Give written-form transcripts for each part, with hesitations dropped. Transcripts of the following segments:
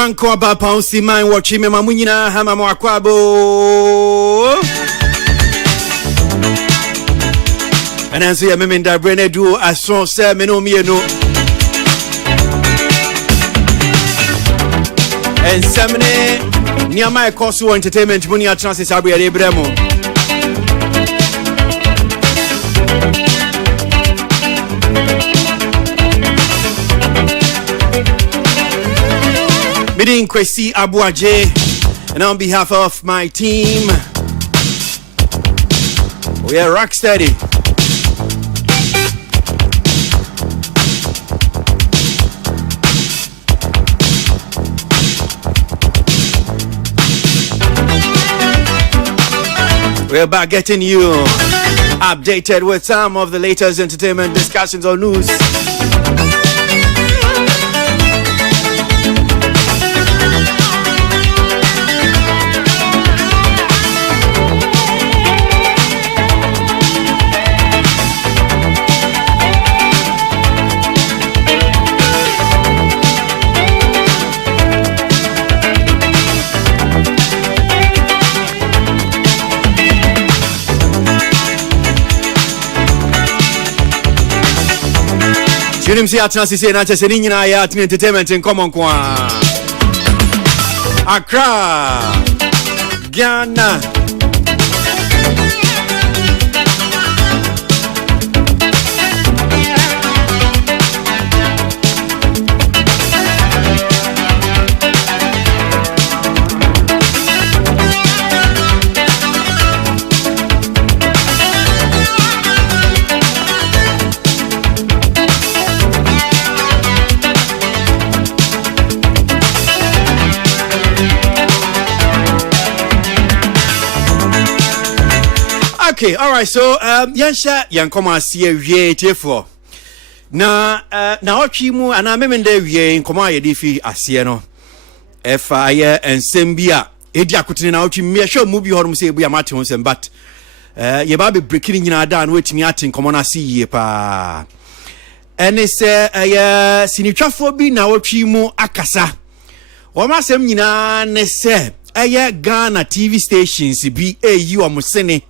Janko aba pouncy man watch me mamunyina hama mwakwabo. And answer ya meminda brene duo ason se meno mieno. And semene Niama Ekosu Entertainment Munia Chances Abri Abremo. Midin Kwesi Abuaje, and on behalf of my team, we are rock steady. We're about getting you updated with some of the latest entertainment discussions or news. You see, I chance to say, not just in entertainment in common. Accra, Ghana. Okay, all right. So, yansha yankoma siye wie tefo. Na ochimu ana memende wie nkoma ye difi asiye no. Efa ye ensembia edi akutene na ochimu me show movie horum se ebu ya mate ho sem but ye ba be breaking nyina da na wetimi ate nkoma na si ye pa. Ene se ye sinitwafo bi na ochimu akasa. O ma sem nyina ne se eye Ghana TV stations bi eyi o musene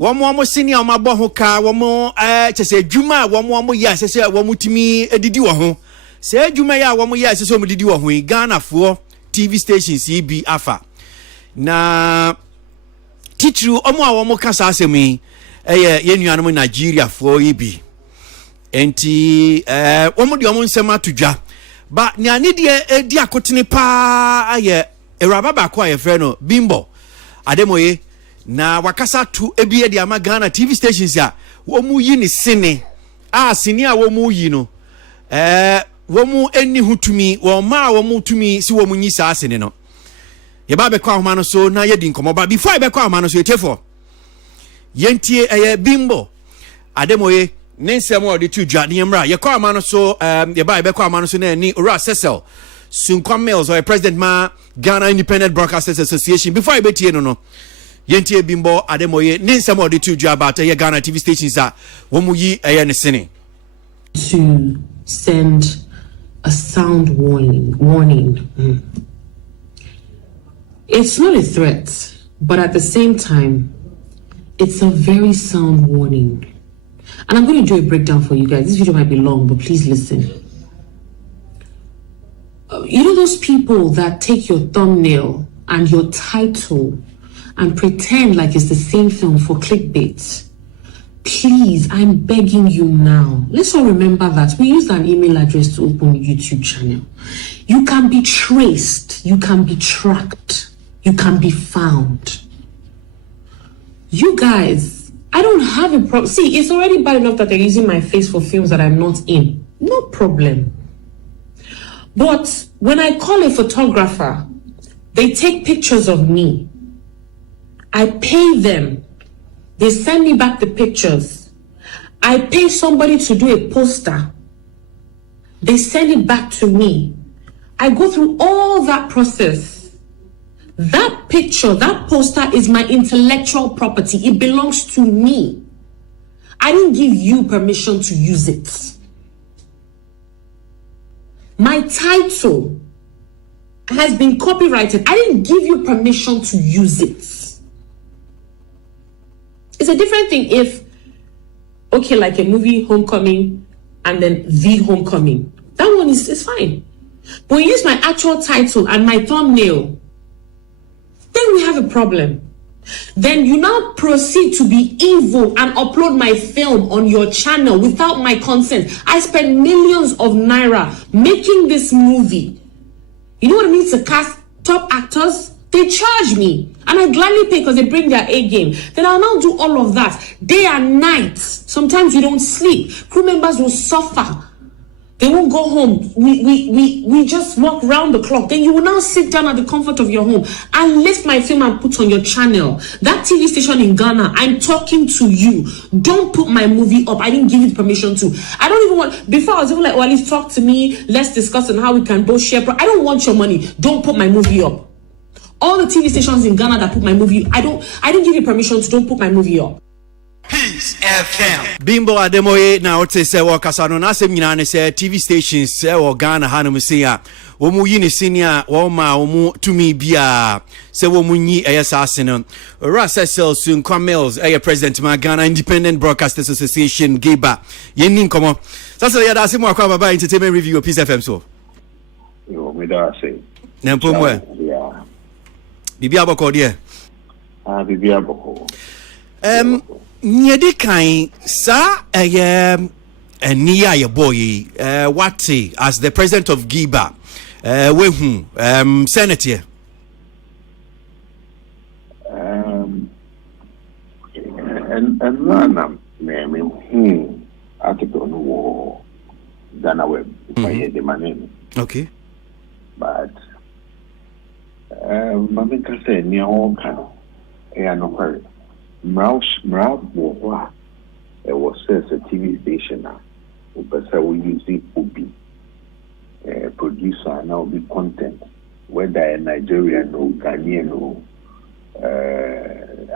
Womo senior mabo ho ka womo chese dwuma womo ya sese womo timi edidi wo ho se dwuma ya womo ya sese womo didi wo ho Ghana fo TV stations bi afa na titru omo a womo kasa asemi ye nuanom Nigeria fo bi enti womo de womo nsema atodwa ba ne ani de edi akotene pa aye ewraba ba kwa ye frɛ no Bimbo Ademoye na wakasa tu ebie de ama Ghana TV stations ya womu yi ni sene sene a womu yi no womu eni hutumi wo ma womu tumi si womu nyi sa sene no ye ba be kwa homa no so na ye di nkomo ba before be kwa homa no so etefo yentie Bimbo Ademoye ne nsem o de tu dwa ne mra ye kwa homa no so ye ba be kwa homa no so na ni Ora Cecil Sunkwam Mills or President ma Ghana Independent Broadcasters Association before I betie no Yentie Bimbo Ademoye ninsem o de tu dwa about Ghana TV stations a womu yi ne sene to send a sound warning. It's not a threat, but at the same time it's a very sound warning. And I'm going to do a breakdown for you guys. This video might be long, but please listen. You know those people that take your thumbnail and your title and pretend like it's the same film for clickbait? Please, I'm begging you now. Let's all remember that we used an email address to open a YouTube channel. You can be traced, you can be tracked, you can be found. You guys, I don't have a problem. See, it's already bad enough that they're using my face for films that I'm not in. No problem. But when I call a photographer, they take pictures of me. I pay them. They send me back the pictures. I pay somebody to do a poster. They send it back to me. I go through all that process. That picture, that poster is my intellectual property. It belongs to me. I didn't give you permission to use it. My title, has been copyrighted. I didn't give you permission to use it. It's a different thing if, okay, like a movie Homecoming and then The Homecoming. That one is fine. But when you use my actual title and my thumbnail, then we have a problem. Then you now proceed to be evil and upload my film on your channel without my consent. I spent millions of naira making this movie. You know what it means to cast top actors? They charge me and I gladly pay because they bring their A game. Then I'll now do all of that day and night. Sometimes we don't sleep. Crew members will suffer. They won't go home. We just walk round the clock. Then you will now sit down at the comfort of your home and lift my film and put on your channel. That TV station in Ghana, I'm talking to you. Don't put my movie up. I didn't give you permission to. I don't even want, before I was even like, well, at least talk to me. Let's discuss on how we can both share. I don't want your money. Don't put my movie up. All the TV stations in Ghana that put my movie, I didn't give you permission to. Don't put my movie up. Peace FM. Bimbo Ademoye na ote se wo kasa no na sem nyina ne se TV stations se wo Ghana hanum se a wo mu yi ne senior wo ma wo mu tumi bia se wo mu nyi eyesase no Cecil Sun Kwamels president ma Ghana Independent Broadcasters Association GIBA yenin komo sasa ya da se mu akwa baba entertainment review of Peace FM so yo me da say na pomwe bibia boko de bibia boko nyedi kan sa enia ye boy wati as the president of GIBA wehu senator and rana me article no wo Ghana web by the man okay but mama can say near all kind no query Mrab Boa, it was a TV station now. We use the Obi producer now be content, whether a Nigerian or Ghanaian or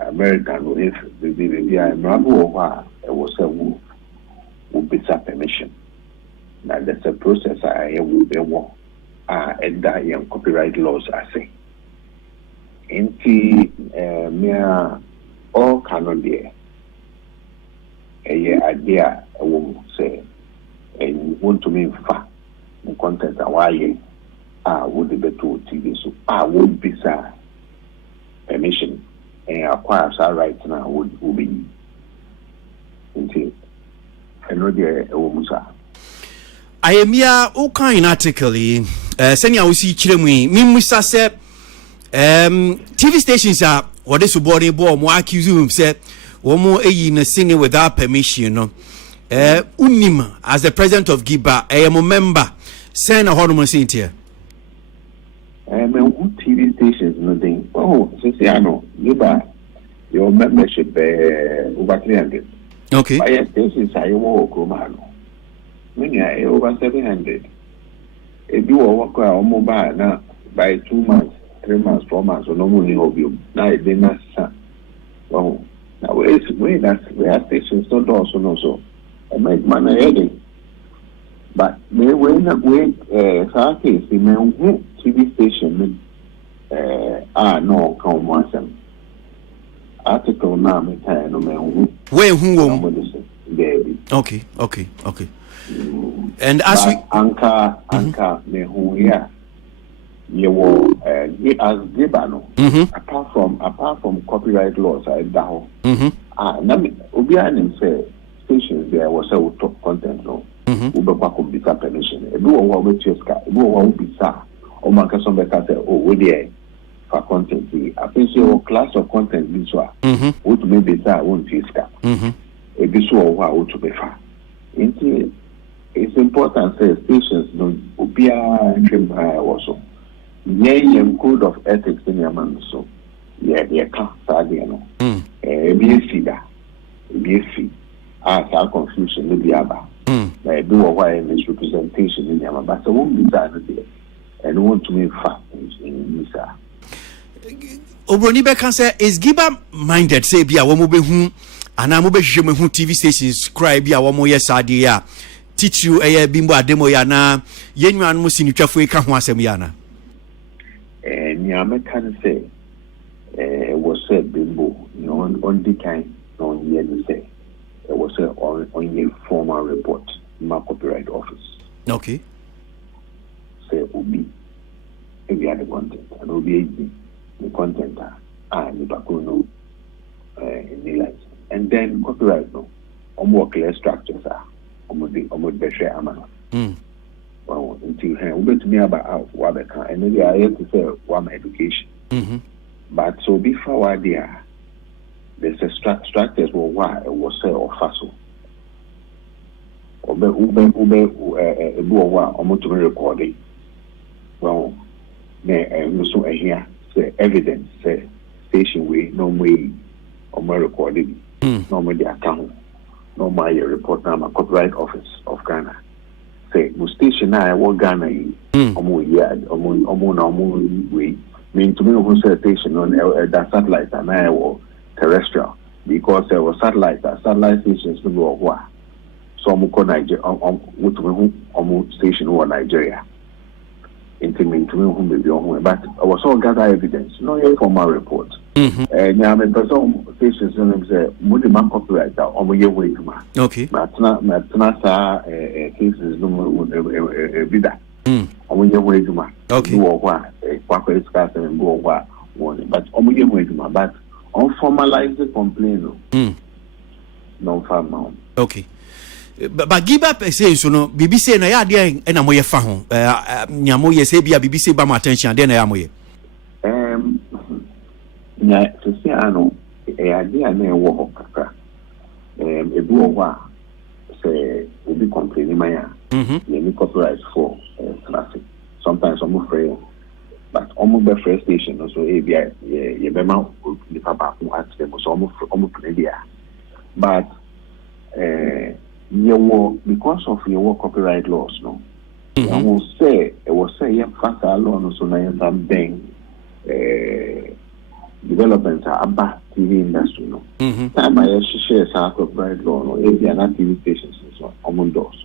American or if the Mrab Boa, it was a who beats up permission. Now that's a process I will be one. And that young copyright laws I say. Mere all cannot be a idea a woman say and want to mean fat the content and why would be better TV so would be sir permission and acquire our right now would be until I know there a woman sir I am here all kind article senya we see chiremu mimusa se TV stations are what is body boy mo accuse him say wo mo eyi na singing without permission no unim as the president of GIBA mo member send a hormone here TV stations no thing since I know GIBA your membership over 300 okay by stations I wo ko many are over 700 if you work on mobile now by 2 months 3 months, 4 months, or no money of you. Now it didn't well, now where are stations don't also know so. I make money heading. But they were not wait case the TV station no come once article now me tie no man where who okay and as we anchor me who yeah you will as GIBA no apart from copyright laws I down Obianim say stations there was a top content no Uber could be permission e do what we cheska e do what we bisa o man ka some better say oh we there for content I think so class of content this one what to be bisa won't cheska e be so what to be fa it's important say stations no Obia trim also code of ethics in your man so yeah can't no be a feeder be a fee as our confusion will be about do a why misrepresentation in your but I won't be done there and want to make fact in this Obroni be can say is GIBA minded say bia wo mo be hu ana mo be hwehwe me hu TV stations cry bia wo mo yes ade ya teach you Bimbo Ademoye na yenwan mo sinitwafo e ka ho asem ya na I can say was said bimbo, on the kind, on the end say. It was on a formal report, my copyright office. Okay. Say Ubi, if you had the content, and Ubi the content and the Bakuno in the and then copyright no, more clear structures are almost better amana. Well, until here, we to me about what I can, and maybe I have to say one education. But so before there, there's a structures were why it was say or faso. Ube almost to be recorded. Well, so here say evidence say station way no way or more recorded. No more the account, no my report now my copyright office of Ghana. Say the station I work Ghana way. Mean to me who say station on that satellite and I was terrestrial because there was satellite stations to go what. So I'm going Nigeria station over Nigeria. Intimate to me whom be on but I was all gather evidence, no formal report. And now I'm person stations and say Mudiman copyright on my way to my okay. Matna cases no vida. On your way to my okay. What and go what warning, but on your way to my but unformalized complaint no farm. Okay. But give up say so no BBC na ya dey na moye fa ho nyamo ye say bia BBC ba my attention dey na ya moye nya to say ano idea na e wo kakra ebu o wa say obi complain maya any copyright for traffic sometimes I'm afraid but almost the first station so e bia ye be ma the papa who ask them so almost there but because of your copyright laws, no. I will say fast law no so na something developments are about TV industry, no. Time I share copyright law, no. If are not TV stations, so common doors.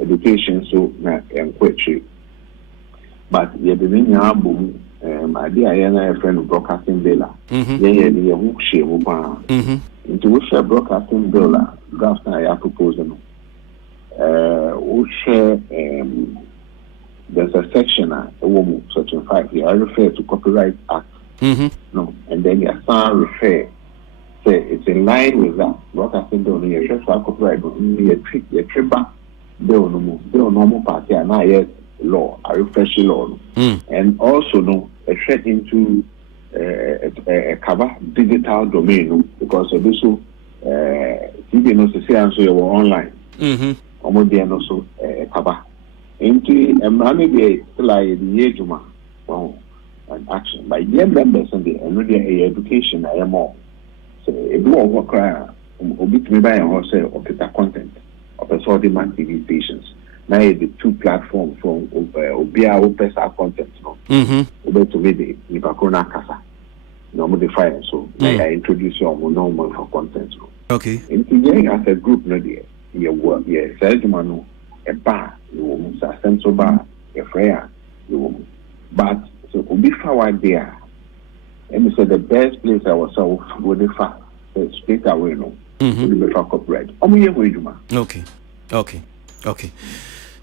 Education so na enquete. But you be in your album, idea I a friend of broadcasting bill. Yeah, who share into which broadcasting bill draft I propose we share there's a section section 5 here I refer to Copyright Act no and then you start refer say it's in line with that broadcasting bill you share copyright you trip back bill normal party and now law a refresh law and also no a threat into a cover digital domain because this so TV no say answer you online almost there no so cover into maybe like the ejuma and action by their members and the already education I am all so if you work obi to me by and say okay the content of a sort of TV stations now the two platforms from obia open content no obi to me the Nipakona Kasa normal define so I introduce your normal for content no okay into as a group no there your work no a bar you a central bar a prayer you but so obi forward there and so the best place I was would the far straight away no would be for copyright okay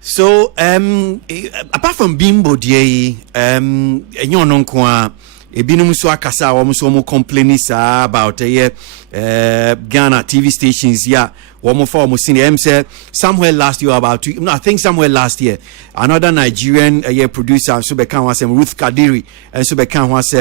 so apart from Bimbo dey enyo no nko a ebinum so akasa wo so mo complain about Ghana TV stations yeah one for mo seen say somewhere last year I think somewhere last year another Nigerian producer so be kan was Ruth Kadiri and so be kan was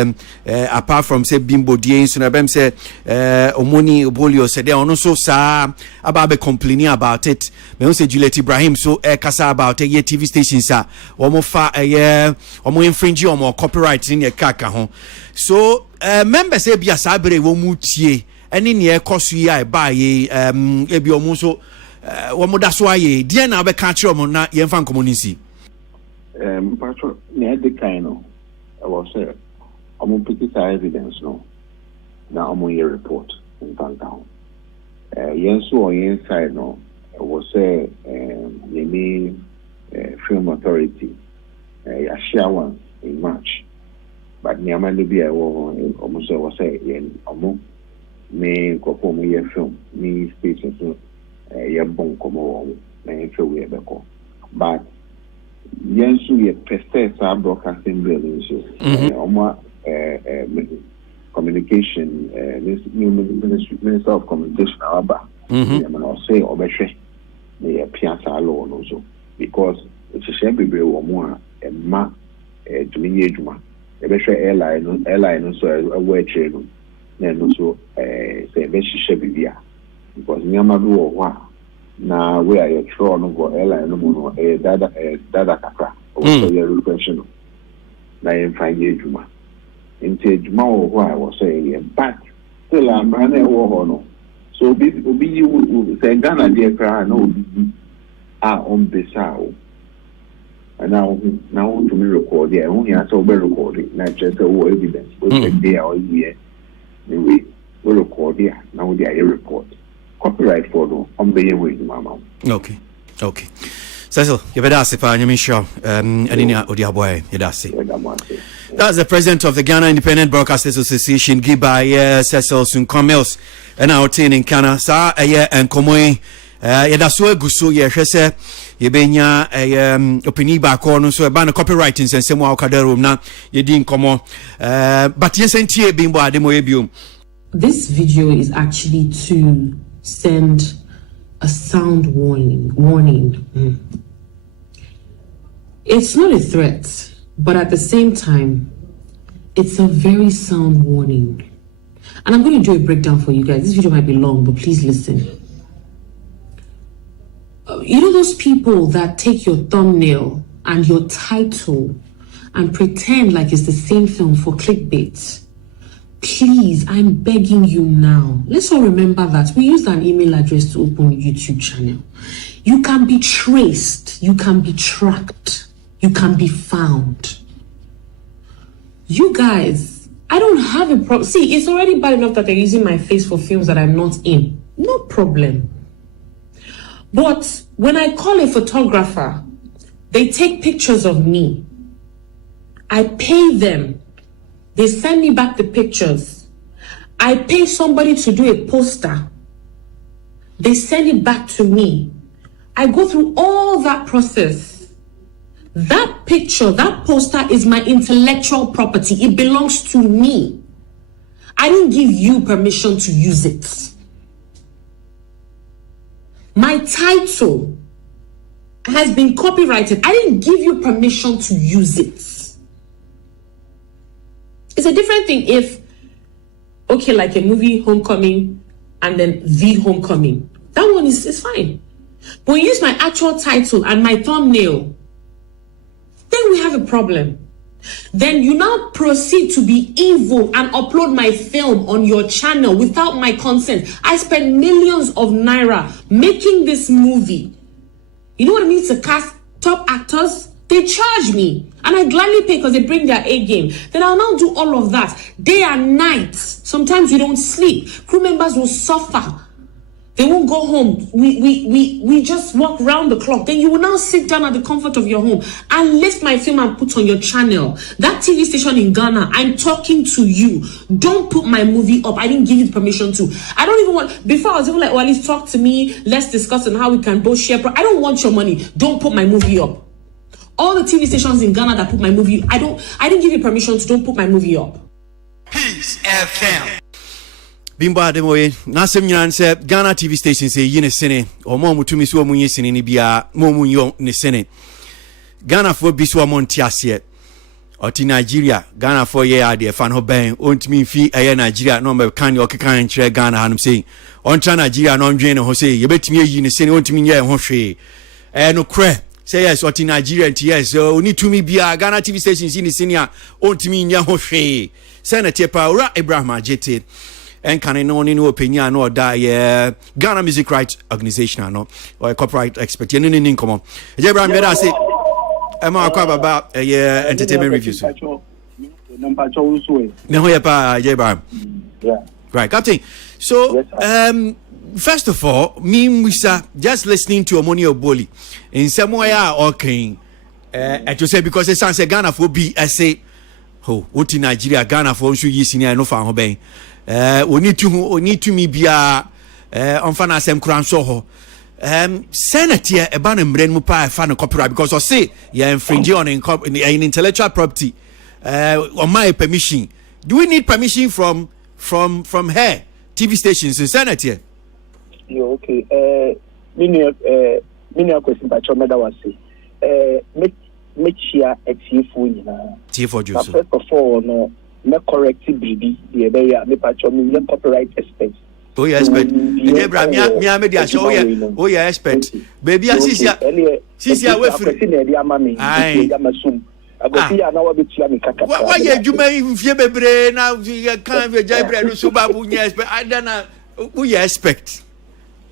apart from say Bimbo dey so na bem say Omoni Obolio said they ono so sa about be complaining about it me say Juliet Ibrahim so kasa about TV stations one fa omo infringe omo copyright in your kaka ho so members say bia sabre wo mu tie eni ne ekoso yi ai ba ye ebi omo so wo mo da so aye die na be ka kire omo na ye mfa nkomo nsi patro ne de kind no I was say omo put evidence no na omo ye report in downtown yen so on inside no I was say the film authority ya share one in March but nyama no bi a almost say yen me kopo mu ye film me space so ye bon komo na ye hwe we beko but yensu ye peste sa broadcasting building so communication this new minister of communication aba say obehwe na piasa law no so because it's a shame bebre wo mu a emma tumi edwuma ebehwe airline no so awo akire no na no so say be hihye bibia because nyama do wo ho na we are tro no go airline no mu no dada kakra o so ye repression na yen find edwuma into edwuma wo ho a wo say but still am na wo ho no so obi you say Ghana dey cry na obi on besao and now to me record there only as we record it not just evidence we check there all year anyway we record there now they are report copyright for no on be with mama okay Cecil you better say pa nyame show enia odiaboy you da say that's the president of the Ghana Independent Broadcasters Association Giba Cecil Sunkomels and our team in Ghana sa and komoy yada so eguso ye hwese ye benya opini ba ko no so e ba no copyright nsensem wa okadaro na ye di nkomo but yesentie bimbo ade mo ebiom. This video is actually to send a sound warning. It's not a threat, but at the same time it's a very sound warning, and I'm going to do a breakdown for you guys. This video might be long, but please listen. You know those people that take your thumbnail and your title and pretend like it's the same film for clickbait? Please, I'm begging you now. Let's all remember that we used an email address to open a YouTube channel. You can be traced, you can be tracked, you can be found. You guys, I don't have a problem. See, it's already bad enough that they're using my face for films that I'm not in. No problem. But when I call a photographer, they take pictures of me. I pay them. They send me back the pictures. I pay somebody to do a poster. They send it back to me. I go through all that process. That picture, that poster is my intellectual property. It belongs to me. I didn't give you permission to use it. My title has been copyrighted. I didn't give you permission to use it. It's a different thing if, okay, like a movie, Homecoming, and then The Homecoming. That one is fine. But when you use my actual title and my thumbnail, then we have a problem. Then you now proceed to be evil and upload my film on your channel without my consent. I spent millions of naira making this movie. You know what it means to cast top actors? They charge me and I gladly pay because they bring their A game. Then I'll now do all of that day and night. Sometimes we don't sleep. Crew members will suffer. They won't go home. We just walk round the clock. Then you will now sit down at the comfort of your home and lift my film and put on your channel. That TV station in Ghana, I'm talking to you. Don't put my movie up. I didn't give you the permission to. I don't even want, before I was even like, well, at least talk to me. Let's discuss on how we can both share. I don't want your money. Don't put my movie up. All the TV stations in Ghana that put my movie, I didn't give you permission to. Don't put my movie up. Peace FM. Bimbo Ademoye, Nasem Nyan said Ghana TV station say yin sene, or more mutumi so munye sene ni bia, more munyo ne sene. Ghana for biswa montiasie, or ti Nigeria, Ghana for ye idea fan ho ben, ontimi fi aye Nigeria, no me kan yo kekan ntre Ghana hanum say, on tra Nigeria no ndwen ho say, ye betimi yin sene ontimi ye ho hwe. No kre. Say yes, or ti Nigeria yes, so need to me bia Ghana TV stations in the senior, ontimi nya ho hwe. Senator Paura Abraham Ajete. And can no opinion or die Ghana Music Rights Organization or copyright expert. You know, come Abraham, better say, I'm about entertainment reviews. Yeah. Right, Captain. So, first of all, me, Misa, just listening to Omonio Boli in some way, okay, to say because it sounds like Ghana for be, I say, ho oti Nigeria Ghana for nso yi sini no fa ho ben oni to me bia on fa na asem kura nso ho Senate e ba na mren mu pa fa no copyright because I say you infringe on intellectual property on my permission. Do we need permission from her TV stations in Senate here? Yeah, okay. Many question by Chomeda was say make sure a TF4 Joseph. First of all, no, me correct BB the ebe me patcho me copyright expense. Oh yeah, expert. Ebra me media show oh yeah, expert. Baby asisia we free. Ai. Agosia na wabetia me kaka. Why you adwuma mfie bebre na kan we jaibre no so babu nya expect. Adana who you expect?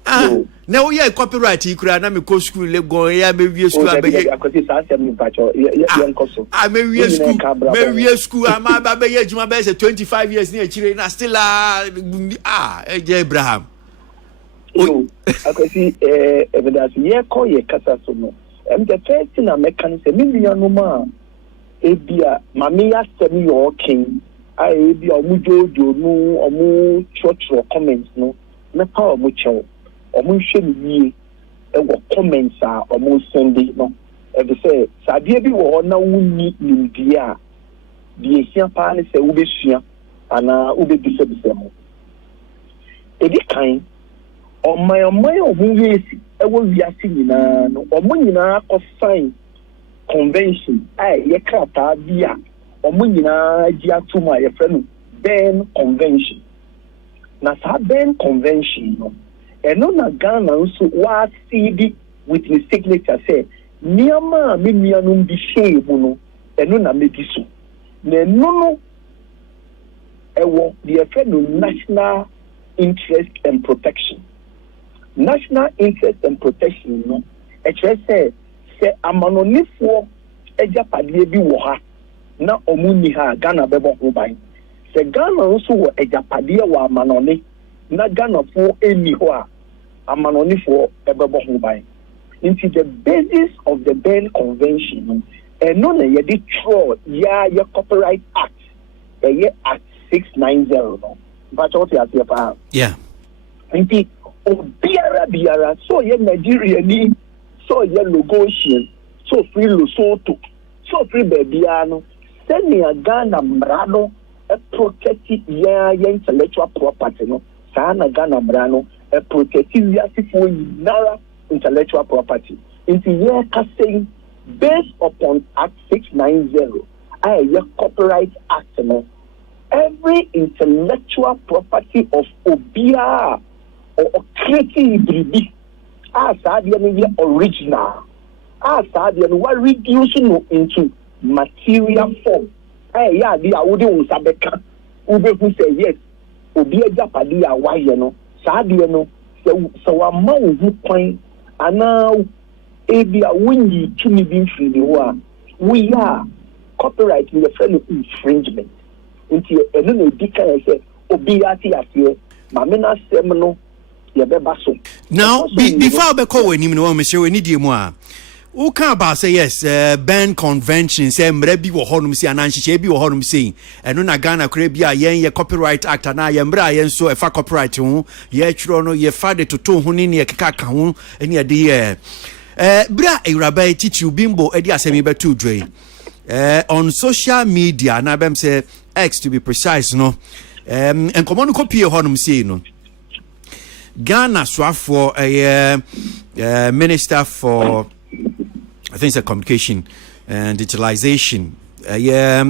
Na wo ye copyright ikura na me ko school le go ya me wie school abeye akosi sa asem mi pacho ye nkoso me wie school ama ba be ye juma be say 25 years ni achire na still Abraham akosi evidence ye ko ye kasa so no the first thing na mechanism me nua ma ebia mami asem yo king ebia omujojo no omu church comments no me pa omu chew omo hwe ni e comments a omo send no e be say sadie bi wo na wunni nimbia bi ehia pa ne se wo besua ana wo be bisa mo e di kan omo wesi e wo wiase nyina no omo nyina ko sign convention ye krata bia omo nyina gi atuma ye frɛ no Berne Convention na sa Berne Convention no eno na Ghana nso wa CD with the signature say niama me nuanum bi hye mu no eno na me diso na eno no ewo the effect no national interest and protection no e chere say amanonifo ejapade bi wo ha na omuni ha Ghana bebo ho ban se Ghana nso wo ejapade wo amanone na Ghana fo emi ho a amanoni for ebebo ho ban into the basis of the Berne Convention and no na ye di tro ya copyright act act 690 no but what you say pa yeah into biara so ye Nigeria ni so ye Lagosian so free Lesotho so free Bebiano send me a Ghana mrano a protect ya intellectual property no sana Ghana mrano a protective for Nara intellectual property. Into year saying based upon Act 690, Copyright Act, no, every intellectual property of Obia or creating BB as original, as what reducing into material form. The audio Sabeka, Ube who say yes, Obia Japadia, why you know. No so amount of point and now ebia when you to me being free we are copyrighting the friend of infringement into a no dika say obiati asie mamena semno ye beba so now before be call when you know me say we need you more who can about say yes Berne Convention say mra bi wo honum si ananhye bi wo honum sei eno na Ghana kra bi a ye copyright act na ye mra ye so e fa copyright ho ye twiro no ye fa de toto ho ni keka ka ho ene ye de bra ewraba titi bimbo e di asemi betu dwe on social media na bem say X to be precise no enkomo no copy honum sei no Ghana swafo minister for I think it's a communication and digitalization.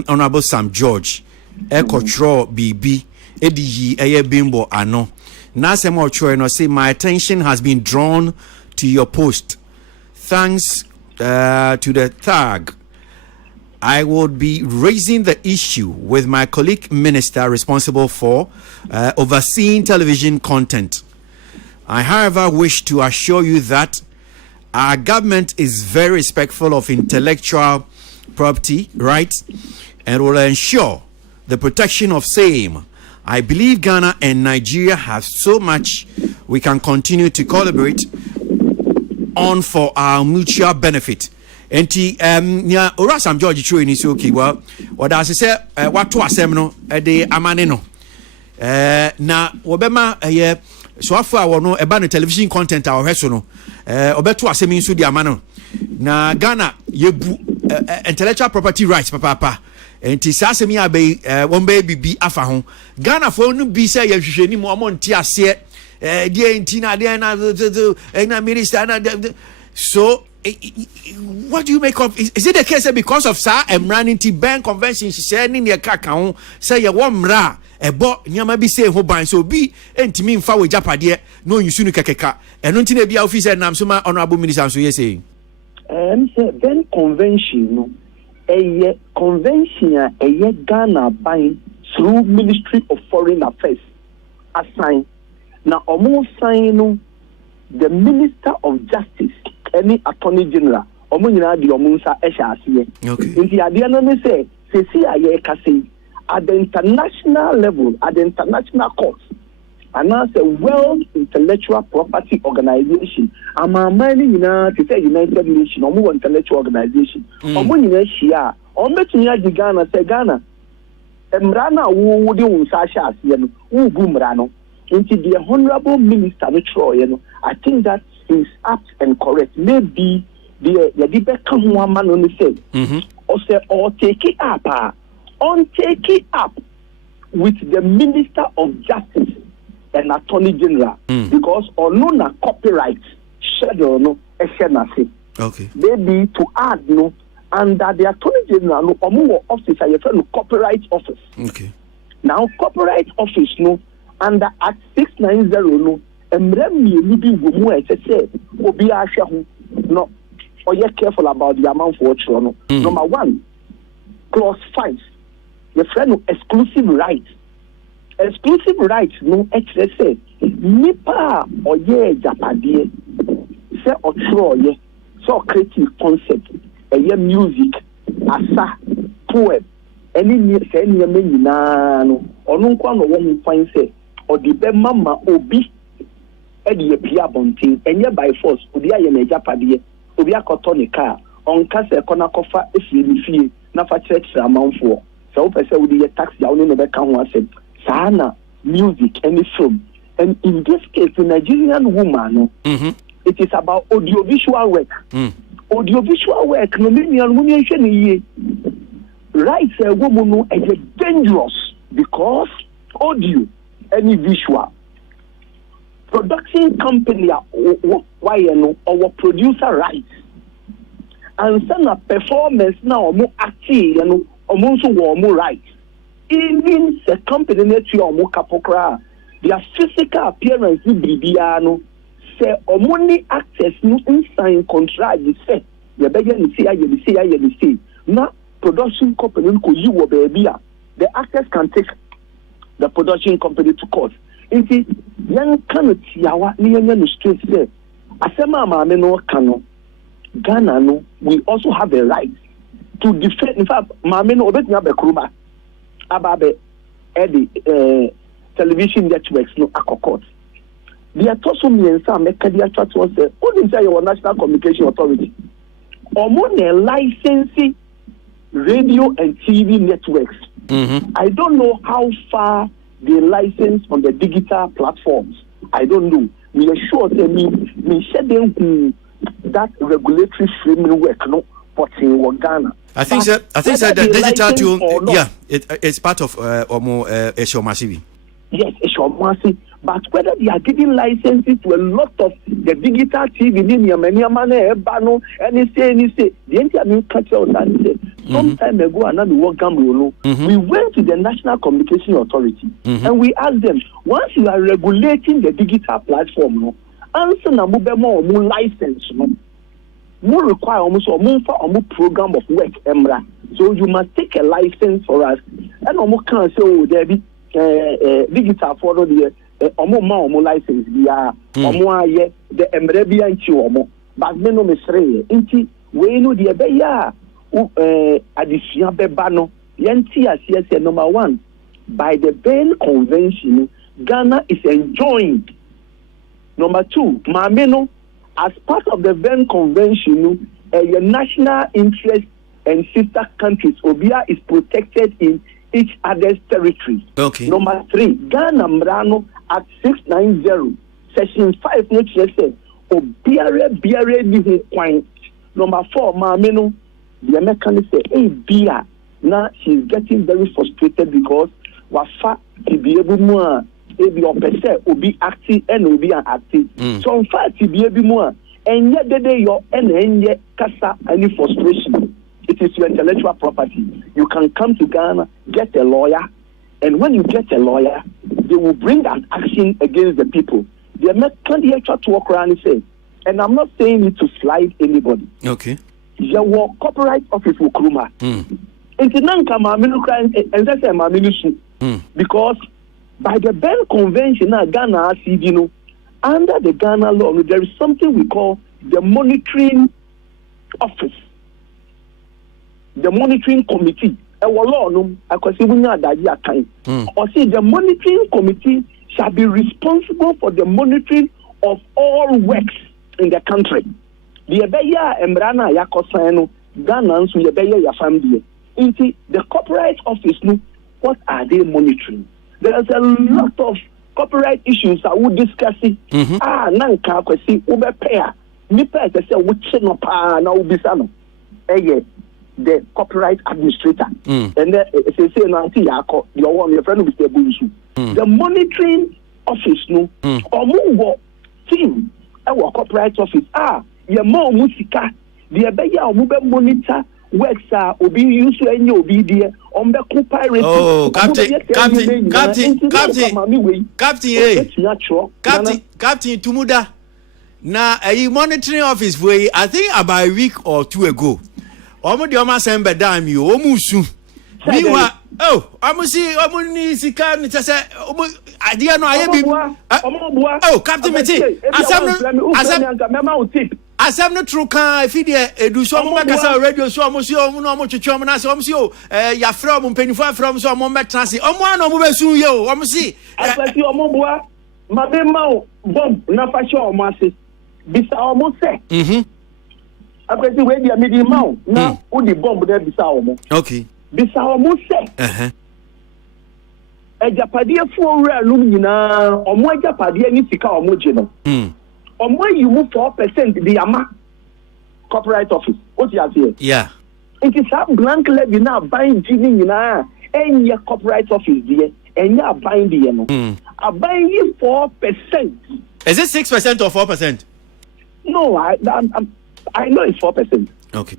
Honorable Sam George, Control BB, Eddie Bimbo Ano. Nasemo Choi say my attention has been drawn to your post. Thanks to the tag. I would be raising the issue with my colleague minister responsible for overseeing television content. I, however, wish to assure you that our government is very respectful of intellectual property rights and will ensure the protection of same. I believe Ghana and Nigeria have so much we can continue to collaborate on for our mutual benefit. enti nya ora Sam George Choi ni so okay well oda se wato asem no de amane no na wobema so afa wono eba no television content a ohweso no obeto asem nso di amane na Ghana yebu intellectual property rights papa enti sasem ya be won be bibi afa ho Ghana fo no bi se ye hwehwe ni mo nti ase die enti na de na minister na so what do you make of is it the case that because of sir Emranity Bank Convention she said ni ne kaka ho say ye wo mra ebo nyama bi say ho ban so bi entimi mfa we japade no yusu nu kekeka eno nti na bia officer nam so ma honorable minister so ye say say then convention no a convention a Ghana by through Ministry of Foreign Affairs assign na omo sign no the Minister of Justice any Attorney General omo nyina di omo nsa ehya ase nti ade no me say see aye ka say at the international level at the international court and as a World Intellectual Property Organization amamani nyina to say United Nations omo intellectual organization omo nyina hia omo betumi adi Ghana say Ghana emra na wo de nsa ahya ase no wo bu mra no nti the honorable minister no Troy no I think that is apt and correct maybe the debate come one man on the say or take it up on take it up with the Minister of Justice and Attorney General because on no copyright schedule no okay maybe to add no under the Attorney General no omo office I refer no copyright office okay now copyright office no under Act 690 no emre mienu bi gomu say obi ahwe ho no or you careful about the amount for what you know. Number 1, clause 5. Your friend no exclusive rights. Exclusive rights no say nipa or ye japade say or ye so creative concept ye music asa poem any say any nyina no onu kwa no wo find say or the be mama obi e de pia bontin enye by force obi aye na japade obi akoto ne car on kase kona kofa efie ni fie na fa church amanfo so wo pese wo de tax ya wo ne be ka ho asem sana music any film and in this case the Nigerian woman no it is about audiovisual work audiovisual work no me nhwe ne ye right a woman no is dangerous because audio any visual production company why no or producer rights and some performance now more active and almost more rights even the company that you are more capocra their physical appearance bibiano say omoni actors no sign contract say you begin to say na production company ko you wo baby the actors can take the production company to court inti yan kan tiawa ni yan no straight say asema maame no kano Ghana no we also have a right to defend in fact maame no obetnya be kuruma ababe the television networks no akokot they are also miensa make dia chat was say only say your National Communication Authority omo ne licensing radio and TV networks. I don't know how far they license on the digital platforms. I don't know. We are sure that me said that regulatory framework no but in Ghana. I think the digital tool it's part of Eshomasibi. Yes, Eshomasi. But whether they are giving licenses to a lot of the digital TV, the entire culture some time ago, another work we went to the National Communication Authority and we asked them, once you are regulating the digital platform, answer na more license, more require almost more program of work, Emra. So you must take a license for us. And almost can't say, oh, there be digital for the omo license biya omo aye the emrebia nchi omo but me no mesre nti we no de be ya adisua beba no yenti asiese number 1 by the Berne Convention Ghana is enjoined. Number 2 maame no as part of the Berne Convention your national interest and sister countries. Obia is protected in each other's territories. Okay. Number 3, Ghana Mrano Act 690, Section 5, no say, Obiare ni hu kwan. Number 4, Mameno, the American say, hey, Bia, now she's getting very frustrated because wafa to be able more, be opposite, will be active and will be active. So, in fact, to be able more, and yet the day you're and yet kasa any frustration. It is your intellectual property. You can come to Ghana, get a lawyer, and when you get a lawyer, they will bring an action against the people. The American try to walk around and say, and I'm not saying it to slide anybody. Okay. Your copyright office will Kruma. Because by the Berne Convention, Ghana, under the Ghana law, there is something we call the monitoring office. The monitoring committee, the monitoring committee shall be responsible for the monitoring of all works in the country. The Ebeya Embrana Yakosano, Ghana, so Ebeya Yafamdi. The copyright office, what are they monitoring? There's a lot of copyright issues I would discuss it. Nanka kwesi ube pair. Nipa say which no pa na ubisano. The copyright administrator. And then say nanti yako your one your friend will be issue. The monitoring office no omugo team our copyright office your more musika the ebeya omube monitor works obi use any obi there on the copyright. Oh, Captain Tumuda. Now a monitoring office way I think about a week or 2 ago. Omo de oma sembe dam you omusu. Meanwhile, Omunni sika ni say idea no aye bi. Oh, Captain Meti. Asam no true kan if dey edu so mo kasa radio so mo si omo no mo twetwe omo na se omo si ya fra omo mpanifo from so omo metrase omo an omo besu ye o omo si asati omo boa mabe ma bomb na fa show omo ase bisa omo se akwesi we dia medi ma na wo di bomb there bisa omo okay bisa omo se ejapade fu owura num nyina omo ejapade ni sika omo je no Omo you move 4% the ama copyright office. What you have here? Yeah. It is a blank levy now buying giving any copyright office there and you are buying the no. Are buying you 4%. Is it 6% or 4%? No, I know it's 4%. Okay.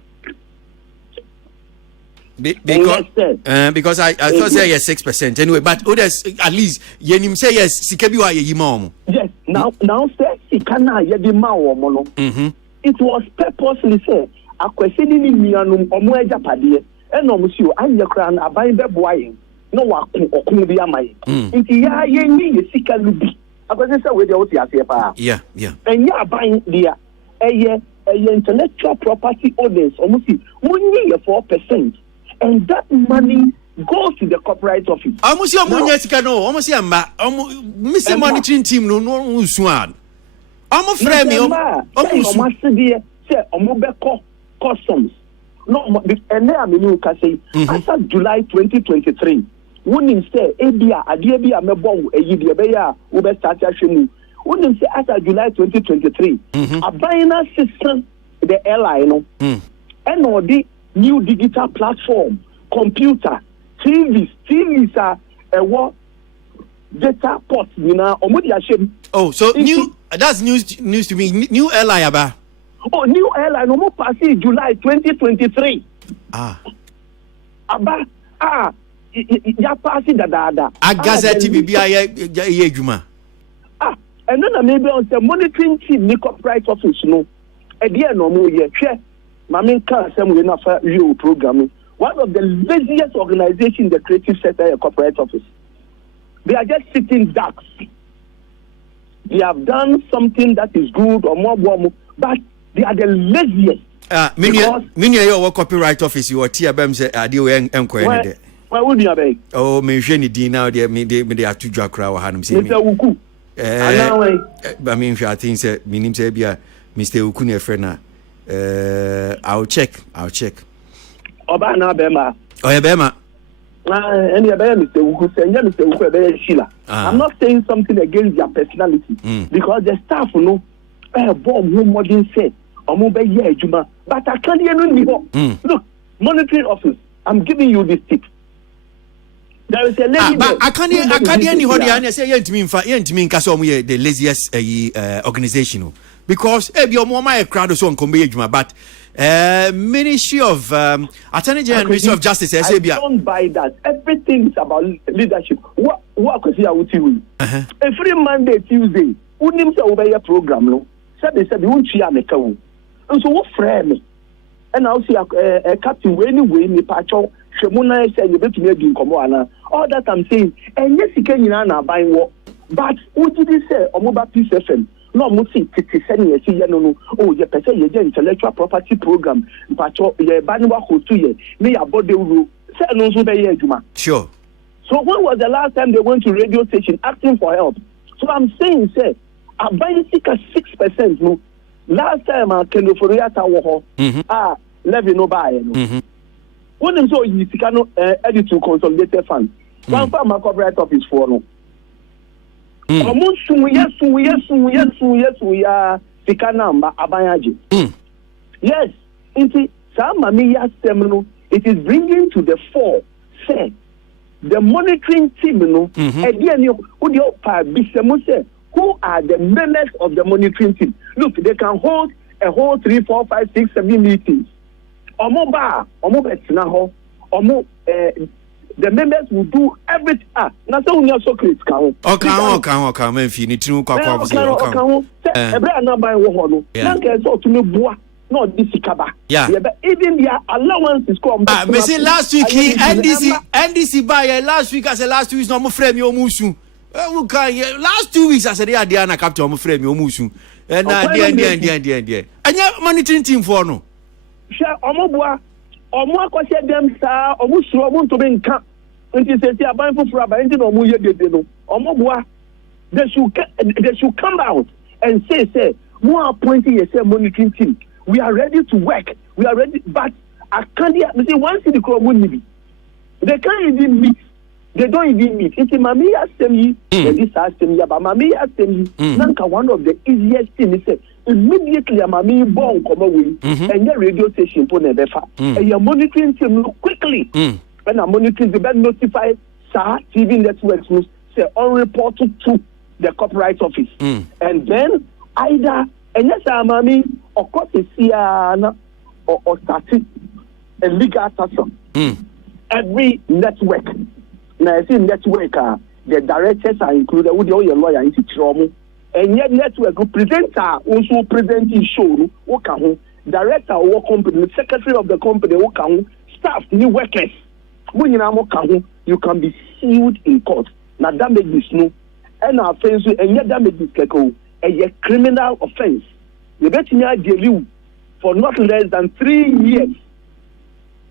Because I thought say yes 6% anyway, but others at least yenim say yes sikebiwa ye yimom. Yes, now say sikana ye di ma omo no. It was purposely say akwese ni mianum omo ejapade e na omo si o anye kra na aban beboa yen no wakun bi amaye. Nti ya ye nyi ye sika lubi. Akwese say we dey oti ase pa. Yeah. Enya aban dia eye intellectual property owners omo si munyi ye 4%. And that money goes to the copyright office. Almost your money, no, almost your Mr. Monitoring team, no one. Almost frame you. Almost say, Omobeko customs. No, and there I mean, you can say, as of July 2023, wouldn't say, Abia, Adiabia, Mebo, a Yibia, Uber Startiashimu. Wouldn't say, as of July 2023, a buying system, the airline, and all the new digital platform, computer, TVs are a what data port, Oh, so new that's news to me. New airline aba. Oh, new airline almost passing July 2023. Aba ya passing da. Agazeti bibia ye juma. And then maybe on the monitoring team, copyright office no. Again no more ye. Mamin can say we na fa real programming. One of the laziest organizations in the creative sector, a corporate office. They are just sitting ducks. They have done something that is good or more, but they are the laziest. Many your copyright office, you are TBM say adio enquire. Why would you be? Oh, me jeni di now they are two jakra or hanum say. Mr. Uku. I mean, I think say minim say bia Mr. Uku ne friend na. I'll check. Obana Bema. Oh, yeah, Bema. Any Mr. Wuku say, Mr. Wuku, Sheila. I'm not saying something against their personality because the staff, you know, bomb home modern say, Juma. But I can't hear no. Look, monitoring office, I'm giving you this tip. There is a lady. But I can't hear anybody and say, yeah, to me, the laziest organization. Because your mama crowd is on Juma, but Ministry of Attorney General, Ministry of Justice, I don't buy that. Everything is about leadership. What could you do? Every Monday, Tuesday, who names obey a program? No, said they won't see a mecca. And so what frame? And I'll see a captain anyway in the patch. Shemuna said you better make in Komana. All that I'm saying, and yes, you can buying what. But what did he say? Omoba Peace FM. No, Musi, no. Oh, you say you intellectual property program. But you banwa who 2 years. Me about the rule. Say no so be Juma. Sure. So when was the last time they went to radio station asking for help? So I'm saying, say, I buy 6%. No, last time I can for Yata levy no buy. No. When them so you can edit to consolidated fund. One farm my corporate office for no. Yes, we are Sikana Abayaji. Yes, it is bringing to the fore, say, the monitoring team, who are the members of the monitoring team. Look, they can hold a whole 3, 4, 5, 6, 7 meetings. The members will do everything. Now, so we are so critical. Okay, if you need to know, even their allowance is called. Last week, NDC buy last week. I said last 2 weeks, no more frame your musu. Last 2 weeks, I said, yeah, Diana capture more frame your musu. And dear. And your monitoring team for no. Omo akwase dem sa omo suro omo to be nka nti sesi aban foforo aban nti no omo ye dede no omo boa they should come out and say more appointing yourself monitoring team. We are ready to work, we are ready, but I can't see one city called Munibi. They can't even meet. They don't even meet. It's Mami Assembly, this Assembly, but Mami Assembly, Nanka, one of the easiest things is immediately a Mami born come away and your radio station for Nebefa. And you're monitoring team quickly. When I'm monitoring, the best notify SAR TV networks say unreported to the copyright office. And then either, and yes, Mami, or court is here or starting a legal action. Every network. Now, I see network, the directors are included with all your lawyer into trauma. And yet, network presenter also presenting show, director or company, secretary of the company, staff, new workers. When you can be sued in court. Now, damages no, and our offense, and yet damages a criminal offense. You bet me I give you for not less than 3 years.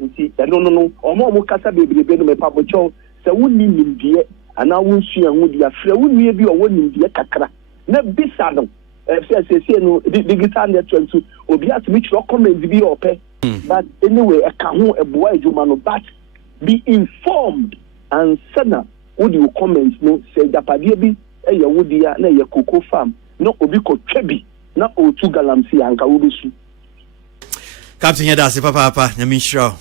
You see, no, or more Casa baby, me papa chow. So we need India, and I will see and would be afraid. We need be a one India Kakra. Never be saddle. No, the guitar network to Obia to which recommend to be open. But anyway, a cajon, a boy, Jumano, but be informed and Sana would you comment no say that Padiabi, a Yawudia, na Cocoa farm, no Obiko Trebi, not O2 Galamsi and Kaubisu. Captain Yadasi, Papa, Namisha,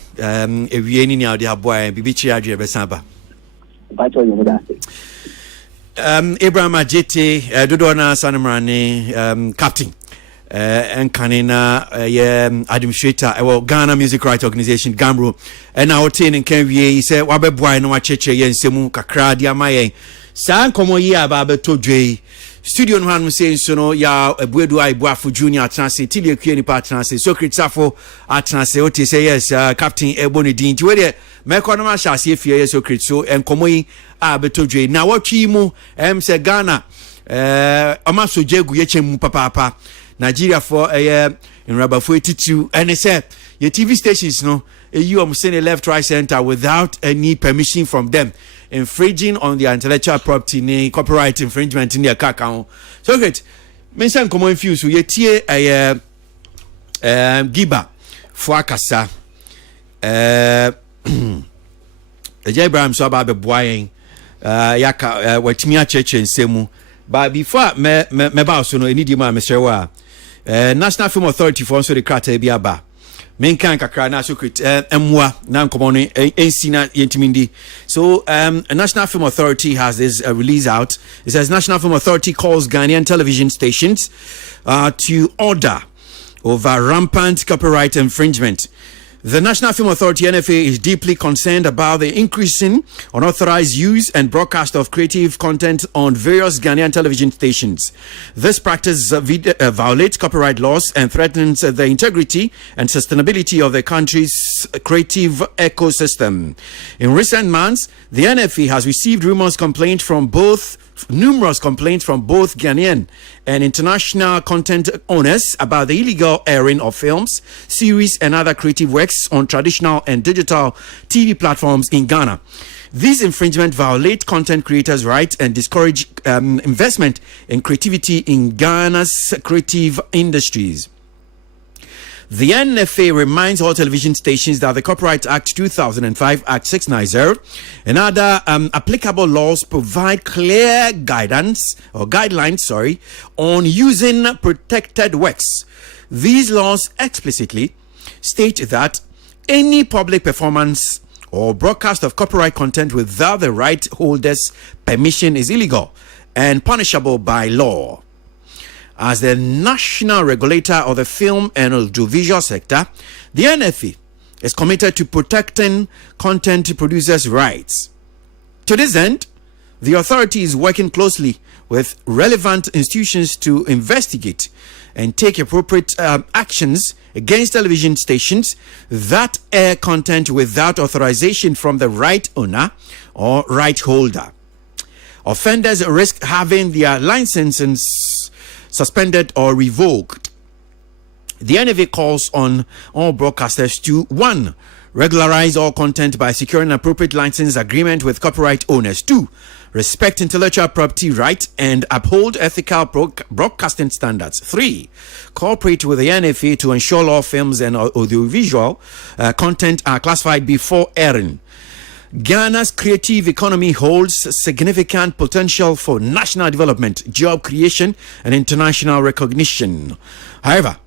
if you any now, dear boy, Bibichi Adria Besamba. Abraham Ajete, Dodona Sanamrani, Captain, and Kanina, administrator, Ghana Music Rights Organization, Gambro, and our team in Kenvie, he said, Wabe Boy, no Cheche, and Semu, Kakra, Diamaye, San Komoya, Baba Todre. Studio no hanu say so no ya Ebuedu Aibuafo Junior atranse Tilia Kue ni pa atranse Socrates Safo atranse o te say yes Captain Ebony Din ti we de meko no ma hyase efie yes Socrates so enkomo yi a betodwe na watwi mu say Ghana amaso jegu ye chemu papa Nigeria for in rubber for 82 and say your TV stations no you am saying left right center without any permission from them, infringing on their intellectual property ni copyright infringement in their account. So great. Mention common fuse we tie Giba Fuakasa Abraham so aba beboayen yaka watimi acheche nsemu but before me ba so no enidi ma mesrewa National Film Authority for so the krata bi aba menkan kakra na so krit emwa na nkomo no ensi na yentimindi. So National Film Authority has this release out. It says National Film Authority calls Ghanaian television stations to order over rampant copyright infringement. The National Film Authority, NFA, is deeply concerned about the increasing unauthorized use and broadcast of creative content on various Ghanaian television stations. This practice violates copyright laws and threatens the integrity and sustainability of the country's creative ecosystem. In recent months, the NFA has received numerous complaints from both Ghanaian and international content owners about the illegal airing of films, series, and other creative works on traditional and digital TV platforms in Ghana. These infringements violate content creators' rights and discourage investment in creativity in Ghana's creative industries. The NFA reminds all television stations that the Copyright Act 2005, Act 690, and other applicable laws provide clear guidelines on using protected works. These laws explicitly state that any public performance or broadcast of copyright content without the right holder's permission is illegal and punishable by law. As the national regulator of the film and audiovisual sector, the NFA is committed to protecting content producers' rights. To this end, the authority is working closely with relevant institutions to investigate and take appropriate actions against television stations that air content without authorization from the right owner or right holder. Offenders risk having their licenses suspended or revoked. The NFA calls on all broadcasters to 1. Regularize all content by securing an appropriate license agreement with copyright owners. 2. Respect intellectual property rights and uphold ethical broadcasting standards. 3. Cooperate with the NFA to ensure all films and audiovisual content are classified before airing. Ghana's creative economy holds significant potential for national development, job creation, and international recognition. However,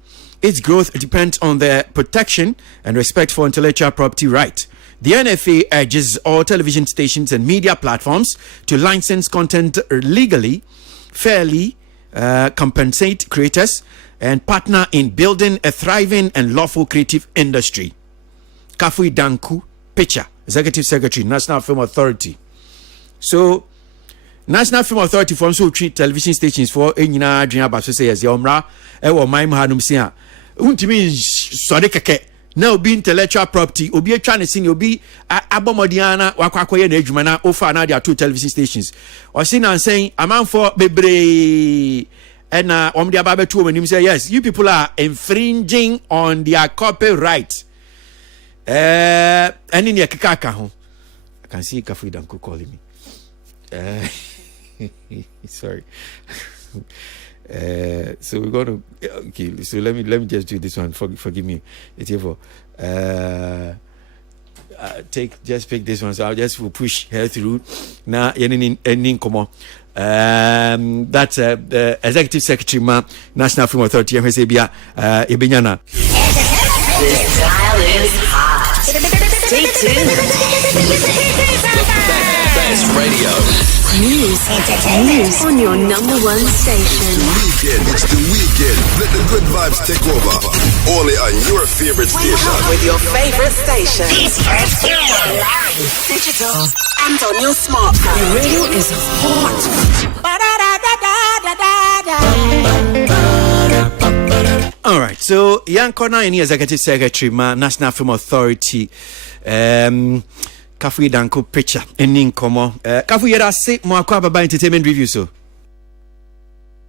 its growth depends on the protection and respect for intellectual property rights. The NFA urges all television stations and media platforms to license content legally, fairly, compensate creators, and partner in building a thriving and lawful creative industry. Kafui Danku, Picture, Executive Secretary, National Film Authority. So, National Film Authority for so treat television stations for enyina adwen abaso say yes omra e wo man hanum sia untimi sode keke na obi intellectual property obi atwa ne sin obi abomodiana wakwakoye na adwuma na ofa na dia two television stations o sin na saying amanfo bebre na omde ababetu omanim say yes you people are infringing on their copyright. And in your kaka home, I can see Kafui Danko calling me. Sorry. So we're going to okay. So let me just do this one. Forgive me. It's here for just pick this one. So I'll just push her through. Now, ending come on. That's the Executive Secretary, National Film Authority, MSABIA, Ibinyana. This dial is hot. Stay tuned. Best radio. News on your number one station. It's the weekend. Let the good vibes take over. Only on your favorite station. With your favorite station. Digital and on your smartphone. The radio is hot. All right, so Yankona any Executive Secretary, National Film Authority, Kafui Danko Picture, ending komo. Kafui yada say mo akwa baba entertainment review so.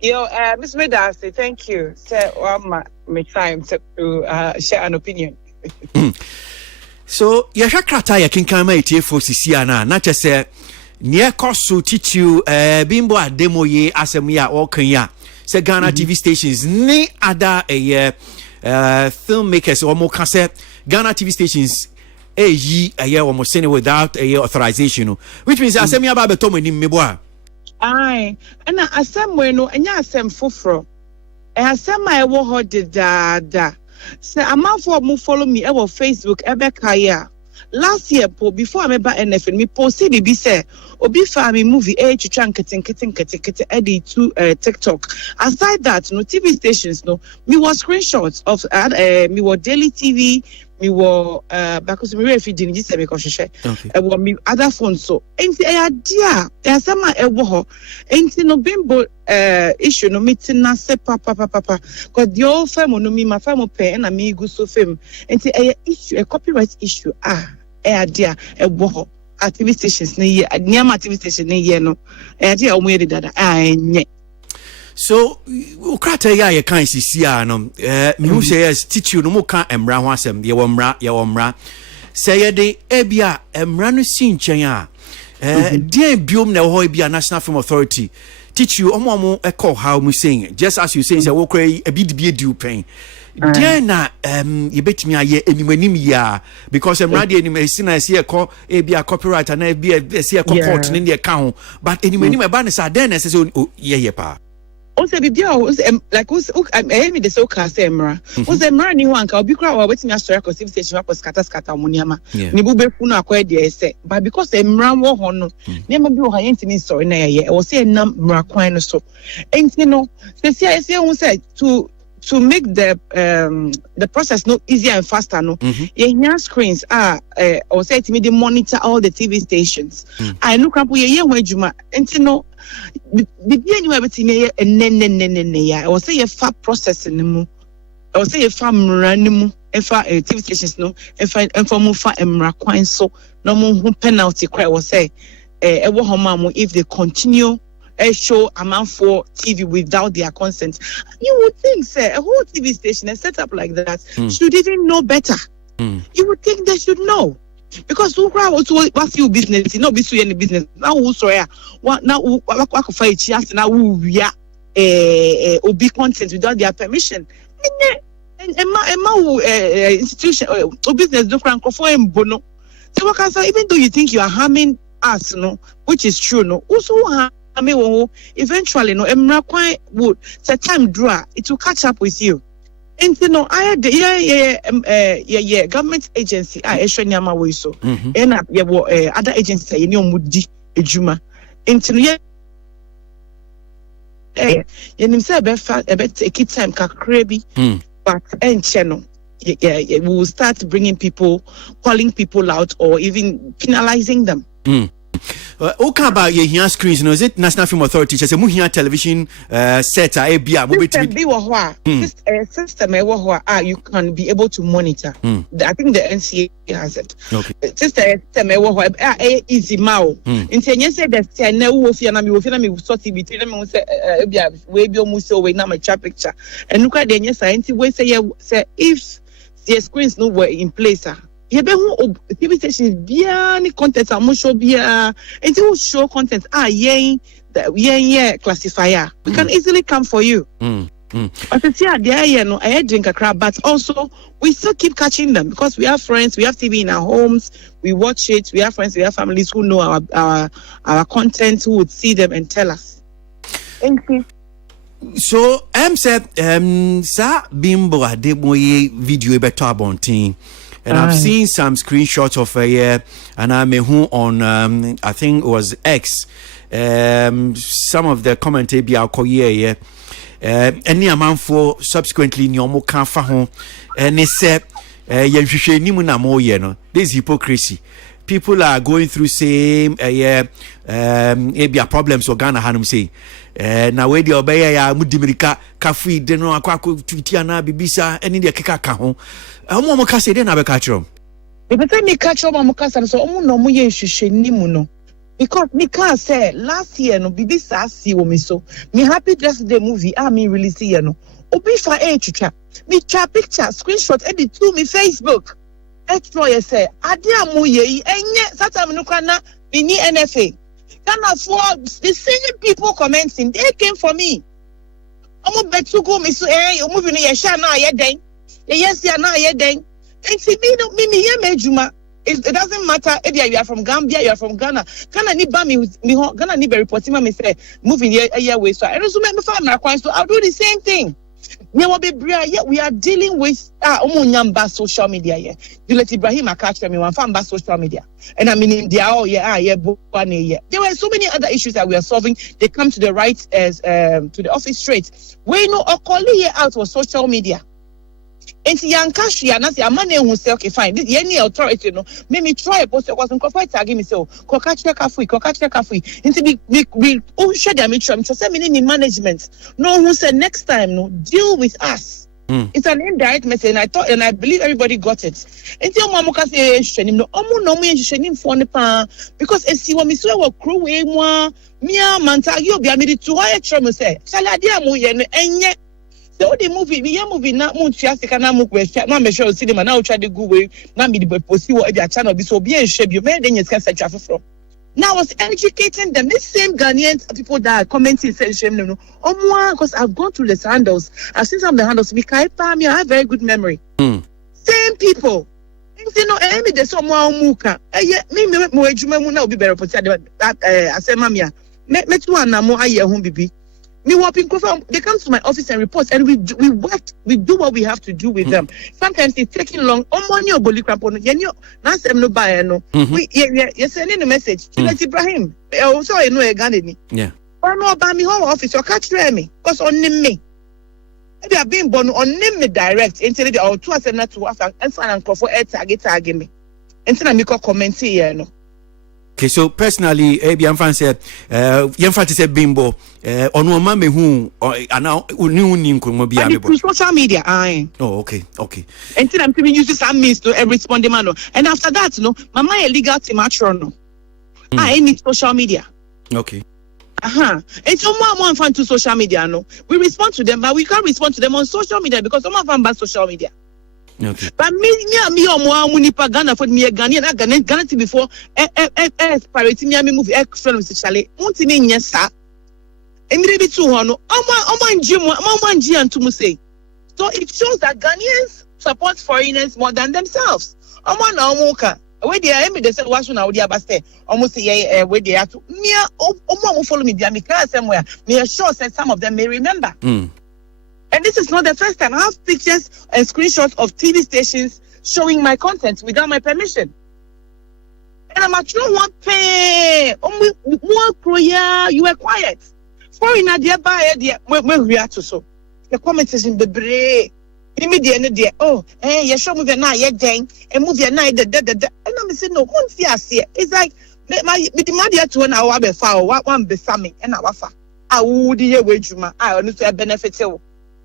Yo, Miss Medasi, thank you. Say my time to share an opinion. So yahwa krata ya kinkama ETF sisi na just say near kosu titu bimbo ademo ye asem ya okan ya. Say Ghana TV stations ni other filmmakers or more cassette Ghana TV stations a year almost send without a authorization, which means I send me about the Tom in Meboa. Aye, and I somewhere no, and ya sem fufro. I send my war da. So I'm out for move follow me over Facebook, Ebekaya. Last year, before I'm about NFA, me posted the say, Obi family movie, kitten, edit to TikTok. Aside that, no TV stations, no, me was screenshots of me was daily TV, me was because me if you didn't just make me other phones so. Ain't the idea? There's some ain't no bimbo issue no meeting na se papa. Cause the old family no me my family pay and me go so fame. Ain't the issue a copyright issue idea activity stations near activity station near no idea o me dada so ukrata ya ye kan sisia no me hu say yes teach you no mo kan emra ho asem ye wo mra say ye de ebia emra no si nchen a dia biom na ho ebia National Film Authority teach you omo e call how mu saying just as you saying say wo kra e bi de du pen dia na ye betimi aye animanim ya because emra de anim esina se call ebia copyright na ebia se call court ne de ka ho but animanim e ba ne sa den na se ye pa also bibia like I me the so cast emra was emra ni wanka obi kra wa wetimi asori cause station wa scatter moniama ni bu befu no akwa de ese but because emra wo ho no nema bi wo ha yentimi story na ye e wo say nam mra kwan no so enti no se hu say to make the process no easier and faster no your screens or say to me they monitor all the TV stations I look up we ye wadjuma enti no bibi anywhere betimi ne ya or say ye fa processing mu or say ye fa mra mu efa TV stations no efa mu fa emra kwan so no mu penalty cry or say e wo homa mu if they continue a show amount for TV without their consent. You would think, sir, a whole TV station is set up like that should even know better. You would think they should know. Because what's your business? You know, be any business. Now who sorry? What now? What fight? Chance now? We are be content without their permission. And institution or business don't for him bono. So what can say? Even though you think you are harming us, no, which is true, no, also eventually no emra kwan would set time draw it will catch up with you. And you know I government agency I nyama we so and other agencies you know mudi ejuma into nim say be take time kakra bi but channel we will start bringing people, calling people out or even penalizing them. Okay, about your screens, no, is it National Film Authority? Just a muhia television set a bia system you can be able to monitor. I think the NCA has it. Okay. System easy mau. Intenye say that na wo fia na me so TV me say bia we bi omu so we na my picture. And look at the nya science we say if the screens no were in place you be who TV stations bia ni content am show bia and you show content classifier we can easily come for you but it's there no I drink a crap but also we still keep catching them because we have friends, we have TV in our homes, we watch it, we have friends, we have families who know our content, who would see them and tell us. Thank you. So said sa bimbo adeboye video beto abontin. And I've seen some screenshots of and I who on I think it was X. Some of the commentary be alkoye any amount for subsequently nyomo kan fa ho and say yenhwehwe nimu na mo ye no. This hypocrisy. People are going through same problems or Ghana hanum say na we dey obey ya mudimirika kafi de no akwa tweetia na bibisa eni de keka ka ho omo ka say de na be ka chrom e be say me ka chrom omo ka say so omo no mo ye hwehwe nimu no because me can say last year no bibisa si wo me so me happy dress day movie me release here no obi fa twitwa me twa picture screenshot edit to me Facebook extra you say ade amu ye enye satam no kwa na ini NFA Ghana for the same people commenting they came for me omo betu go me so omo bi no ye sha na ye den Yes, yeah, now yeah, then. And see, me, yeah, juma. It doesn't matter if you are from Gambia, you are from Ghana. Ghana need Ghana need reporting me say moving here way. So I don't remember so I'll do the same thing. We are dealing with social media here. You let Ibrahim catch me one fan social media. And I mean they are there were so many other issues that we are solving. They come to the right as to the office straight. We know a colleague out was social media. And see, young cash, and I say, a man who say, okay, fine. This any authority, no. Make me try a post. I wasn't quite tagging me so. Kokachia kafui. And see, we all share their mutual. I'm just saying, in management. No, who said next time, no, deal with us. It's an indirect message, and I thought, and I believe everybody got it. And tell Mama can say, "Shenim no, no me shenim for ne pa because esi wa miswe wa crew we mwa mia mantagi obi amidi to why try say, saladi amu ye no enye." So the movie, na muntia sika na mukwesha na me show cinema na utwa de go way na me the post wo e dia channel bi so obi en hwe bi me den yes can search afro. Now I was educating them. These same Ghanaian people that are commenting say shame no. Because I've gone through the handles. I've seen some of the handles. I have very good memory. Same people. You know, there's someone muka. Me na obi better put that asemamia. Me tu anamo aye home bibi. Me working they come to my office and report, and we do what we have to do with them. Sometimes it's taking long. Money or boli crampon. You na sem no buy no. We you're sending a message. Let Ibrahim. Also you know a Ghanaian. Yeah. Or no about me home office or catch me because on me. They are being born on me direct until they are 2 as not to us and sign for tag me. Until I make a comment here no. Okay, so personally, I'm fan say, say bimbo, on one me who and now new social media. Oh, okay. Until I'm using some means to respond to and after that, no, mama a legal team no. I need social media. Okay. And so more fan to social media, no. We respond to them, but we can't respond to them on social media because some of them ban social media. Okay. But me munipa Ghana for me Ghanaian Ghana before parity me move friend with Charlie. Unti me nyesa. Emi too hono. Omanji antumu say. So it shows that Ghanaians support foreigners more than themselves. Oman na omuka. Where they are they say wash na odi abaste. Almost say where they are to me omo follow me there me class somewhere. Me sure say some of them may remember. And this is not the first time. I have pictures and screenshots of TV stations showing my content without my permission. And I'm actually one pay. You were quiet. Foreigner dear buyer dear when we are to so. The comment is in the break. Immediately dear. Oh, you show me the night yet dang and move your night and I'm saying no one see. It's like my media to an hour before one be summing and our fa. I would hear wage you I only say benefit you.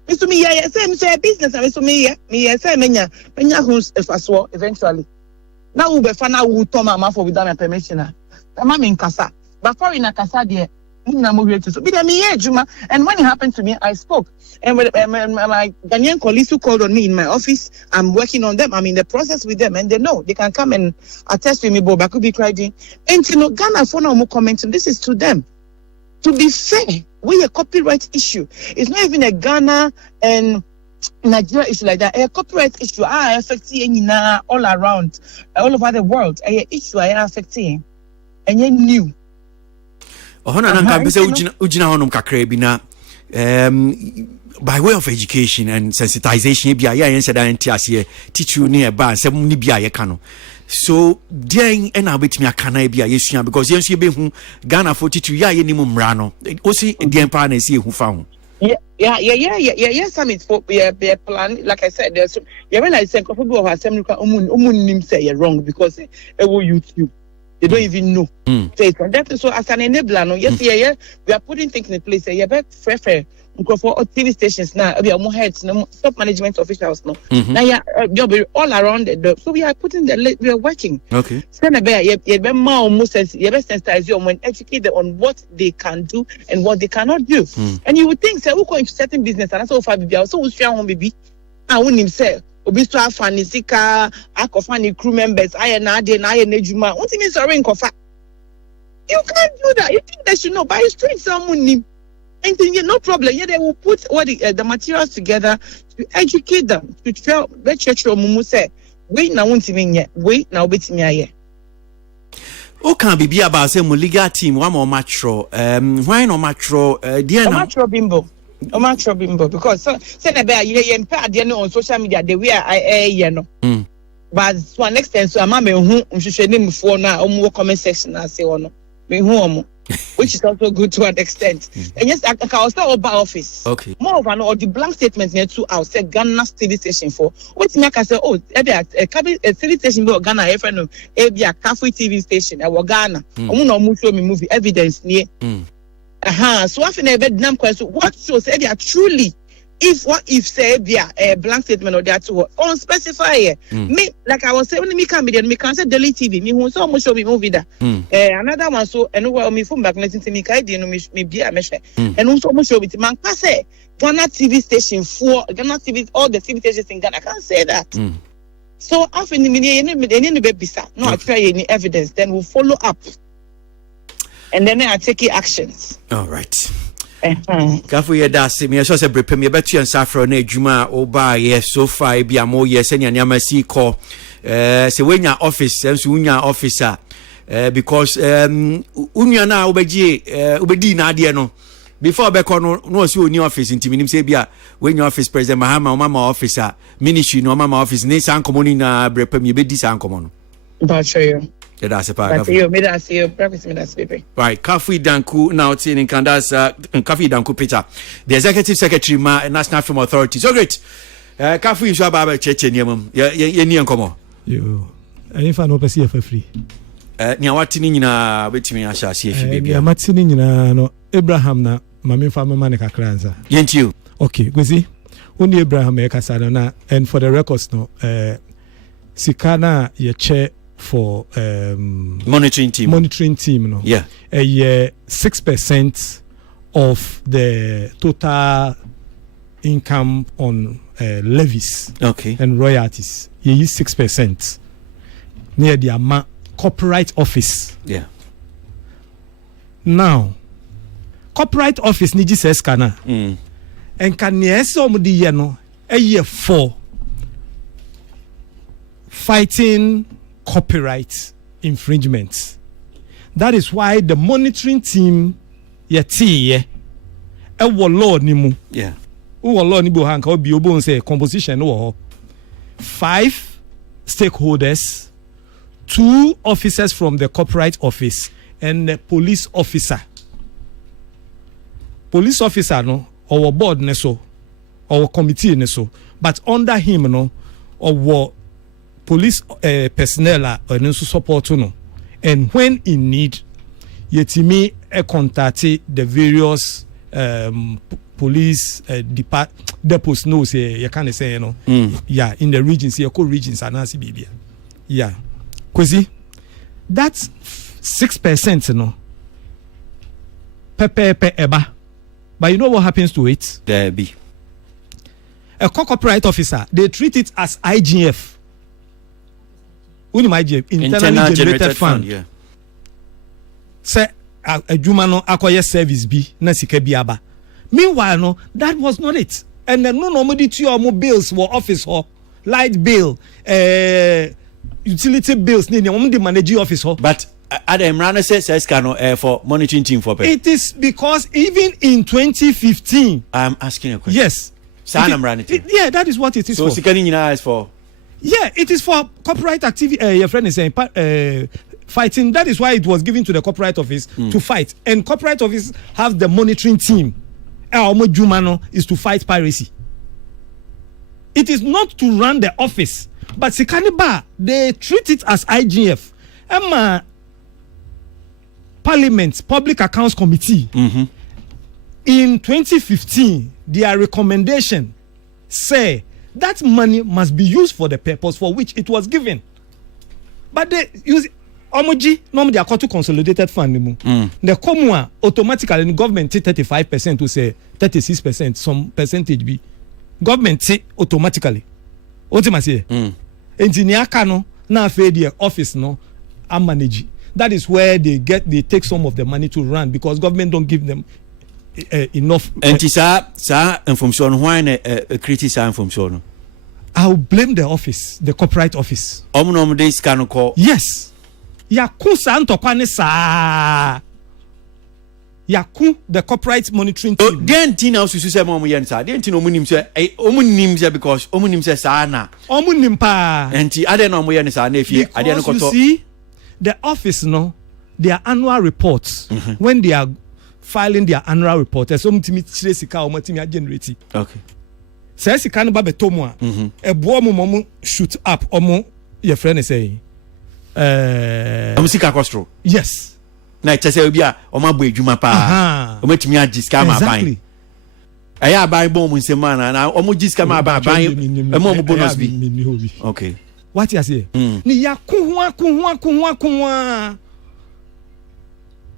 Mr. Me, yeah, say business, and Mr. Me, say menya who's if I saw eventually. Now we be fana who told my for without my permission. I'm in Casa, but for in a Casa, dear, so be me, yeah, Juma. And when it happened to me, I spoke. And when my Ghanaian colleagues who called on me in my office, I'm working on them. I'm in the process with them, and they know they can come and attest with me. But I could be crying. And you know, Ghana for no more commenting. This is to them. To be fair, we a copyright issue. It's not even a Ghana and Nigeria issue like that. A copyright issue affecting all around, all over the world. A issue affecting, and you new. By way of education and sensitization, teach you near ban, some Libya cano. So, then, and I'll bet me a canabia, yes, because yes, you be who Ghana 42 ya minimum rano. Also, the empire is here who found. Yeah. Summit for be plan. Like I said, there's you realize some people have some say you're wrong because it will YouTube. They don't even know. That is so as an enabler. No, yes, we are putting things in place. Yeah, but fair. For TV stations now, we are more heads, top management officials now. Now, you're all around so we are putting we are working. Okay. So, you more sensitize you when educate them on what they can do and what they cannot do. And you would think, say, we're going to certain business and that's all far baby. Also, we share one baby. I wouldn't him say, Obisto Afani Sika, Akofani crew members, I and Nejuma. What do you mean, sorry, Kofa? You can't do that. You think they should know by street someone name. And then, no problem. Yeah, they will put all the materials together to educate them, to tell the church or mumu say, wait now, won't me wait now, wait me. O can be about say legal team one more matro. Why no matro? Dear no matro bimbo. O matro bimbo because say na be you empa ade no on social media the way I no. But to an extent so ama me hu nhwehwe ne mfo na omo comment section na say ono. Me hu omo. Which is also good to an extent. And yes, I can also about office. Okay. More of an or the blank statement near to our say Ghana TV station for. What me I say, oh, a TV station for Ghana, a friend of a cafe TV station, a Ghana. Show me movie evidence near. So I think a damn question. What shows they are truly. If say there a blank statement or that to unspecified me like I was saying me can be there me can say delete TV me who so much show me movie that another one so and well me from back letting me kai dey no me be a measure and also much show it man can say Ghana TV station for Ghana TV all the TV stations in Ghana I can't say that so after the media any baby sir no I try any evidence then we'll follow up and then I take actions. All right. Kafu ye da se me so se brepem ye betu en safro na adwuma oba ye so far bia mo ye se nya ma si ko se wenya office enso unya officer because unya na obedi na ade no before be ko no si oni office ntimi se bia wenya office president mahama mama officer ministry no mama office ni san komoni na brepem ye bedi san komo no ba show yeah, that's a part. Right, Kafu Danku now in Kandasa Kafu Danku Peter, the Executive Secretary National Film Authority. So great. Kafu is about Chechen Yamum. Yeah, Komo. You if I know per for free. Niawatini na with me as I see if you be a matini no Abraham na Mammy Farmer Manica Cranza. Yent you. Okay, we see only Abraham Ekasana and for the records no Sikana ye chair for monitoring team no yeah 6% of the total income on levies and royalties ye 6% near the copyright office now copyright office ni Jesus kana and can yes di ye no a year for fighting copyright infringements. That is why the monitoring team yeti e wo law ni mu wo law ni bo hanka obi obo say composition wo 5 stakeholders, 2 officers from the copyright office and the police officer no or board ne so or committee ne so but under him no or police personnel and support no and when in need yetimi contact the various police depots no say you can say no yeah in the regions here regions and bibia yeah kwesi that's 6% no pepe eba but you know what happens to it there be a copyright officer they treat it as IGF internally generated fund. Yeah. Say a jumano akoye service bi na sika bi aba. Meanwhile no that was not it. And then no normally to your bills were office or light bill utility bills ni the manage office ho. But Adam Rana says can for monitoring team for pay. It is because even in 2015 I'm asking a question. Yes. Yeah, that is what it is so for. So Sikani is for yeah, it is for copyright activity. Your friend is saying fighting. That is why it was given to the copyright office to fight. And copyright office have the monitoring team. Jumano is to fight piracy. It is not to run the office, but Sikaniba they treat it as IGF. Parliament Public Accounts Committee in 2015, their recommendation say that money must be used for the purpose for which it was given. But they use Omoji, normally they are called to consolidated fund. The Comua automatically the government take 35% to say 36%, some percentage be government take automatically. What am I saying? Engineer Kano now the office no and manage. That is where they take some of the money to run because government don't give them enough. And sa information why criticize information. I'll blame the office, the corporate office. Days can call. Yes. Yaku santo kwane sa. Yaku the corporate monitoring team. Then tina also say mom yen sa. Then tina omunim say omunim say because omunim say sa na. Omunim pa. Enti ade no yen sa na fie ade no koto. You see the office no their annual reports when they are filing their annual report so mtimi chire sika o mtimi generate. Okay. Say sika no ba beto mu a ebo mo shoot up omo your friend is saying sika kostro. Yes. Na che say obi a o ma bo adwuma pa o matimi agiska ma ban aya ban bo mu nsema na o mo giska ma ban e mo bonus bi. Okay. What you say? Ni yakuwa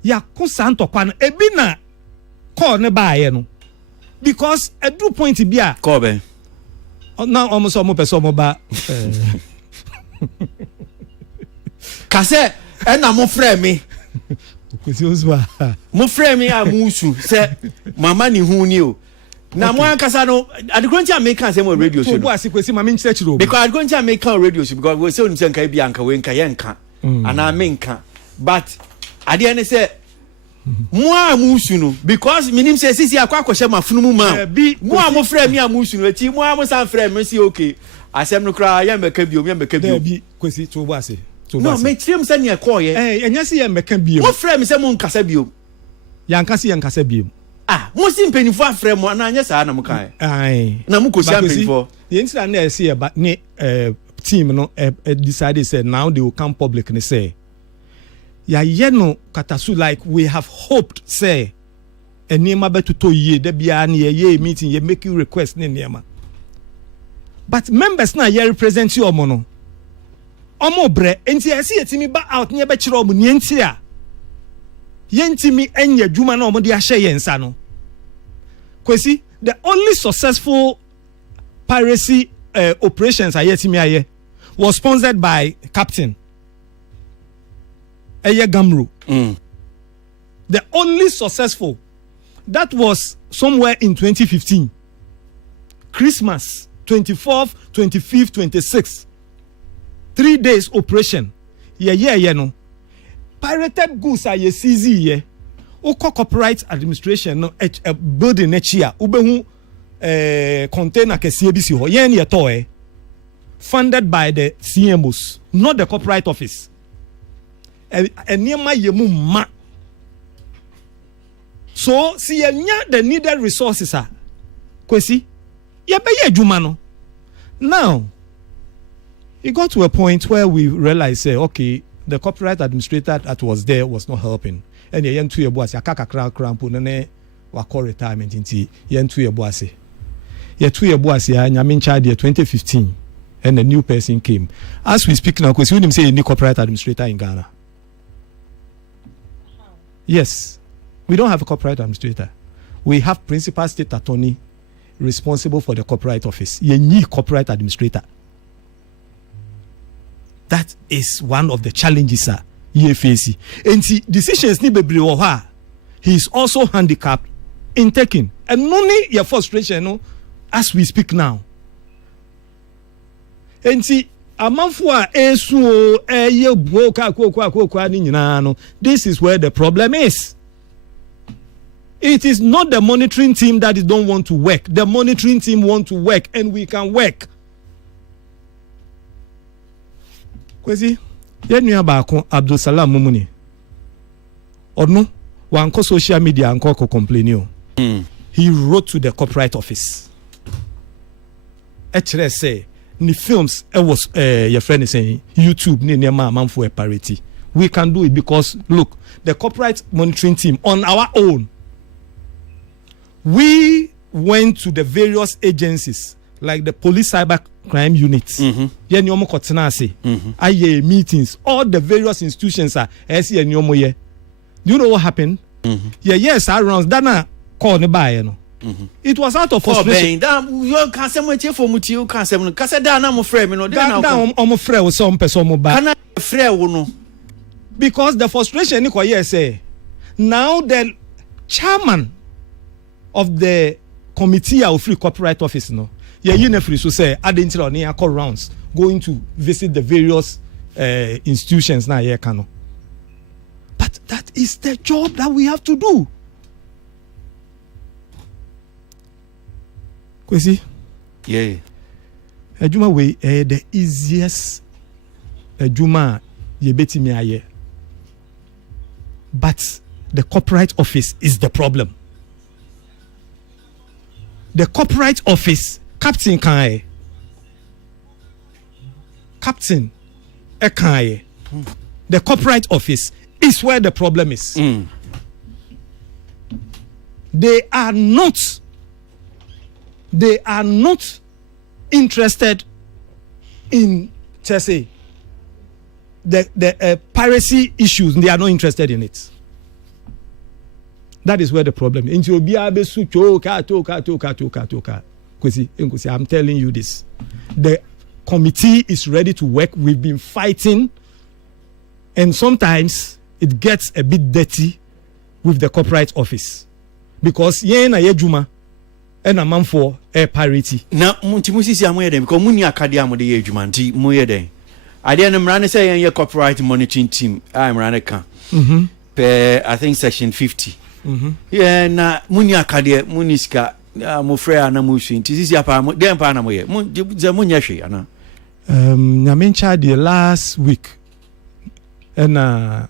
yaku santo kwan ebi na call ne baaye no because a do point bi a call be now almost person mo ba kase e na mo frɛ me mo frɛ me a musu sɛ mama ni hu ni o na mo ankasa no adekronti American say mo radio show no asikwesi mama nkyerɛ kyerɛ because adekronti American radio show because we say onim sɛ nka bi anka we nka ye nka ana me nka but ade ne say mo a musu no because minim say sisi akwa akɔhyɛ mafunu mu ma mo a mo frɛ me a musu no ati mo a mo san frɛ me say okay asɛm no kra ye mbeka bi o me mbeka bi bi kwesi to bo ase no me trim say ne call ye enya se ye mbeka bi o mo frɛ me say mo nkasa bi o yanka se ye nkasa bi o mo si mpenifo afrɛ mo na anya saa na mo kan na mo kosi mpenifo ye ntira na ese ye ba ne team no decided say now they will come public and say ya no katasu like we have hoped say enema betuto ye de bia na ye meeting ye make request ne nema but members na ye represent you omo no omo bre enti ese yetimi ba out ne be kire omo ne enti a yentimi enya dwuma na omo de ahye yensa no kwesi the only successful piracy operations ayetimi aye was sponsored by Captain Gamro. The only successful that was somewhere in 2015 Christmas 24th 25th 26th 3 days operation no pirated goods are ye CZ ye oko copyright administration no building next year ubehu container kesi bi si ho ye ne to funded by the CMOs not the copyright office enema yemu ma so si enya the needed resources are kwesi ye be ye adwuma no now it got to a point where we realized say okay the copyright administrator that was there was not helping and ye yentu ye boase akaka krampo ne wa call retirement nti yentu ye boase ye tu ye boase ya nyame ncha de 2015 and a new person came as we speak now kwesi we say any copyright administrator in Ghana. Yes, we don't have a copyright administrator. We have principal state attorney responsible for the copyright office. You need copyright administrator. That is one of the challenges, sir. You face. And see, decisions need to be made. He is also handicapped in taking. And only your frustration, no, as we speak now. And see, this is where the problem is. It is not the monitoring team that don't want to work. The monitoring team want to work and we can work. Kwesi, yenu abako Abdul Salam Mumuni. Odno, wanko social media anko ko complain. He wrote to the copyright office. Actually say ni films was your friend is saying YouTube ni nema man for a parity. We can do it because look, the copyright monitoring team on our own, we went to the various agencies like the police cyber crime units. Yen yomo kotena se. Aye meetings, all the various institutions are esi yen yomo ye. Do you know what happened? Yes, I runs dana call ne buy no. It was out of frustration. You can't say much for much. You can't say much. Say that I'm afraid. No, that I'm afraid with some person mo ba. Can I afraid no? Because the frustration ni kwa say now the chairman of the committee of free copyright office no ye free so say identity on here call rounds going to visit the various institutions now here can. But that is the job that we have to do. Kwesi? Yeah. Ejuma way the easiest ejuma ye beti me aye. But the copyright office is the problem. The copyright office captain kan captain kan the copyright office is where the problem is. They are not interested in say the piracy issues. They are not interested in it. That is where the problem is. I'm telling you this. The committee is ready to work. We've been fighting, and sometimes it gets a bit dirty with the copyright office because juma and a man for air parity. Now, Muntimusi Amoyeden, because Munia Kadiamo de Jumanti, Moyeden. I didn't run say your copyright monitoring team. I'm Ranaka. I think section 50. Yeah, na Munia Kadia, Muniska, Mofrea, Namushi, Tizia Pam, then Panamoye, Munyashi, Anna. Namencha the last week, and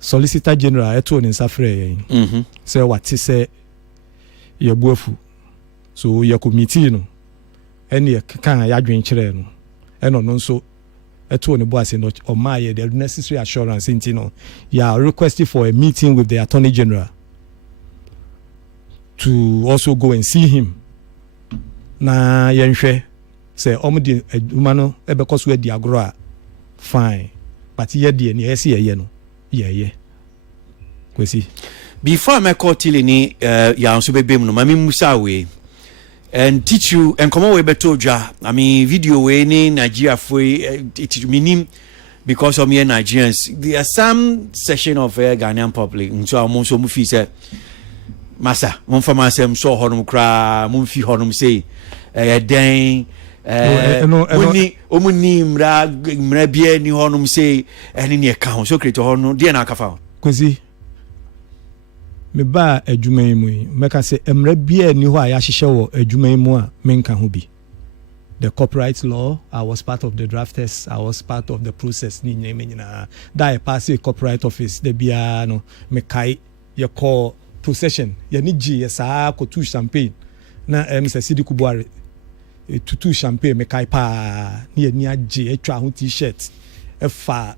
Solicitor General Eton in Safre, say what he say, your bofu. So your committee, no, and your can I drink children, and on so. Eton boss in or my the necessary assurance in requesting for a meeting with the Attorney General to also go and see him. Na yenhwe say omudi adumano because we di agro fine but here the na ese ye no ye kwesi before my call till ni ya so bebem no mami musa we and teach you and come away better. I mean, video way in Nigeria for it meaning because of me Nigerians. There are some section of Ghanaian public. So I'm also mufi say, Massa, one for myself, so honum cry, mufi honum say, den, omuni mrabie ni honum say, and in the account, so create honum, dear Nakafa. Kwesi. Me ba adwuma yi mu meka say emra bia ni ho a ya hyehyɛ wɔ adwuma yi mu a menka ho bi. The copyright law, I was part of the drafters, I was part of the process ni nyina that I pass a copyright office the bia no me kai ye call procession ye ni gi ye saa ko tu champagne na Mr. Sidi Kubuare tutu champagne me kai pa ni ni agi atwa ho t-shirt e fa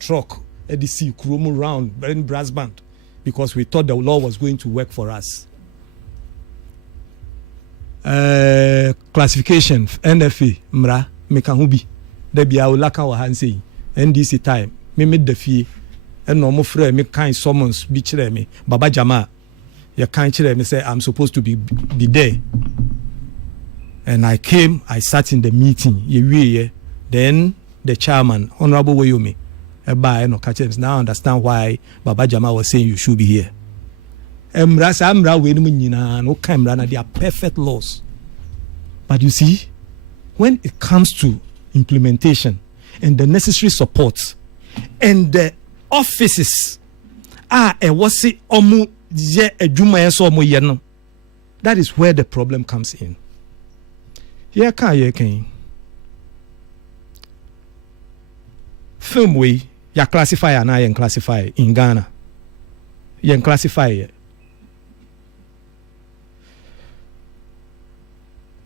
truck e di see krom round in brass band. Because we thought the law was going to work for us. Classification, NFA, mra, mekahubi. Debi a ulaka wa hansi. NDC time, me made the fee. And no more free, me kind summons, bichre me. Baba Jama, you can't chile me say I'm supposed to be there. And I came, I sat in the meeting. Then the chairman, Honorable Wayomi. Now I understand why Baba Jama was saying you should be here. They are perfect laws. But you see, when it comes to implementation and the necessary support and the offices that is where the problem comes in. Here can film way ya classify and I classify in Ghana. You classify.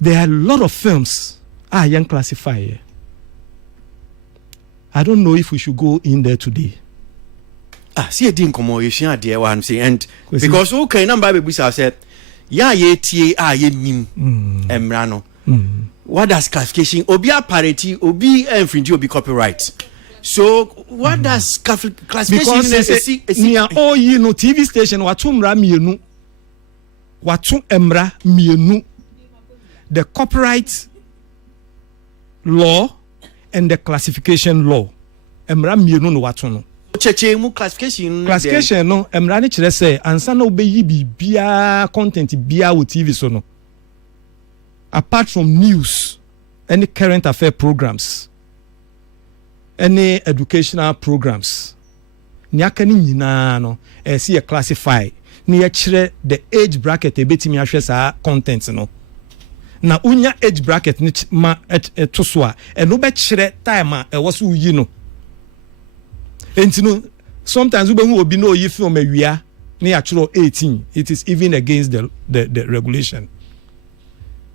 There are a lot of films young classify. I don't know if we should go in there today. See a din come you dear one say and because okay number baby said ye nim emrano. What does classification obia parity obi infringe obi copyright? So what does classification near all you know TV station watumra mienu watu emra mienu the copyright law and the classification law emra mienu no watu no Chechemu classification. Classification no emrani kire say ansa na obeyi bibia content bia with TV so no. Apart from news, any current affair programs, any educational programs, nyaka ni nyina no see a classify ni kire the age bracket e betimi ahwe sa content no. Na unya age bracket ni ma to so a no be kire time a was uyi no. Enti sometimes we will be no you film awia near 18. It is even against the regulation.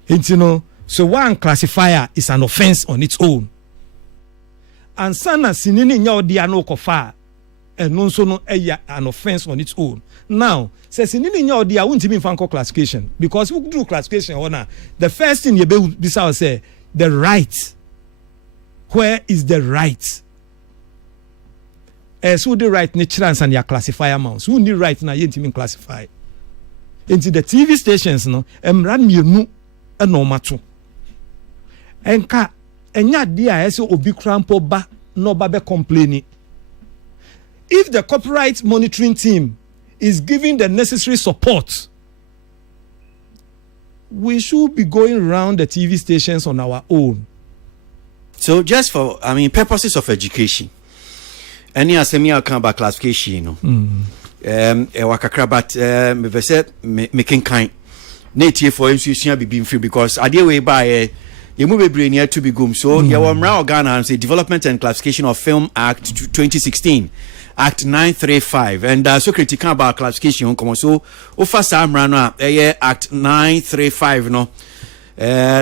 Enti so one classifier is an offense on its own. And sana sinini nya odi ano kofa and no so no an offense on its own. Now, says sinini nya odi won't even fan classification because we do classification honor. The first thing you be say the right. Where is the right? So the right nature and your classifier amounts. Who need right now? You even classify. Into the TV stations, no, run you no a normal too. Enka enya dia so obi crampo ba no babe complaining. If the copyright monitoring team is giving the necessary support, we should be going around the TV stations on our own. So just for purposes of education. Any asemi account about classification, no. Wakakra but me say making kind. Native for institution be being free because idea way by you move brain here to be gum. So you were Ghana and say Development and Classification of Film Act 2016, Act 935, and so critical about classification. Come so offer Sam Rana Act 935 no.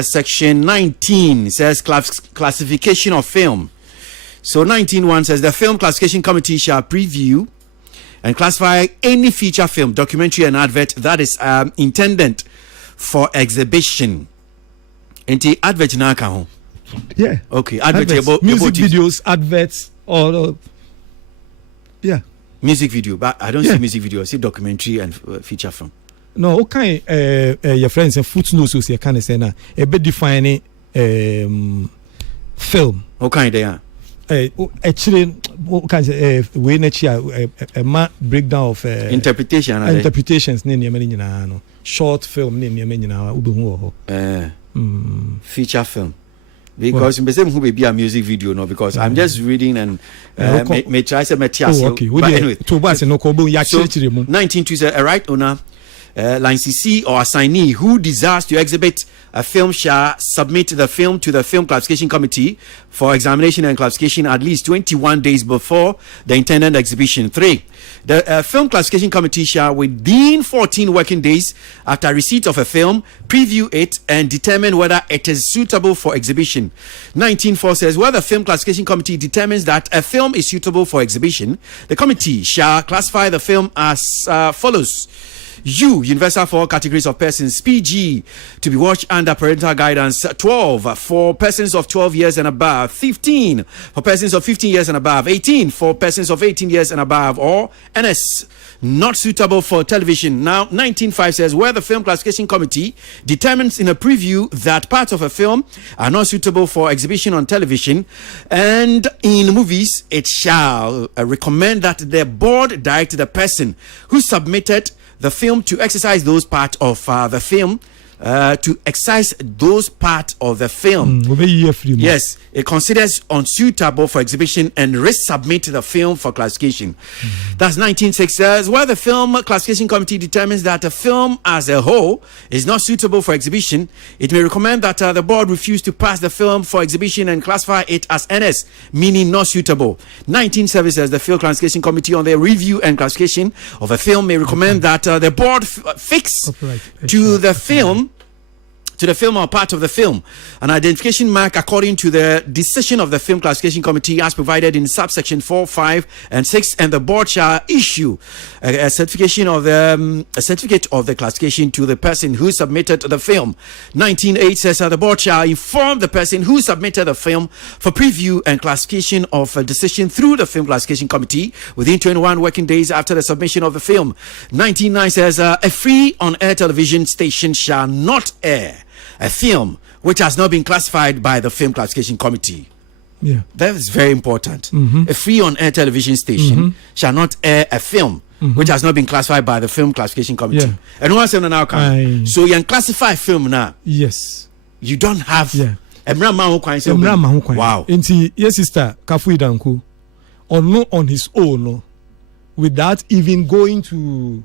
Section 19 says classification of film. So 19.1 says the Film Classification Committee shall preview and classify any feature film, documentary and advert that is intended for exhibition. And the advert na ka. Yeah. Okay. Advert about music videos, adverts, or yeah. Music video, but I don't see music video. I see documentary and feature film. No, okay. Your friends and footnotes you can say na a bit defining film. Okay, they are. Actually, what kind of way a breakdown of interpretations no short film feature film because in the same who be a music video no because I'm just reading and may try some material. Okay, but anyway, so 19 a right owner licensee or assignee who desires to exhibit a film shall submit the film to the Film Classification Committee for examination and classification at least 21 days before the intended exhibition. 3. The Film Classification Committee shall, within 14 working days after receipt of a film, preview it and determine whether it is suitable for exhibition. 19.4 says, where the Film Classification Committee determines that a film is suitable for exhibition, the committee shall classify the film as follows. Universal for all categories of persons. PG, to be watched under parental guidance. 12, for persons of 12 years and above. 15, for persons of 15 years and above. 18, for persons of 18 years and above. Or NS, not suitable for television. Now, 19.5 says, where the Film Classification Committee determines in a preview that parts of a film are not suitable for exhibition on television and in movies, it shall recommend that the board direct the person who submitted the film to exercise those parts of the film to exercise those parts of the film. Yes, it considers unsuitable for exhibition and resubmit the film for classification. That's 19.6 says, where the Film Classification Committee determines that a film as a whole is not suitable for exhibition, it may recommend that the board refuse to pass the film for exhibition and classify it as NS, meaning not suitable. 19.7 says, the Film Classification Committee on the review and classification of a film may recommend that the board fix to the film or part of the film an identification mark according to the decision of the Film Classification Committee as provided in subsection 4, 5, and 6, and the board shall issue a certificate of the classification to the person who submitted the film. 19.8 says the board shall inform the person who submitted the film for preview and classification of a decision through the Film Classification Committee within 21 working days after the submission of the film. 19.9 says a free on-air television station shall not air a film which has not been classified by the Film Classification Committee. Yeah. That is very important. Mm-hmm. A free on-air television station Mm-hmm. shall not air a film which has not been classified by the Film Classification Committee. Yeah. And once in an outcome, so you can classify film now. Yes. You don't have. Yeah. Wow. Inti, yes, sister, Kafui Danku, on his own, no, without even going to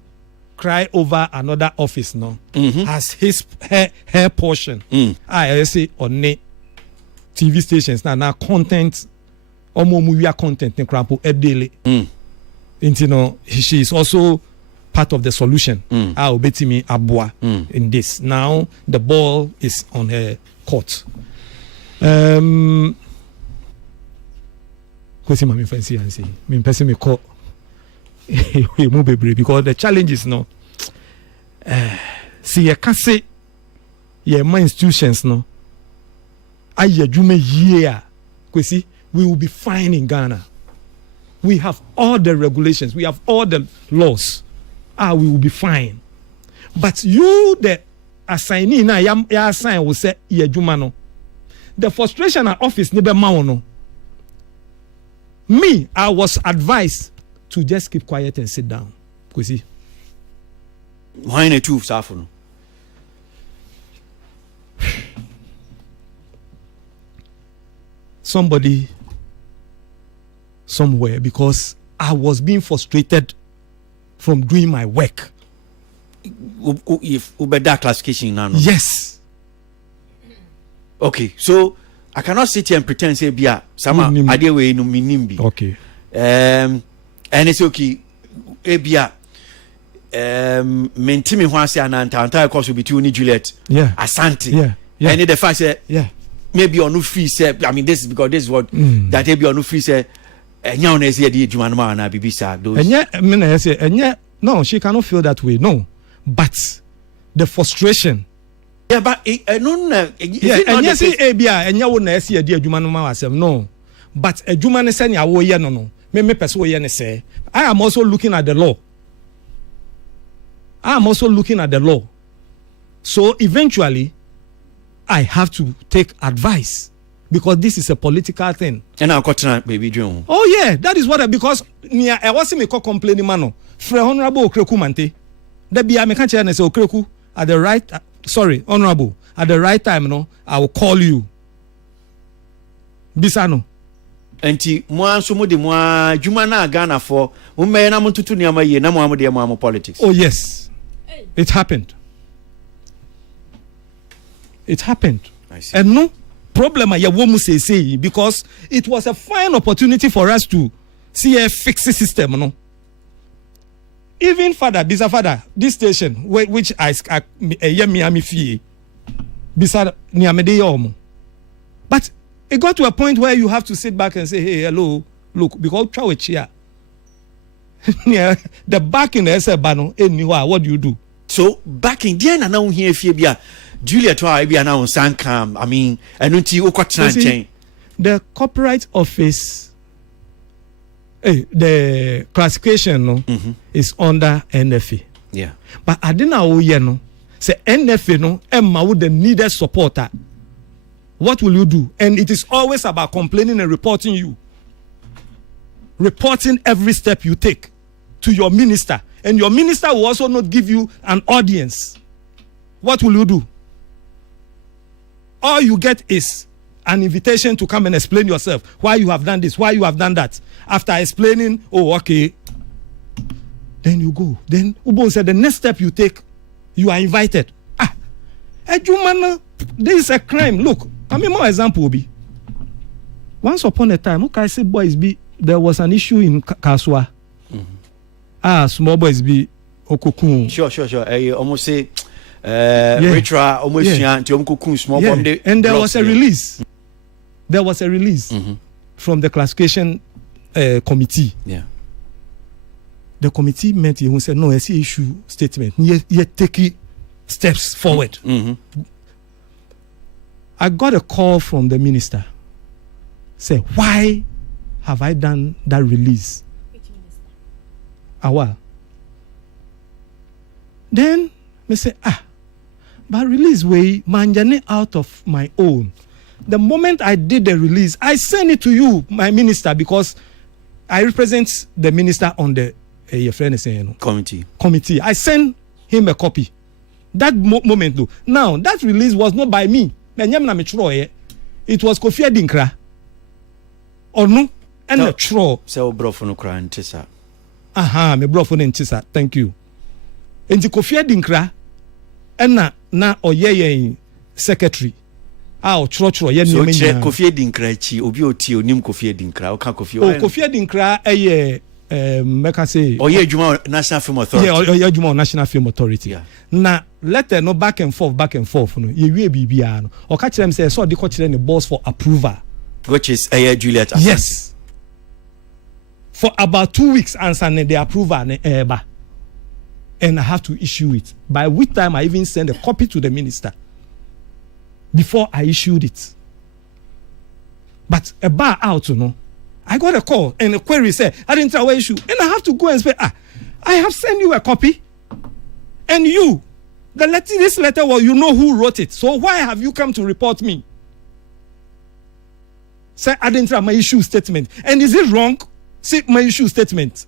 cry over another office, no, has his hair portion. I say on TV stations now content, movie content, ne crampo daily. Inti no, she is also part of the solution. Obetimi Abua in this. Now the ball is on her court. Kwesi mami fancy and say me person me call we move baby because the challenge is no see you can say yeah my institutions no aye adwuma year kwesi we will be fine in Ghana. We have all the regulations, we have all the laws. We will be fine. But you the assignee na ya assign will say ye adwuma no. The frustration at office never no. Me, I was advised to just keep quiet and sit down. Kwesi. Why not two Safuno? Somebody somewhere, because I was being frustrated from doing my work. If that classification now. Yes. Okay, so I cannot sit here and pretend say bia sama idea way no minimbi. Okay. And it's okay. Ebia mentimi ho ase ananta entire course will be between Juliet. Yeah. Asante. Yeah. Yeah. And the fact say yeah. Maybe on no free say I mean this is because this is what that maybe on no free say enya on say the adwuma no ma na bibisa those. Enya me na say enya no, she cannot feel that way. No. But the frustration. Yeah, but no, and yes, Abia, and you wouldn't see a dear Juman no. But a Juman is saying, I will no. Me person say, I am also looking at the law. I am also looking at the law. So eventually, I have to take advice because this is a political thing. And I'll cut baby John. Oh, yeah, that is what because I wasn't me complaining, mano. Fre Honorable Okreku Mante. The be I can't say Okreku at the right. Sorry, Honorable, at the right time, no, I will call you. Bisano. Enti mo so mo de mo adwuma na Ghana for mo me na mo tutu niam ye na mo de mo politics. Oh yes. It happened. It happened. I see. And no problem ya wo mu say because it was a fine opportunity for us to see a fixed system, no. Even Bisa this station which I Miami fee Bisa Niamede Yomo. But it got to a point where you have to sit back and say, hey, hello, look, because try a chair. The back in the SBano, what do you do? So back in the end, now here Fibia, Julia try be now Sankam. I mean, and the Copyright Office. The classification is under NFA. Yeah. But I didn't know say NFA no Emma would the needed supporter. What will you do? And it is always about complaining and reporting you. Reporting every step you take to your minister. And your minister will also not give you an audience. What will you do? All you get is an invitation to come and explain yourself why you have done this, why you have done that. After explaining, oh, okay, then you go. Then Ubon said the next step you take, you are invited. This is a crime. Look, I mean, more example will be once upon a time, okay, I say boys be there was an issue in Kaswa. Small boys be Okokun. Sure. I almost say Ritra almost small bomb. And there was a release. There was a release from the classification committee. Yeah. The committee met you and said, no, I see issue statement. You take steps forward. I got a call from the minister. Say, why have I done that release? Which minister? Awa. Then, me say, but release way, manjane out of my own. The moment I did the release, I sent it to you, my minister, because I represent the minister on the committee. I sent him a copy. That moment, though. Now, that release was not by me. It was Kofi Adinkra. Or no? And the tro. So, Brofon Kran Tissa. Aha, me Brofon and Tissa. Thank you. And the Kofi Adinkra, and na Oye secretary. Tro. So, Kofi Adinkra, Obi Oti, Nim Kofi Adinkra, Kofi Adinkra, make say Juma National Film Authority. Yeah, Juma National Film Authority. Yeah. Now letter no back and forth. No, you will be no. Or catch them say so they catch them the boss for approval. Which is Juliet. Asante. Yes. For about 2 weeks, answering the approval and I have to issue it. By which time I even send a copy to the minister before I issued it. But a bar out, I got a call and a query said, I didn't tell issue. And I have to go and say, I have sent you a copy. And you, this letter, well, you know who wrote it. So why have you come to report me? Say, I didn't tell my issue statement. And is it wrong? Say my issue statement.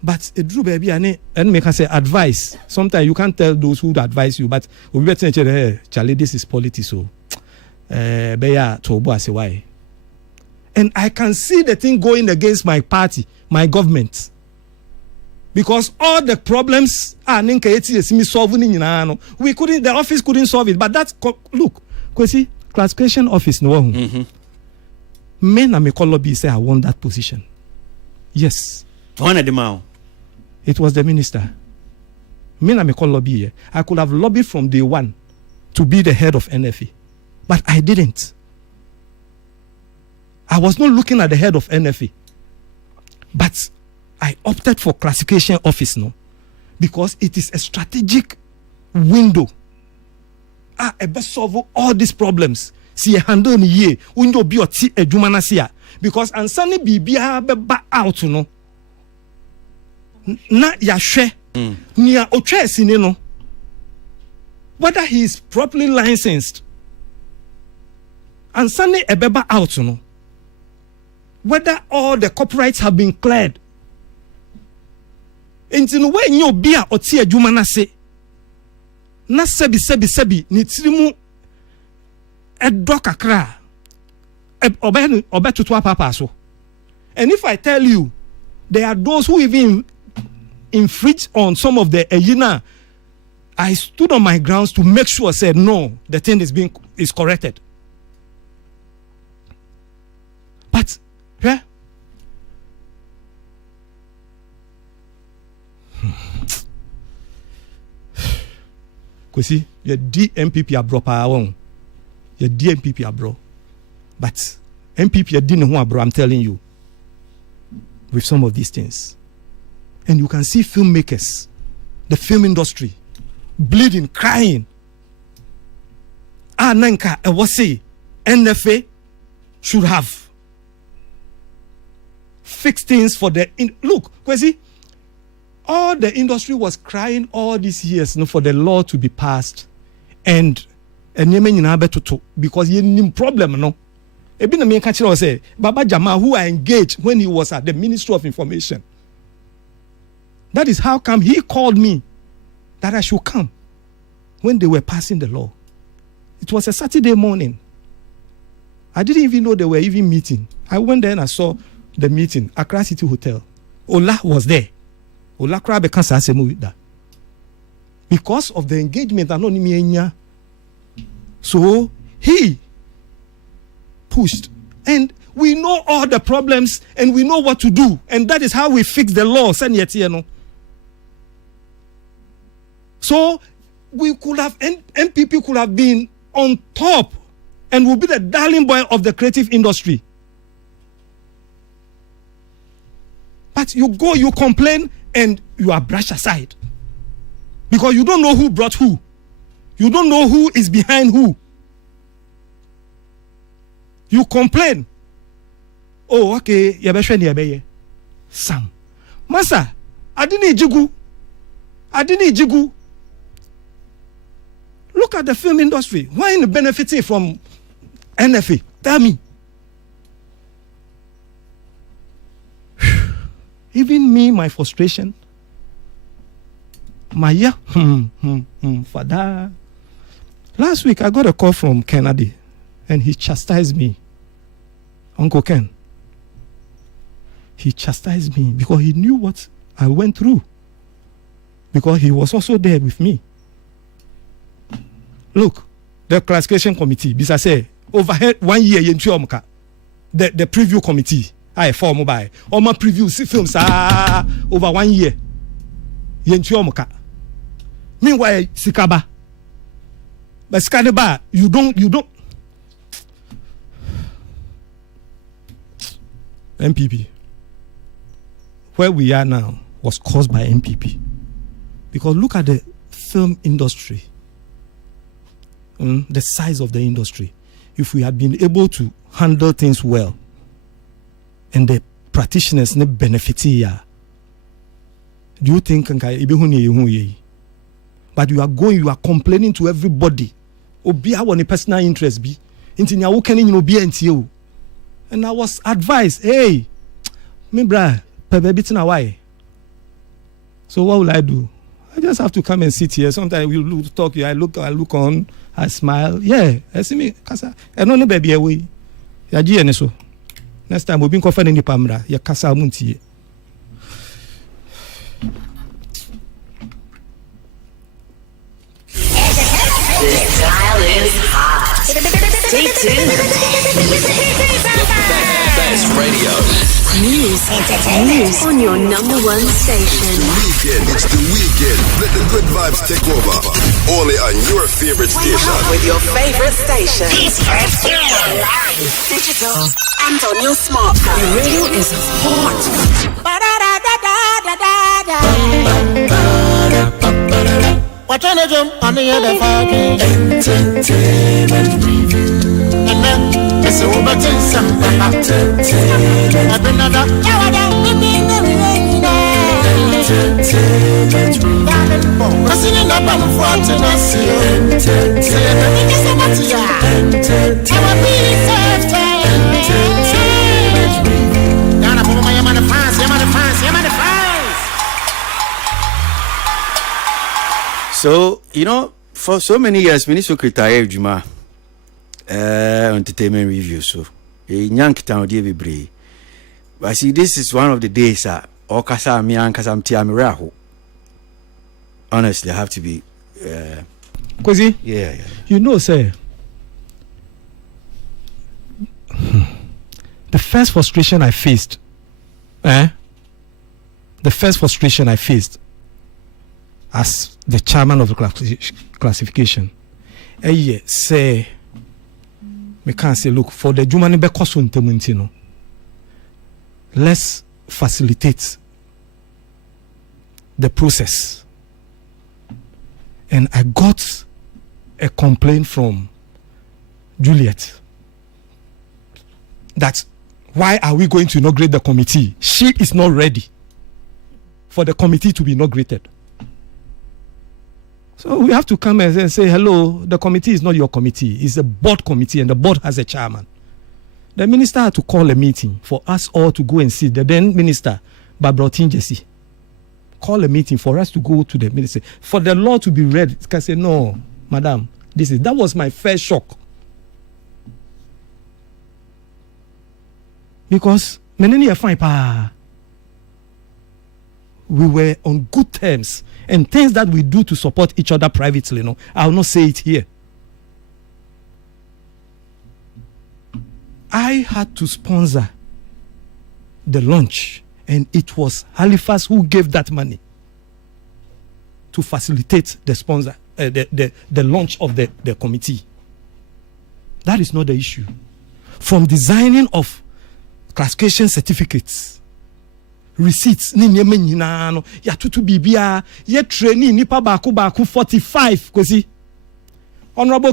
But it drew baby and make us say advice. Sometimes you can't tell those who advise you, but we better say, Charlie, this is politics. So, beya to say why. And I can see the thing going against my party, my government, because all the problems are solving. We couldn't. The office couldn't solve it. But that's look, Kwesi, classification office no. Men and me call lobby say I want that position. Yes. One of them. It was the minister. Me and me call lobby. I could have lobbied from day one to be the head of NFA, but I didn't. I was not looking at the head of NFA, but I opted for classification office because it is a strategic window. I best solve all these problems. See a handle in ye window be a jumanasia because ansani bibia beba out na yahwe nia otwa asine no whether he is properly licensed ansani ebeba out whether all the copyrights have been cleared into no way nyo bia oti adwuma na se na sebi ni tirimu edo kakra obetutu papa so. And if I tell you there are those who even infringe on some of the Ejina, I stood on my grounds to make sure said no, the thing is corrected. But yeah. Kwesi, your DMPP abro pa won. Your DMPP abro. But MPP didn't know abro, I'm telling you. With some of these things. And you can see filmmakers, the film industry, bleeding, crying. Nanka, I was say, NFA should have fixed things for the... Look, Kwesi, all the industry was crying all these years for the law to be passed. And because you problem, no? Say, Baba Jama, who I engaged when he was at the Ministry of Information. That is how come he called me that I should come when they were passing the law. It was a Saturday morning. I didn't even know they were even meeting. I went there and I saw the meeting, Accra City Hotel. Ola was there. Ola Krabe can't say with that. Because of the engagement, so he pushed. And we know all the problems and we know what to do. And that is how we fix the law. So we could have, MPP could have been on top and will be the darling boy of the creative industry. But you go, you complain, and you are brushed aside. Because you don't know who brought who. You don't know who is behind who. You complain. Oh, okay, Sam. Masa, I didn't jigu. Look at the film industry. Why are you benefiting from NFA? Tell me. Even me, my frustration. My father. Last week I got a call from Kennedy and he chastised me. Uncle Ken. He chastised me because he knew what I went through. Because he was also there with me. Look, the classification committee, this I say, overhead 1 year, the preview committee, I form by my preview films over 1 year. Meanwhile, Sikaba. But Skadaba, you don't. MPP. Where we are now was caused by MPP. Because look at the film industry. The size of the industry. If we had been able to handle things well, and the practitioners ne benefit here, do you think but you are complaining to everybody. Obia one personal interest be. And I was advised, hey, me bra, so what will I do? I just have to come and sit here. Sometimes we talk. I look on. I smile. Yeah, I see me. Kasa. I don't know baby away. Ya ji ene so. Next time we be confident in pamra. Ya kasa munti. This dial is hot. Stay tuned. Best radio. News on your number one station. It's the weekend. Let the good vibes take over. Only on your favorite station. With your favorite station. Digital and on your smartphone. The radio is hot. What on a jump on the other fucking entertainment review. And then it's over to some entertainment. I've been another entertainment review. I'm sitting up on the front and I see entertainment. Entertainment review. Down up on my man, the fans. So, for so many years, Minister Secretary Juma entertainment review. So, Yank Town David. But see, this is one of the days or Kasa Mian Kasam Tiamiraho. Honestly, I have to be Kwesi? Yeah. Sir, the first frustration I faced, as the chairman of the classification, say, me can't say, look, for the Jumani Bekosun Temuntino, let's facilitate the process. And I got a complaint from Juliet that why are we going to inaugurate the committee? She is not ready for the committee to be inaugurated. So we have to come and say, hello, the committee is not your committee. It's a board committee and the board has a chairman. The minister had to call a meeting for us all to go and see. The then minister, Barbara Tinjesi, call a meeting for us to go to the minister. For the law to be read, can say, no, madam, that was my first shock. Because we were on good terms. And things that we do to support each other privately, I will not say it here. I had to sponsor the launch, and it was Halifax who gave that money to facilitate the sponsor, the launch of the committee. That is not the issue. From designing of classification certificates, receipts ni nyeme nyina no ya tutu bibia ye training nipa baako 45 kosi honorable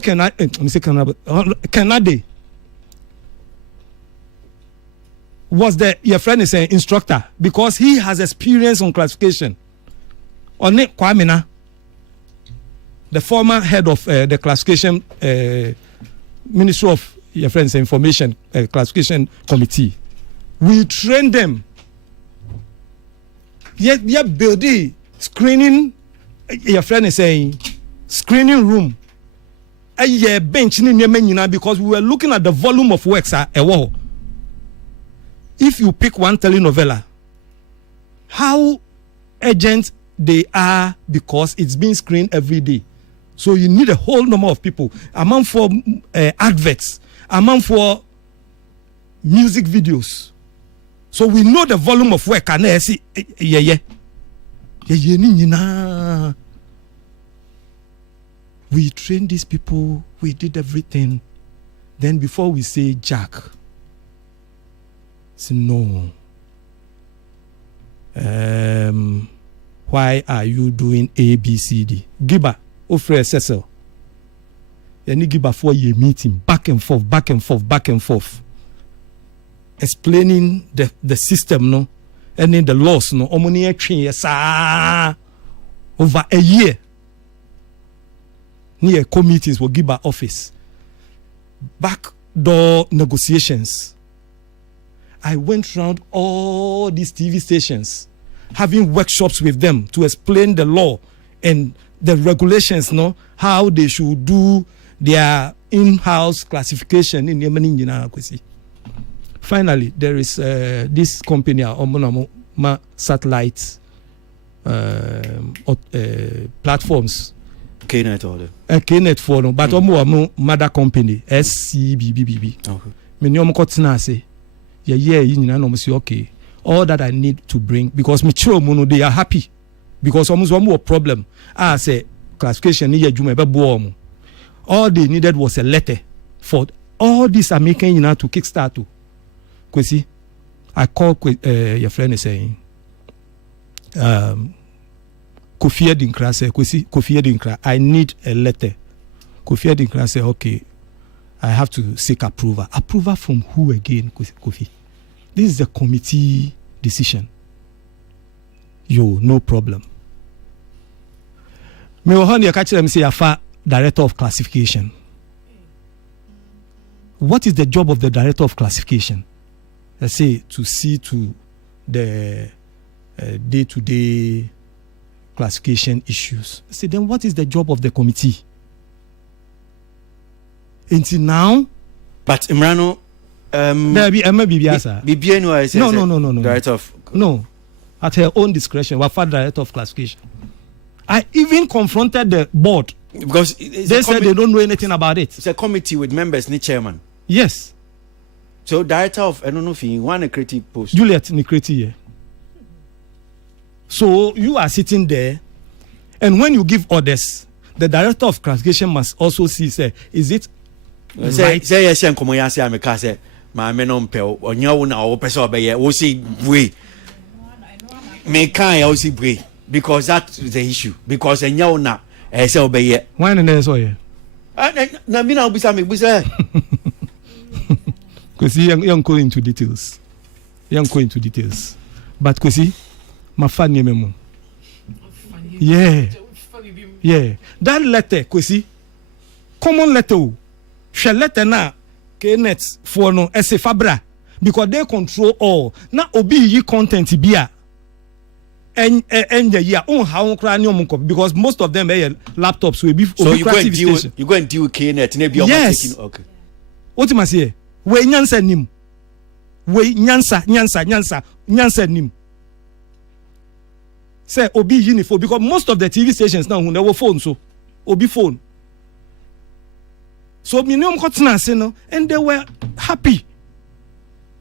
Canada was your friend is an instructor because he has experience on classification on it kwamina the former head of the classification Ministry of your friends information classification committee. We train them. Yeah, building screening. Your friend is saying screening room. A bench because we were looking at the volume of works at a wall. If you pick one telenovela, how urgent they are because it's being screened every day. So you need a whole number of people. Amount for adverts, amount for music videos. So we know the volume of work. And I see, we trained these people. We did everything. Then before we say Jack, say no. Why are you doing A, B, C, D? Giba, offer Cecil. Any Giba for your meeting, back and forth, back and forth, back and forth. Explaining the system, no, and then the laws, no, over a year. Near committees will give our office. Backdoor negotiations. I went around all these TV stations, having workshops with them to explain the law and the regulations, no, how they should do their in-house classification in Yemen. Finally, there is this company, satellite platforms. KNet order. KNet for no, but mother company SCBBB. Okay. Many say, okay. All that I need to bring because they are happy because almost one more problem. I say classification all they needed was a letter for all this American to kickstart to. Kwesi, I call your friend is saying Kofi Adinkra say Kofi Adinkra, I need a letter. Kofi Adinkra say, okay, I have to seek approval. Approval from who again, Kofi? This is the committee decision. No problem. Me ohani catch them say afa director of classification. What is the job of the director of classification? Let's say to see to the day-to-day classification issues. See, then what is the job of the committee? Until now, but Imrano, no. Director of no, at her own discretion, Wafa director of classification. I even confronted the board because they said they don't know anything about it. It's a committee with members, ni chairman. Yes. So director of I don't know if you want a creative post. Juliet Nikreti here. So you are sitting there, and when you give orders, the director of classification must also see, say, is it right? Say yes, and come here, say I'm a case. My men on pel, or you know, or person obey, we see way. Me can't also break because that's the issue. Because I know now, I say obey. Why not so here? Na me now be some be say. Because you go into details. But because my funny memo. Yeah. That letter, Kwesi, common letter. She letter na KNet for no ese fabra because they control all. Na obi yi content bia. And the year on how cranium because most of them are laptops will be. So you go and deal with KNet. Yes. Okay. What you must say? We nyansa nim. We nyansa nim. Say obi uniform because most of the TV stations now they were phone so obi phone. So minimum cotton say no and they were happy.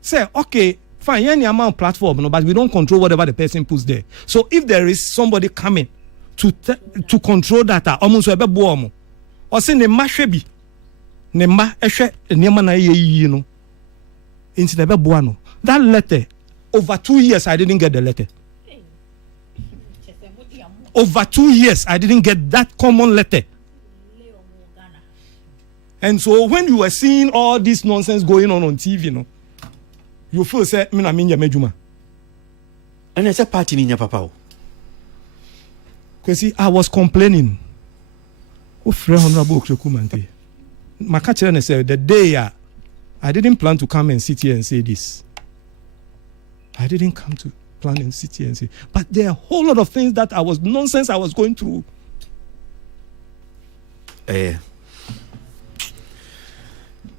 Say okay, fine, any amount platform no, but we don't control whatever the person puts there. So if there is somebody coming to control data, almost ebe boom. Or say ne mashwebi. Ne ma ehwe niam na ye no. Into the boano. That letter over 2 years I didn't get the letter. Over 2 years, I didn't get that common letter. And so when you were seeing all this nonsense going on TV, you feel say, "Mina minya mejuma." And it's a party in your papa. Because I was complaining. Honorable Okrekumante. Makachene said the day I didn't plan to come and sit here and say this. I didn't come to plan and sit here and say, but there are a whole lot of things that nonsense I was going through.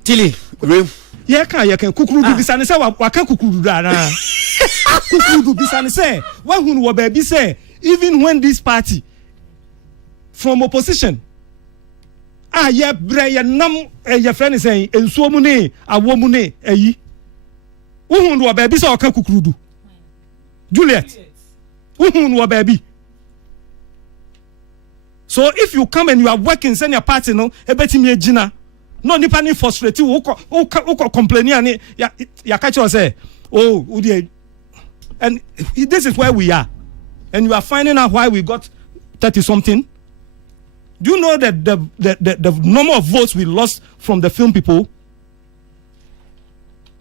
Tilly, you can kukuru do this and say, waka kukuru da. Kukuru do this and say, when who baby say, even when this party from opposition, yeah, your friend is saying, and so mune, a woman, who baby saw kukuru do. Juliet, who baby. So if you come and you are working, send your party, no, a betting me Gina. No, nipa ni frustrated. Who complaining and ya catch us say, oh, and this is where we are, and you are finding out why we got 30 something. Do you know that the number of votes we lost from the film people?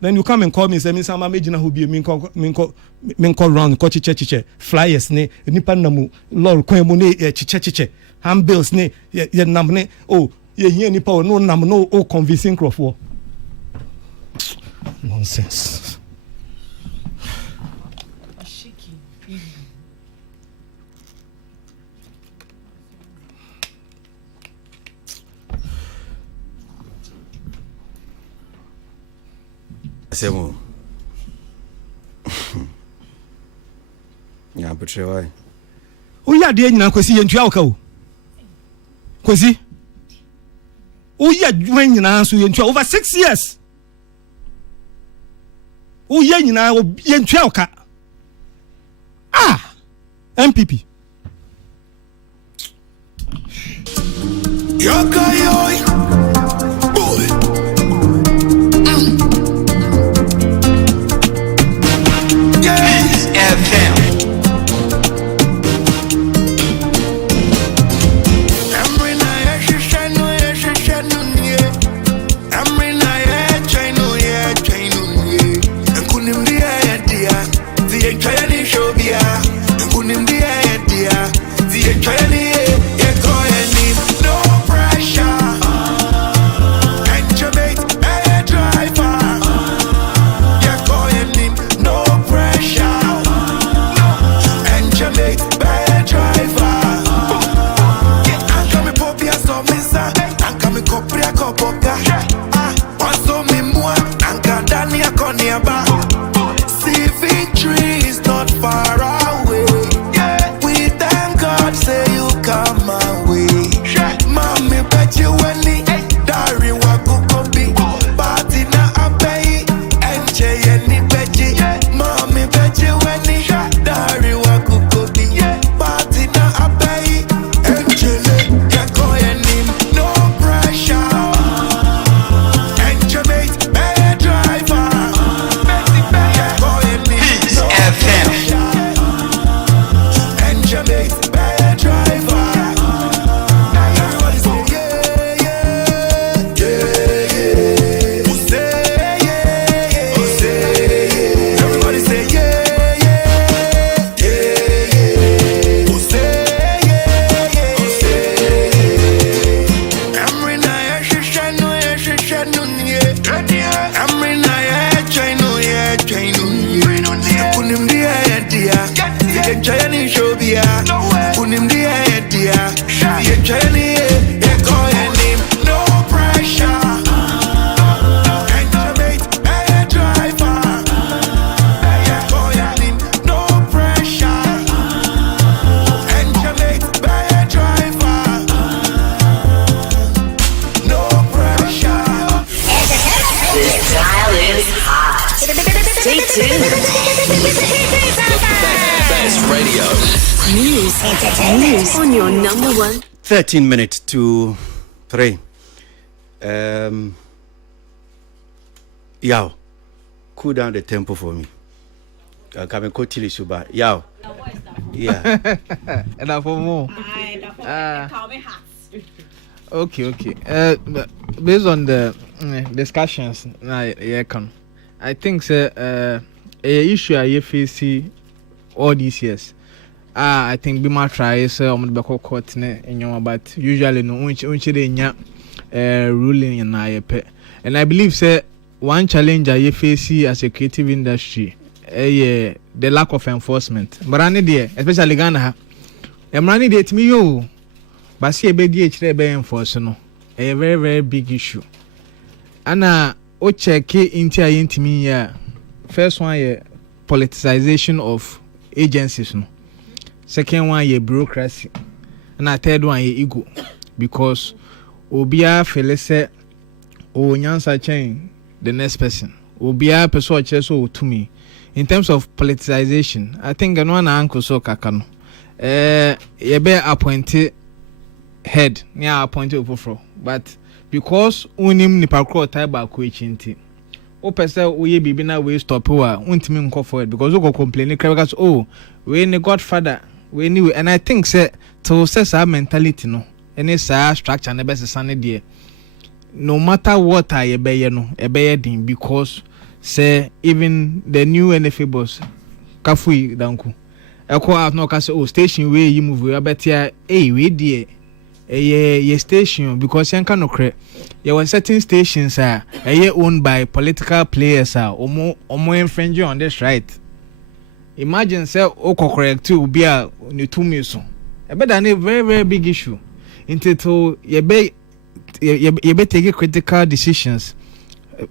Then you come and call me and say, "Miss Sama Majina who be minko round ko chiche flyers ne nipa namu lord kwan mu ne chiche handbills ne ye nam ne oh ye hia nipa no nam no o convincing crofo nonsense." Semo. Yeah, but why? Oh, yeah, dear, you see, and Chalco. Quasi. Oh, yeah, when you answer in over 6 years. Oh, yeah, you know, in Chalca. MPP. News on your number one. 13 minutes to 3. Yao, cool down the tempo for me. Come and go till Suba. Yao. Yeah. And for more. Okay. Based on the discussions, I think a issue I face all these years. I think be my try is on the back court but usually no unchi ruling in IEP. And I believe say one challenge I face as a creative industry the lack of enforcement. But I need there, especially Ghana. I'm running it me yo. But see a big enforce no. A very, very big issue. And o check into me first one politicization of agencies no. Second one bureaucracy. And third one ego. Because obia fele say o nyansa chain the next person. Obia person cheso to me. In terms of politicization, I think no one uncle so kakano. You be appointed head, near appointed official, but because unim nipa kro tie ba ko echinti. O pese we bibi na we stop wa untimi nko forward because we go complain because oh we ne godfather we ni and I think say to say our mentality no any sa structure na be sane there no matter what I be no e be din because say even the new NFA boss kafui danku eko out no ka say oh station we yi move we abetia we there ye station because yan can no cre there were certain stations owned by political players omo infringing on this right. Imagine say o correct to be a ni tumi so e be than a very very big issue into ye be take critical decisions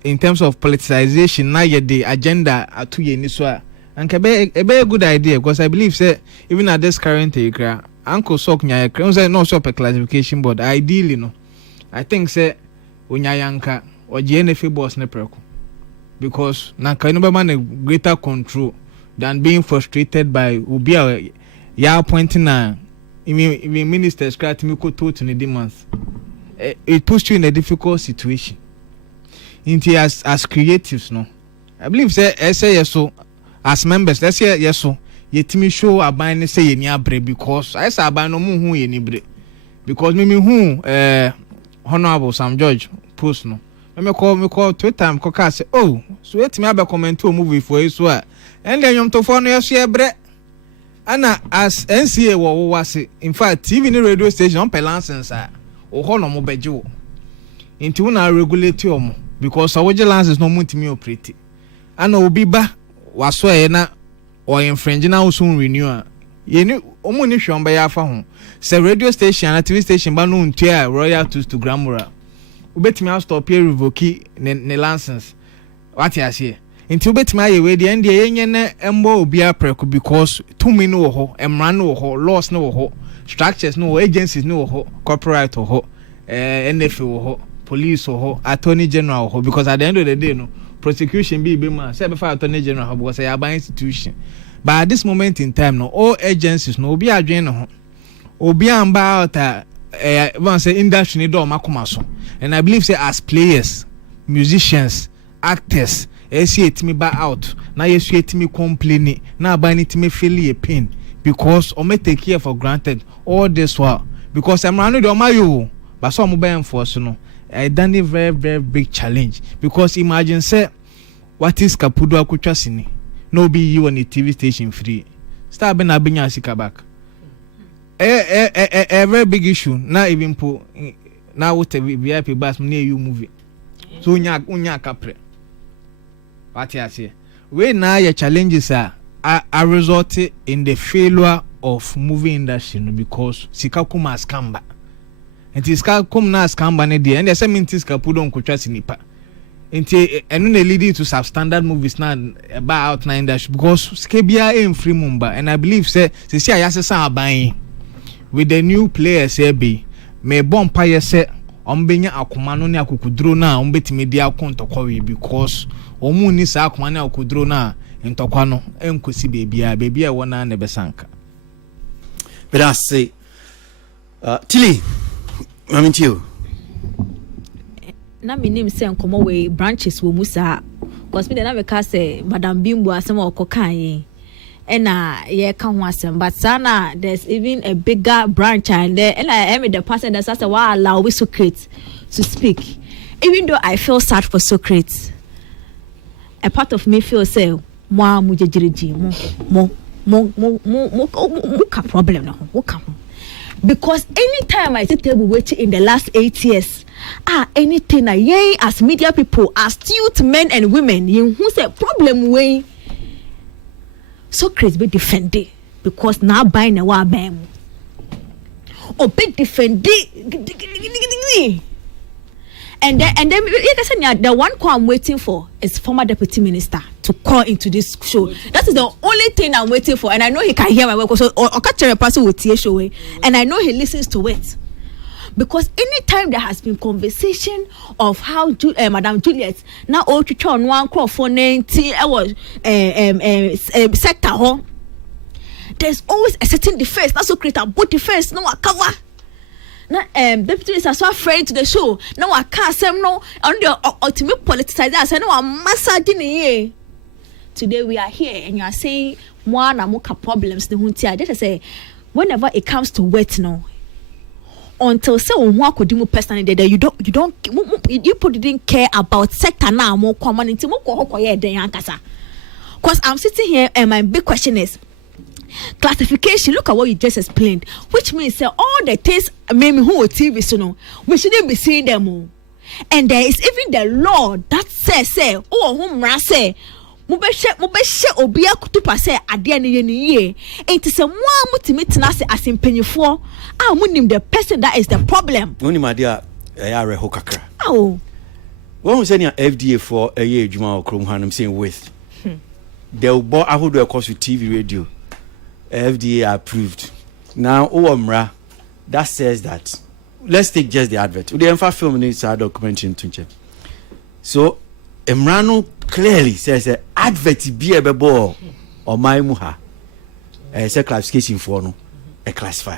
in terms of politicization na ye the agenda atu ye ni so and be a good idea because I believe say even at this current era Uncle Sok nya say no so per classification board ideally no I think say onyayanka or NFA boss ne preko because na kan no man a greater control than being frustrated by ubia ya appointing na even ministers crat me ko to the demands. It puts you in a difficult situation. Into as creatives no I believe say so as members let's say yes so yetimi show aban say ye ni abre because I say aban no mu hu ye ni bre because me hu honorable Sam George post no me call Twitter ko ka say oh so yetimi abe comment o movie for so and then yom to for no yeso bre ana as NCA wo wase in fact TV ni radio station on per license o ho no mo beje wo into na regulate omo because our license no mutimi operate ana obi ba waso na or infringe na soon renew ye ni omo ni hwon ba ya fa ho say radio station and TV station ba no ntua royalties to Gramora ubetimi stop here revoke ne license what you say into ubetimi aye we the end ye na embo obi apreko because to me no ho emra no ho laws no ho structures no agencies no ho corporate ho NFA ho police ho attorney general ho because at the end of the day no prosecution be man say before attorney general because say about institution but at this moment in time no all agencies no obi adwen no obi amba out one say industry ni do makoma so and I believe say as players musicians actors see it me back out na yesu it me complain na aba it me feel a pain because o me take care for granted all this while because I'm running do mayo but some be enforce no I done a very very big challenge because imagine say what is kapudo akutwa sini no be you on the TV station free start be na benya sika back a very big issue na even po na what VIP bus near you movie so unya kapre what you say we now your challenges are result in the failure of movie industry because sika kuma skamba and sika kuma na skamba ne dey and the same things kapudo nkotwa sinipa nti enu na lead to substandard movies na about na industry because skebia free mumba and I believe say ayasesa aban with the new players be me bompa yese ombenya akoma no ne akukuduro na ombetimi dia kontokwe because omu ni sa akoma ne akukuduro na ntokwa no enkosi bebia wona na besanka but I say Tilly mamintiu na me name say nkomo we branches wo musa because me na me ka say madam Bimbo asem okokan ena ye ka ho asem but sana there's even a bigger branch and there and I am the person that says why allow we Socrates to speak even though I feel sad for Socrates a part of me feels say mo amujejiriji mo mo problem no mo ka ho. Because anytime I see table waiting in the last 8 years, anything as media people, astute men and women, who say problem way. So Chris be defended because now buying a war bam. Or be defended. And then the one call I'm waiting for is former deputy minister to call into this show. That is the only thing I'm waiting for, and I know he can hear my work. So or catch a person with tear show, and I know he listens to it. Because anytime there has been conversation of how Madam Juliet now all to turn one call for 90 hours sector home, there's always a certain defense. Not so create a both defense, no cover. Now, deputy is so afraid to the show. Now, I can't say no on the ultimate politicizers. I know I'm massaging here. Today we are here and you are saying one or more problems. The huntia. Just say whenever it comes to wet, no. Until say one could do personally that you didn't care about sector now more community more because I'm sitting here and my big question is. Classification, look at what you just explained, which means all the things maybe who are TV so no, we shouldn't be seeing them all. And there is even the law that says whom say mubeshe obia kutupa say ade ne ye enti se mo amutimi tena se asempanyefo munim the person that is the problem onim ade a yare ho kakra when we say near FDA for a year adwuma okrom hanum saying with they will bo ahodo across with TV radio FDA approved. Now, Omra, that says that. Let's take just the advert. The NFA film needs a documentary to. So, Emrano clearly says that advert be a bebo or my muha. Say classification for no, a classify.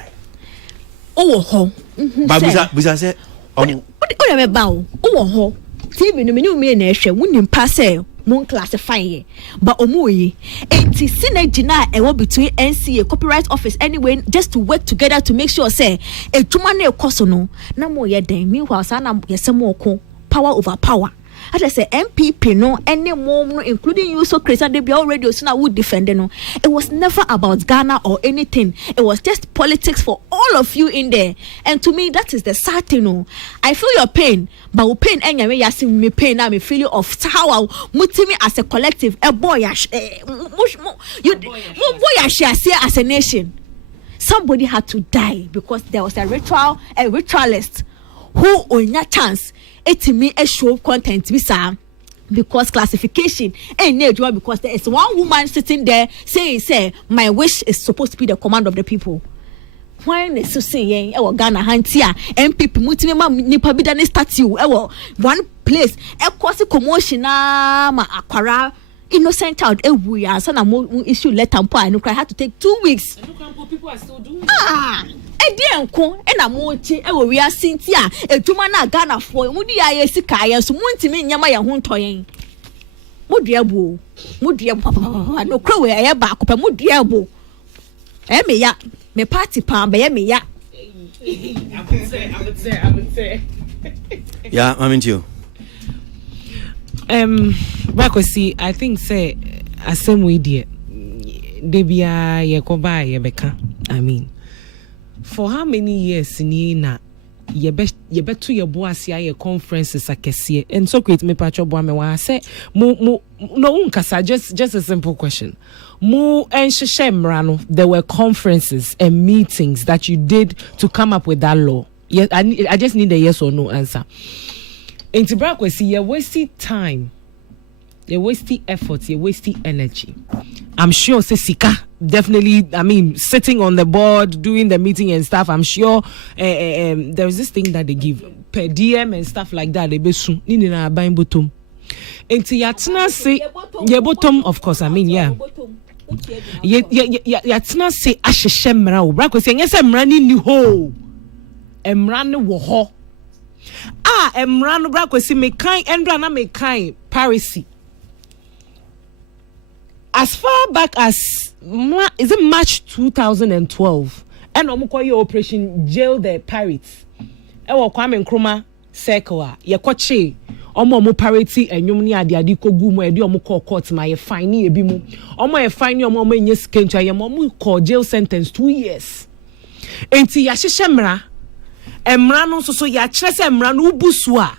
But Buza said, what about? TV no me na ehwe wunim pa say mon classify but omuyi enti synergy e wo between NCA copyright office anyway just to work together to make sure say ejuma na ekoso no na mo ye den meanwhile sa na yesemo ko power over power. As I say, MPP no any more, including you, so Chris and they be already so now would defend no. It was never about Ghana or anything. It was just politics for all of you in there. And to me, that is the sad thing. No, I feel your pain, but we pain and you see me pain now. Me feel you of how mutimi as a collective, a boyish, as a nation. Somebody had to die because there was a ritualist who on your chance. It me a show content because classification ain't no because there is one woman sitting there saying say my wish is supposed to be the command of the people. When so say Ghana hantia MPP mutima nipa bi da ne statue one place e cause commotion ma akwara innocent child ewu ya so na mo issue letter mpo I no cry had to take 2 weeks. People are still doing Edienko na mochi ewo wi asinti a edwuma na Ghana for mudi ya yesika ya so muntimi nyama ya ho ntoyen muduabu no krowe ya ba ko pa muduabu me ya me party pa be me ya I would say yeah I'm into you Bakosi I think say asem we dey bia ye ko ba ye beka I mean for how many years ni na ye beto ye boase aye conferences akese and so create me patcho bo me wa say mo no unkasa just a simple question mo enhyehyemra there were conferences and meetings that you did to come up with that law. Yes, I just need a yes or no answer. In Tibrakwesi, you're wasting time, you're wasting effort, you're wasting energy. I'm sure Sika definitely, I mean, sitting on the board, doing the meeting and stuff, I'm sure there's this thing that they give per DM and stuff like that. They be soon in a buying bottom. Into Yatsna say, yeah, bottom, of course, I mean, yeah. Yatsna say, Ashemra, Brakwesi, yes, I'm running new hole. I'm running wo Emrano Brakwesi me kind Endrana me kind Paris. As far back as is it March 2012 and omukoye operation jail the pirates. Ewo Kwame Nkrumah circle ye kwache omo parity enyum ni ade kogu mu e de omo call court ma ye fine e bi mu omo ye fine omo enye skentu aye omo call jail sentence 2 years enti ya hyehye mra emra no so ya kire se emra no ubusu a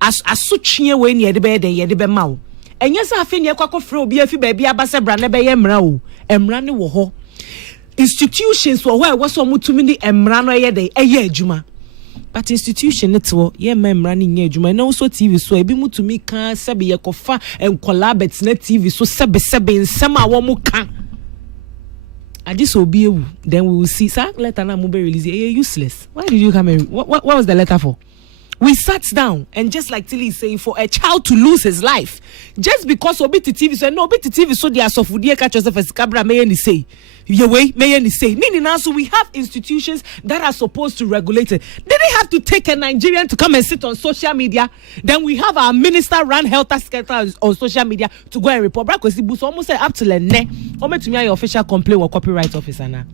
asotwe we ne ye de be ma wo enye sa afi ne kwakofre obi afi ba bia ba se bra ne be ye mra o emra ne wo ho institutions wo ho e wo so mutumi ni emra no ye de eye adwuma but institution it wo ye memra ni nya adwuma na so TV so ebi mutumi kan sebe ye kofa enkola bet na TV so sebe nsem a wo mu kan adi so obi ewu then we will see sir letter na mo be release useless. Why did you come and what was the letter for? We sat down and just like Tilly is saying, for a child to lose his life just because obi TV so no obi TV so dia sofudie catch yourself as cabra may any say your way may any say nini now. So we have institutions that are supposed to regulate it. They didn't have to take a Nigerian to come and sit on social media. Then we have our minister run helter skelter on social media to go and report. Because he almost say up to the ne to me your official complaint or copyright officer now.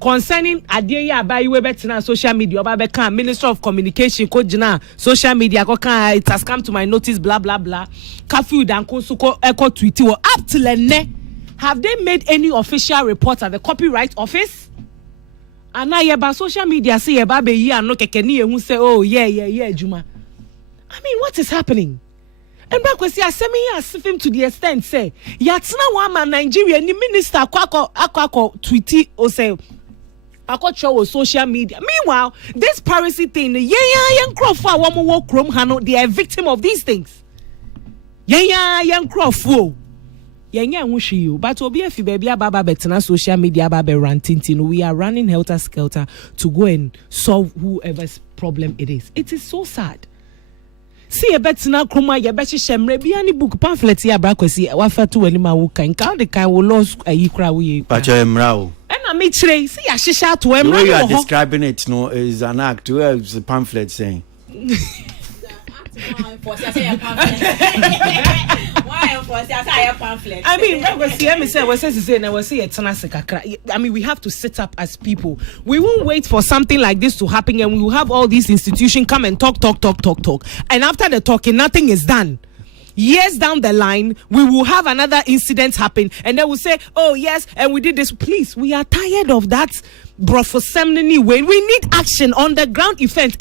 Concerning Adia Abayi Webetina social media, Obabeka, Minister of Communication, Kojina, social media, it has come to my notice, blah blah blah. Curfew and Kosuko Echo Tweety were up to Lene. Have they made any official reports at the Copyright Office? And now about social media say about be ya no kekeni who say, oh yeah, Juma. I mean, what is happening? And back we see him to the extent say, Yatsna Wama Nigeria, ni minister Kwako Tweety or say I got show social media. Meanwhile, this piracy thing, young Crawford, one more Chrome Hano, they are victim of these things. Young Crawford. Young wish you, but to be a baby baba betina social media baby ranting. We are running helter skelter to go and solve whoever's problem it is. It is so sad. See a betina kroma, ya bechi shemre, be any book pamphlet ya brakwesi, wafa to any mawuka, and count the kind will lose a yikra. But I Me see Ashisha to the way you are describing it no is an act where is a pamphlet saying I mean we have to sit up as people. We won't wait for something like this to happen and we will have all these institutions come and talk and after the talking nothing is done. Years down the line, we will have another incident happen, and they will say, "Oh yes, and we did this." Please, we are tired of that, bro. For some way, we need action on the ground events.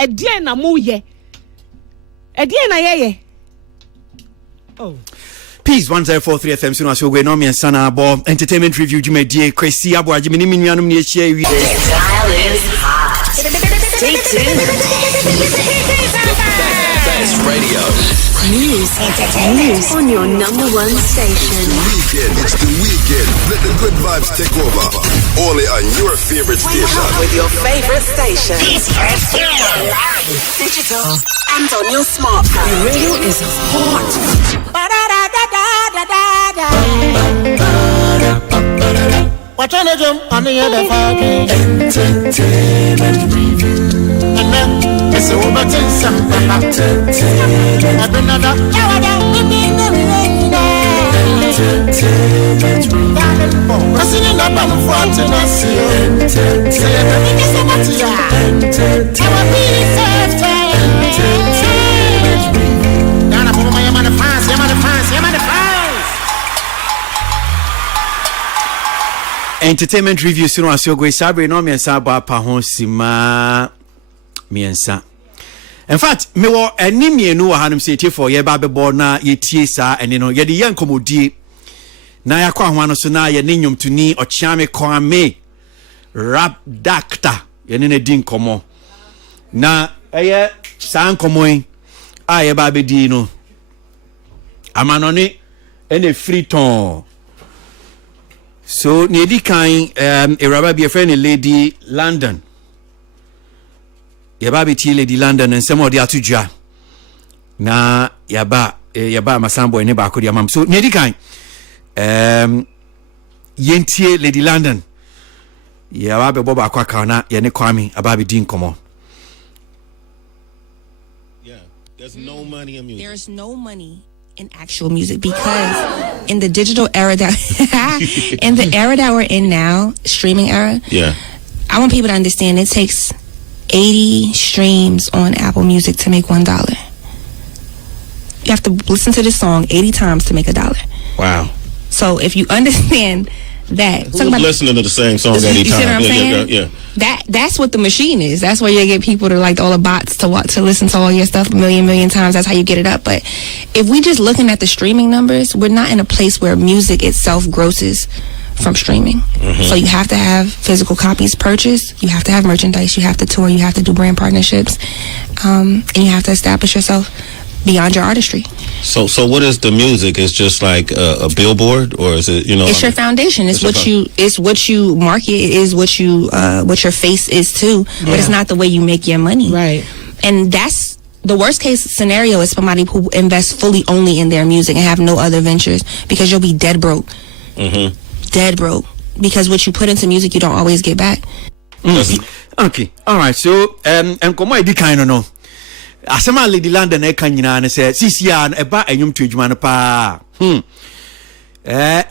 Oh. Peace 1043 FM so so we no me sana abo entertainment review jume die kwesi abo agime ni minuanum ne ehia wi. Dial is hot. Stay tuned. Best radio. News on your number one station. It's the weekend. Let the good vibes take over. Only on your favorite station. With your favorite station. Digital and on your smartphone. The radio is hot. Watch on the jump on the other fucking entertainment review. And then it's over to some entertainment. I've been another entertainment review. I'm singing up on the front and I see entertainment. Entertainment. I will be first time. Entertainment review. Now I'm on my fans. Entertainment review sino asiogwe sabre no miensa ba pa ho sima miensa. In fact, me wo eni mienu wa hanum se tie for ye ba bebo na ye tie sa eni no ye de ye nkomodie na yakwa ho ano so na ye ne nnwomtuni ochiame kwame rap doctor ye ne di nkomo na eye sa nkomoyin a ye ba be di no amanone ene free ton. So Nedi Kain Eraba be a friend Lady London. Yaba be Lady London and some of the atuja. Na yaba masambo and neba could yamam. So Nedi Kain Yentie Lady London. Yaba Boba Kwakana Yane Kwame Ababi Dean Komo. Yeah, there's no money in music. There's no money in actual music because in the digital era that in the era that we're in now, streaming era, I want people to understand it takes 80 streams on Apple Music to make $1. you have to listen to this song 80 times to make $1. Wow. So if you understand that, who's listening to the same song 80 times? You see what I'm saying? Yeah. That's what the machine is. That's where you get people to like all the bots to listen to all your stuff a million times. That's how you get it up. But if we just looking at the streaming numbers, we're not in a place where music itself grosses from streaming. So you have to have physical copies purchased, you have to have merchandise, you have to tour, you have to do brand partnerships, and you have to establish yourself beyond your artistry. So what is the music? It's just like a billboard, or is it, it's your foundation. It's what you market. It is what your face is too. Yeah. But it's not the way you make your money. Right. And that's the worst case scenario is somebody who invests fully only in their music and have no other ventures, because you'll be dead broke. Dead broke, because what you put into music you don't always get back. Okay, all right. So and come on, kind of no. Asema Lady London e kan nyina ne se sisia no eba anyum to adwuma no pa. E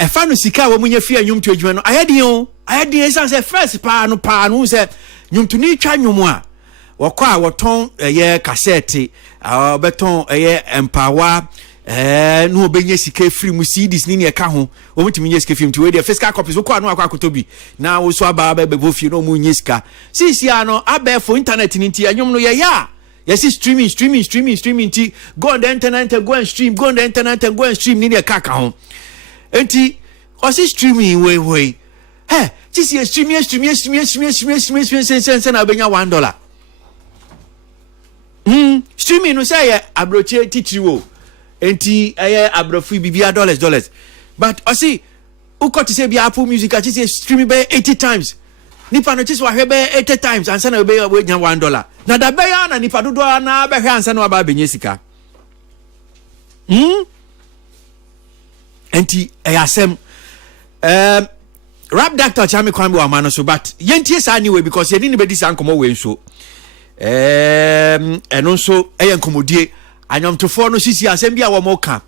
fa no sika wo munya fi anyum to adwuma no ayade san se first pa no se nyum to ni twa nyum a wokọ a woton ye cassette beton ye empower no obenye sika free mu CDs ni e ka ho wo mutimi nye sika film to we dey physical copies wo kwa no akwa akotobi na wo so aba be fie no mu nye sika sisia no abe for internet ni nti anyum no ye ya. Yes, it's streaming. Go on the internet and go and stream. Go on the internet and go and stream. Need a kaka home. Enti, what's streaming way? Hey, this is streaming. Send $1. Streaming no say abroche titiwo. Enti abrofu bibia dollars. But I see, uko to say be Apple Music. I just say streaming by 80 times. Nipa notice wa hebe 80 times and sana be $1. Na da be ya na nipa dodo na be hwe ansa na ba benye sika. Enti asem rap doctor chami kwambe wa mano so, but yentie sa anyway because ye ni be dis ankomo we nso. Eno so enkomodie anyomtofo no sisi asem bia wo mo ka.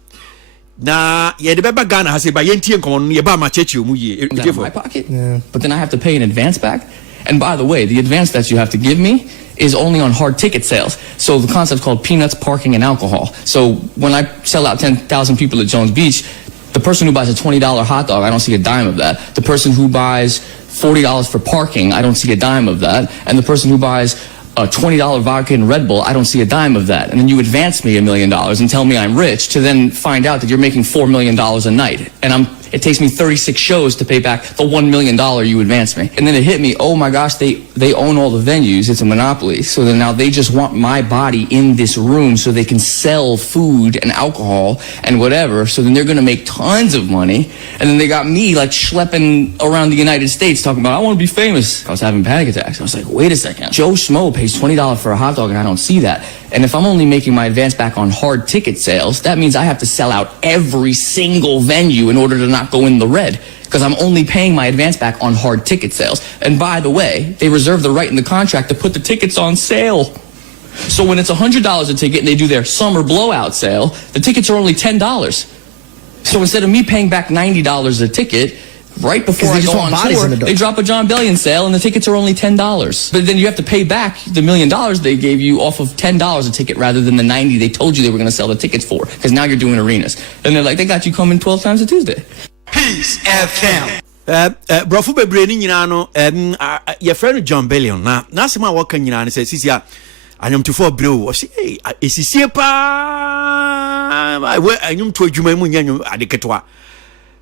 Na ye de beba Ghana has ba yentie nkomo no ye ba ma chechi omu ye. My pocket. Yeah. But then I have to pay in advance back. And by the way, the advance that you have to give me is only on hard ticket sales. So the concept's called peanuts, parking, and alcohol. So when I sell out 10,000 people at Jones Beach, the person who buys a $20 hot dog, I don't see a dime of that. The person who buys $40 for parking, I don't see a dime of that. And the person who buys a $20 vodka and Red Bull, I don't see a dime of that. And then you advance me $1 million and tell me I'm rich, to then find out that you're making $4 million a night. And it takes me 36 shows to pay back the $1 million you advanced me. And then it hit me, oh my gosh, they own all the venues. It's a monopoly. So then now they just want my body in this room so they can sell food and alcohol and whatever. So then they're going to make tons of money. And then they got me like schlepping around the United States talking about, I want to be famous. I was having panic attacks. I was like, wait a second. Joe Schmo pays $20 for a hot dog and I don't see that. And if I'm only making my advance back on hard ticket sales, that means I have to sell out every single venue in order to not go in the red, because I'm only paying my advance back on hard ticket sales. And by the way, they reserve the right in the contract to put the tickets on sale. So when it's $100 a ticket and they do their summer blowout sale, the tickets are only $10. So instead of me paying back $90 a ticket, right before I go on tour, they drop a John Bellion sale and the tickets are only $10. But then you have to pay back the $1 million they gave you off of $10 a ticket rather than the $90 they told you they were going to sell the tickets for, because now you're doing arenas. And they're like, they got you coming 12 times a Tuesday. Peace FM. Brofu bebre ni nyina no your friend John Bellion na sema waka nyina ne se sisia anyom to for bro o se esisie pa we anyom to adwuma mu nyanyom adeketwa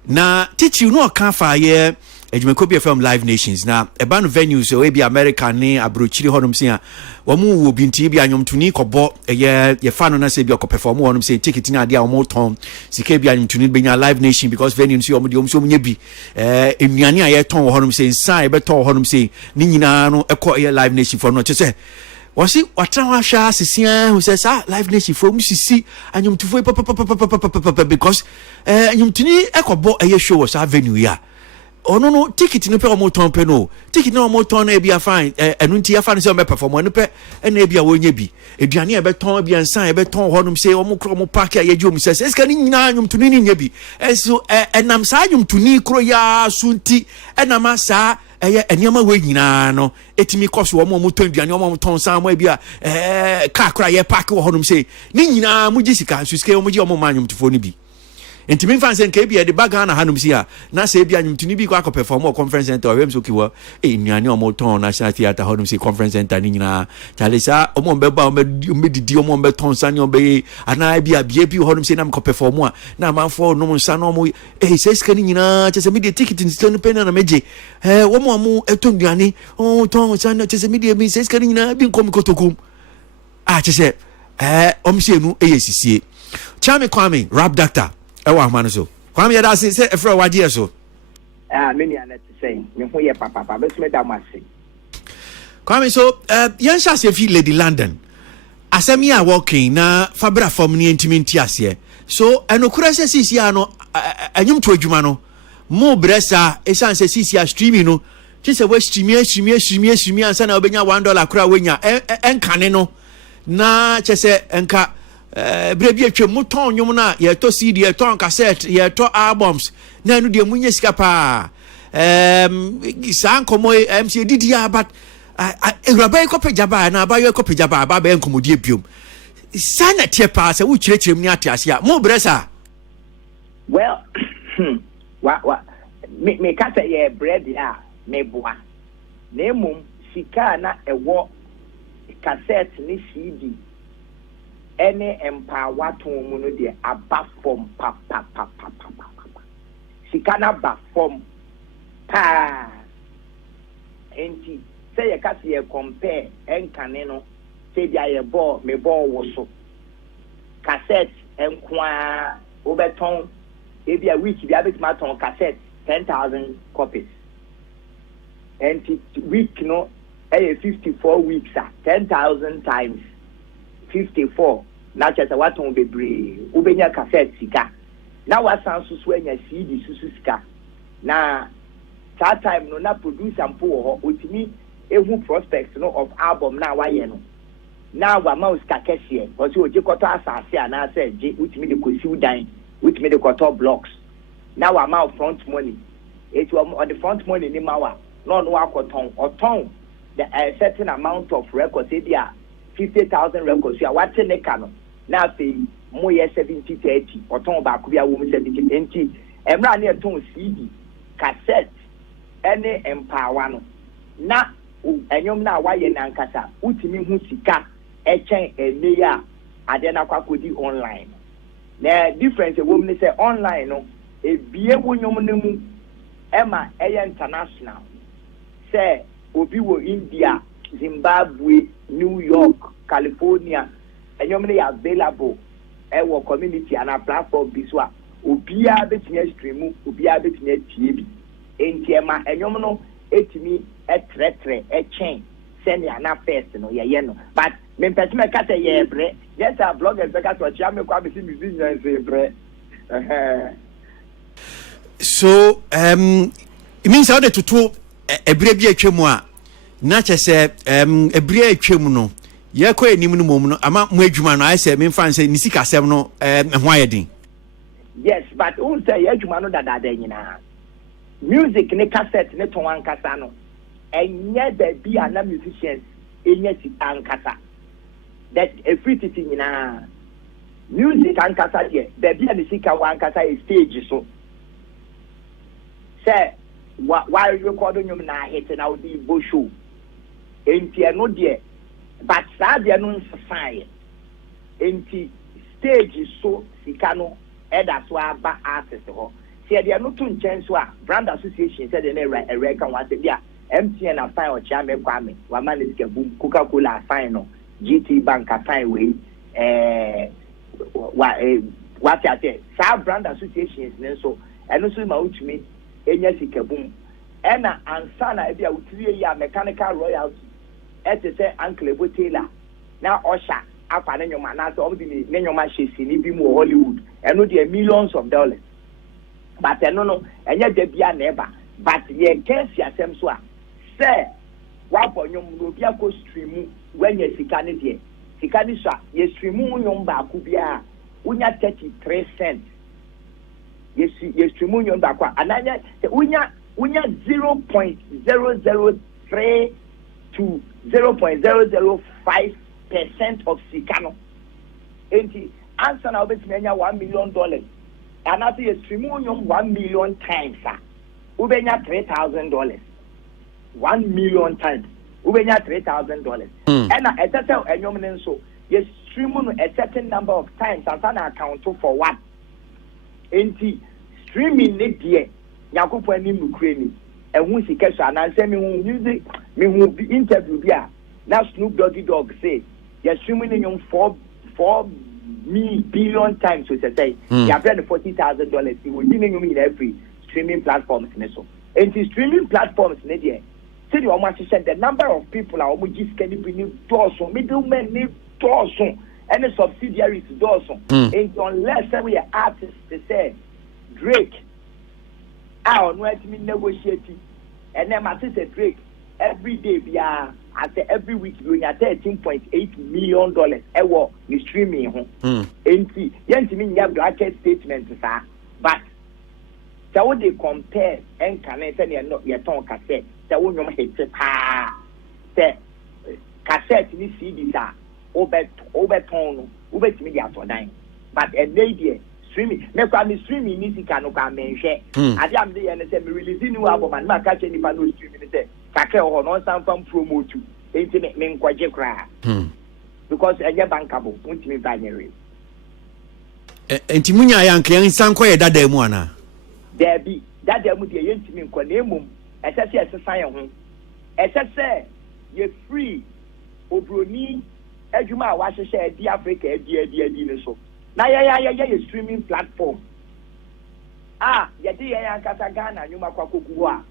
na teach you no kan fa ye adwuma ko bi from Live Nations na eba no venues we bi America ne abrochiri honom se a wo mu wo binti bi anyom to ni kobo ye fa no na se bi perform honom se ticket ni ade a wo ton sika bi anyom to ni benya Live Nation because venues yo mo so nya bi enuane a ye ton honom se nsan e be ton honom se ni nyina no ekọ ye Live Nation for no che se wasi watra wa hwa sisia who says Live Nation for musisi anyom to for because anyom to ni ekobo eye show was venue ya no ticket no pe o mo ton pe no ticket no mo ton na e bia fine enu nti ya fa no se o me perform enu pe na e bia wo nya bi eduane e be ton bia nsan e be ton honum se o mo kro mo park ya ye mu se ska ni nyina nyum tuni ni nya bi enso enam sa nyum tuni kro ya sunti enam sa eniama we nyina no etimi koso wo mo ton duane wo mo ton san mo e bia car kra ye park wo honum se ni nyina mo gi sika so ske wo mo gi o mo manyum tufo ni bi enti me fan sen ka bia de baga na hanum sia na se bia nyumtuni bi kwa ko perform o conference center o wemso kiwo nnuane o mo ton national theater hanum se conference center ni nyina chale sa o mo beba o me didi o mo be ton sane o be ana bia bi hanum se na ko perform a na manfo no mo nsa no mo se ska ni nyina che se me de ticket ni sto no pe na meje wo mo eton nnuane o ton sane che se me de mi se ska ni nyina bi nkom kotokum che se o mse nu sisie chame kwame rap doctor ewa hama no so kwame yada se efra wade so many are not saying me ho ye papa be me da mase kwame so yan sha se fi Lady London asemi a walking na fabra form ni intimate ase so enokura se sisi ano anyum to adwuma no mo bresa esan se sisi a streaming no ti se we streaming ansa na obenya $1 kura wenya enkane no na chese enka brebi atwa muton nyum na ye to CD ye to cassette ye to albums na enu de munye sika pa san komo MC didia but Rabbi Kopejaba na abayo Kopejaba ba be nkomodie biom sana tie pa se wo kirechirem ni atiase a mo bresa well me ka say ye bread a me boa na emum sika na ewo cassette ni CD any empower to mu no de aba form pa sikana ba form pa enti say you can see compare enkane no say dia ye ball me ball wo so cassette enkwa obeton e bia week bia betima ton cassette 10,000 copies enti week no 54 weeks 10,000 times 54 na chese waton bebre ubenya cassette sika na wasan susu enya CD susu sika na that time no na producer mpo ho otimi ehu prospects no of album na waye no na wa mouse ka kese o se oje koto asase ana se je utimi de kosi udan utimi de koto blocks na wa ma front money it on the front money ni mawa no akoton oton the certain amount of records dia 50,000 records ya wate ne kano na fe mo ye 70-30 oton ba ko bia wo 70-20 emra na eton CD cassette ene empower no na enyom na waye na nkasa utimi hu sika echen ene ya ade na kwakodi online na difference wo me say online no ebie wonyom ne mu ema eye international say obi wo India, Zimbabwe, New York, California, and you're available at community and a platform biswa. Ubia between stream, Ubia between TV. And Tiama, and you know, it me a tretre, a chain, send ya na first, no, no. But when Pesma Cata ye bre, yes, our bloggers because what Jamie Quabisi business bre. So, it means how to talk. Ebrebi atwemu a na chese ebri atwemu no ye ko enim no mom no ama mo adwuma no ayese me fan say nisika asem no ho ayedin yes but who say adwuma no dada nyina music ne cassette ne ton ankasa no enye da bi ana musicians enye si ankasa that everything nyina music ankasa de da bi ana sika wa ankasa e stage so say why recording you na hit na odi bo show enti eno de but sad de no nsafae enti stage so sika no eda so aba artist ho se de no to nchen so a brand association said na ere kan wa se dia MTN na fine o cha me kwame wa man sika boom Coca-Cola fine no GT Bank fine we what ate sa brand associations ne so eno so ma utumi enya sikabum ena ansana e bia utiri ya mechanical royalty ete se Uncle Taylor na osha afa ne nyoma na so obdi ne nyoma hye ni bi mu Hollywood eno de millions of dollars but eno no enya da bia na eba but ye can see asem so a say wapɔ nyom no obi akɔ stream when ye sika ne de sika ne so a ye stream nyom ba ko bia unya 33 cents ye stream nyom ba ko ananya unya 0.003 to 0.005% of sika no enti answer na obetimi anya $1 million and after you stream nyom 1 million times ubenya $3,000 $1 million times ubenya $3,000 and etete enyom ne so you stream no a certain number of times and an account for what enti streaming ne die yakopɔ ni nukreni ehun sika so ananse me hu music me hu interview bia na Snoop Dogg say you streaming nyom 4 billion times so say you have $40,000 you will give in every streaming platforms ne so and the streaming platforms ne there say the almost said the number of people are almost just can be new doorso middlemen need doorso and the subsidiaries doorso and unless we are artists they say Drake I on where to negotiate and then I say Drake every day after every week you get $13.8 million ever you streaming and see you mean you bracket statement but so they compare and can say not your tongue cassette so when you hit say cassette ni CD overtone to me for dying but a lady streaming me streaming music no can mention I am the and say me releasing new album and ma catch any no streaming say kakra ho no san fam promote enti me nkwaje kra because eje bankable untimi banyere enti munya ya nkran san koye dada mu ana there be dada mu de yentimi nkwa na emum esese esesa ye ho esese ye free obroni adwuma a wahyehyɛ adi Africa adi ne so na ya streaming platform yɛde yɛn ankasa Ghana nyuma kwakogu a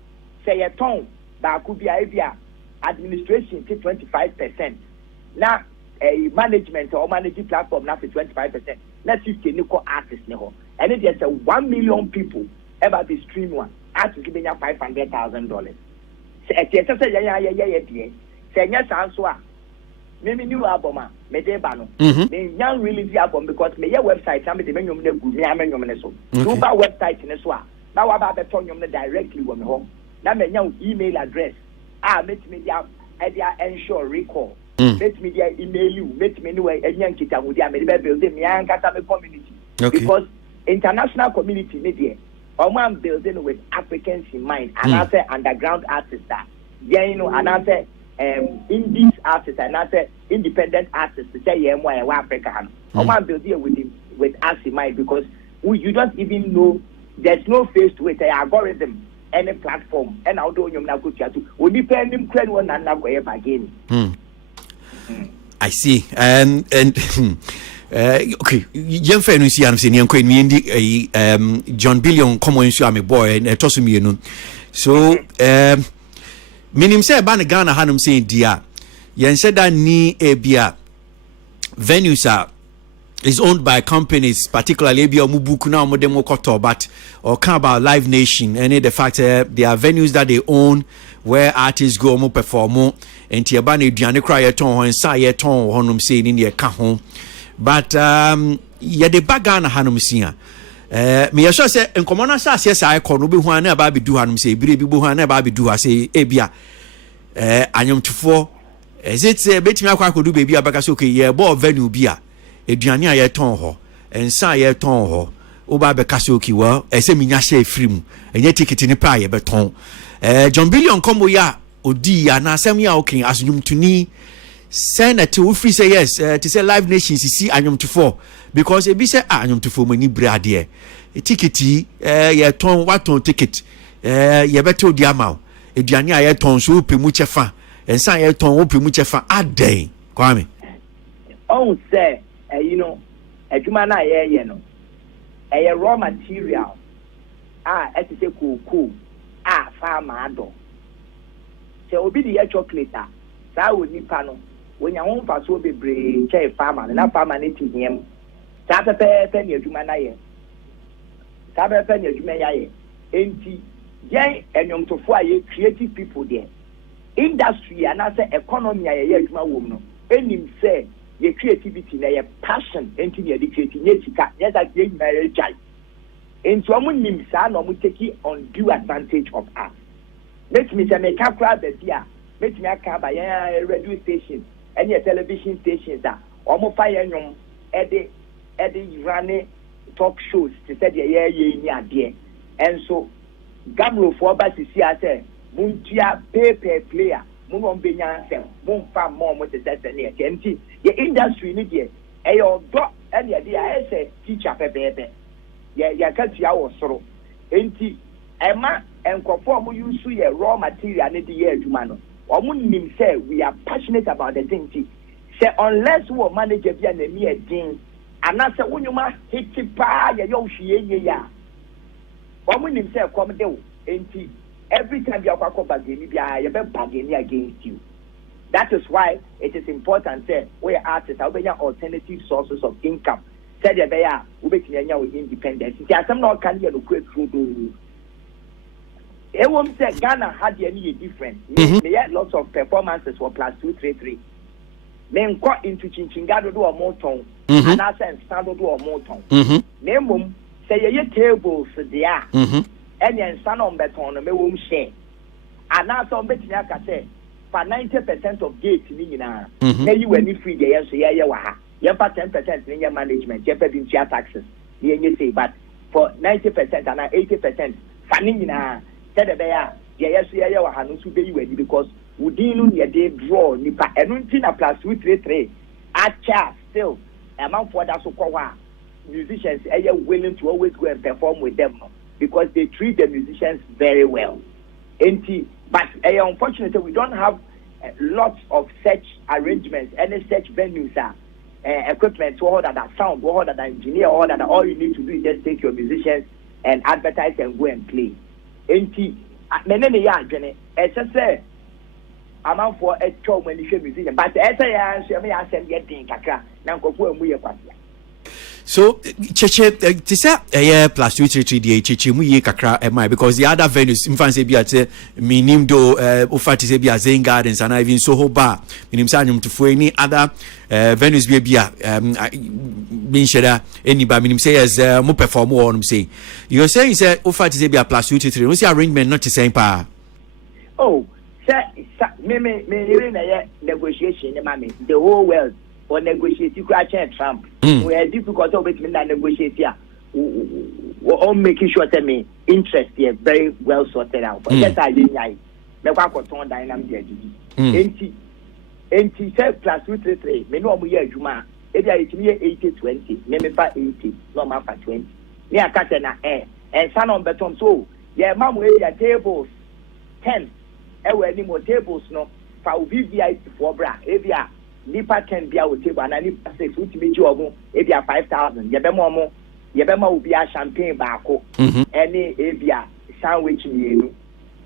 sɛ yɛtɔn baako bia administration to 25% na management or managing platform na for 25% na 50 ni ko artist ne ho and it is 1 million people ever be stream one artist give ya $500,000 say say ya die say nya sanso a me new album me dey ba no me young release album because me your website am dey nyom na gu me amenyom ne so do ba website ne so a na wa ba beto nyom ne directly wo me ho na me nya email address make me dia ensure recall make me dia email you make me no enya nkita mu dia me be build me ankata me community because international community ne there I'm building with Africans in mind and I say underground artists you know and I say indies artists and I say independent artists say Africa I'm building with us in mind because you don't even know there's no face to it algorithm any platform and I'll do you na go to only pending credit one and na go again. I see and okay Jennifer no see am say nyan ko ni John Billion common issue am boy and to so mienu so minim say ba na Ghana hanum say dia yen said that ni ebia venues is owned by companies, particularly Mubuku now Modemo Koto, but or come about Live Nation, and the fact there are venues that they own where artists go mo perform and Tiabani Diane cry a ton and say ton honum saying in the home. But yeah the bagana hanum sia. Me yasho say en common as yes I call no be one about be do hanum say be buhana about be do I say ebia anyom to four is it betimi akwa kodu baby abaka so okay yeah bo venue bia eduane a yeton ho ensa yeton ho oba be kasoki wa ese minya share free mu enye ticket ni pa ye beton John Billion kombo ya odi ya na asem ya okay asnyum tuni senator we free say yes to say Live Nation see anyum to 4 because e bi say anyum to 4 mani brade ticket yeton waton ticket ye beto di ama eduane a yeton so pe mu chefa ensa yeton wo pe mu chefa aden kwame say you know, adwuma na ye no raw material etise cocoa farmer ado se obi di chocolate sa wo nipa no wonya ho mfa so bebre che farmer na farmer ne tihiem sa pepe ne adwuma na ye sa pepe ne adwuma ya ye enti yɛn ɛnyɔmtofo a yɛ creative people there industry and as economy a yɛ adwuma wɔ mu no ɛnim sɛ yɛ creativity na yɛ passion enti na yɛde create nyɛ sika nyɛ sa yɛ nyinaa yɛ gyae enti ɔmo nim saa na ɔmo take undue advantage of us metumi sɛ meka koraa baabi a metumi aka aba yɛn radio station ɛne television stations a ɔmo fa yɛn nnwom ɛde rane talk shows te sɛ deɛ yɛyɛ ni adeɛ ɛnso gamrofoɔ ba sisi asɛ muntua pay per player mun on benya nsɛm mumfa mmɔ mo te sɛ sɛ ne yɛ nti yɛ industry ni deɛ ɛyɛ ɔdɔ ɛne yɛde ayɛ sɛ teacher pɛpɛɛpɛ yɛka tua wɔ soro enti ɛma nkɔfoɔ a mo use yɛ raw material ne de yɛ adwuma no ɔmo nim sɛ we are passionate about the thing nti sɛ unless wɔ manager bi a n'ani yɛ den anaasɛ wo nnwuma hiti paa yɛyɛ wo hwie yie a ɔmo nim sɛ ɛkɔm de wo enti every time you are bargaining, you are bargaining against you. That is why it is important that we artists have alternative sources of income. Said that they are with independence. There are some not can you create through. It won't say Ghana had any different. They had lots of performances for +233. Men got into Chinchingado do a moton, and I said Sando do a moton. Name say your tables there. And then son on beton, me won't share. And now some betting I can say for 90% of gates in now. Maybe when you free the year, so yeah, 10% in your management, you pay your taxes. You say, but for 90% and 80%, funding now, said the bear, yes, yeah, no to be ready because we didn't your day draw, nipa, and until a +233. Acha still, amount for that so called musicians are willing to always go and perform with them. Because they treat the musicians very well. But unfortunately, we don't have lots of such arrangements, any such venues, equipment, all that sound, all that engineer, all that. All you need to do is just take your musicians and advertise and go and play. It's just say, I'm for a show when you show musician. But as I send getting kakra, now go for a muya party. So, Cheche, tisa +233 DA Cheche mu ye kakra am because the other venues in fancy be at minim do ofati se be at Zen Gardens and even Soho Bar minim sanum to for any other venues be being shada any ba minim say as mo perform on say you're saying say ofati se be a +233 what's the arrangement not the same pa oh me negotiation the whole world or negotiate you could change Trump. We are difficult to negotiate here. Or making sure that me interest here very well sorted out. But yes, I didn't like. Me kwa koton dynamic there. Enti say +233. Me no mo year juma. Ebi a yitimi 80-20. Me fa 80. No ma fa 20. Me akase na and san on beton so. Yeah, mam we ya tables 10. E we ni mo tables no. Fa VVIP for bra. Ebi a nipa 10 bia wo table and nipa 6 ultimate job ebia 5,000 yebema obi a champagne baako any ebia sandwich mienu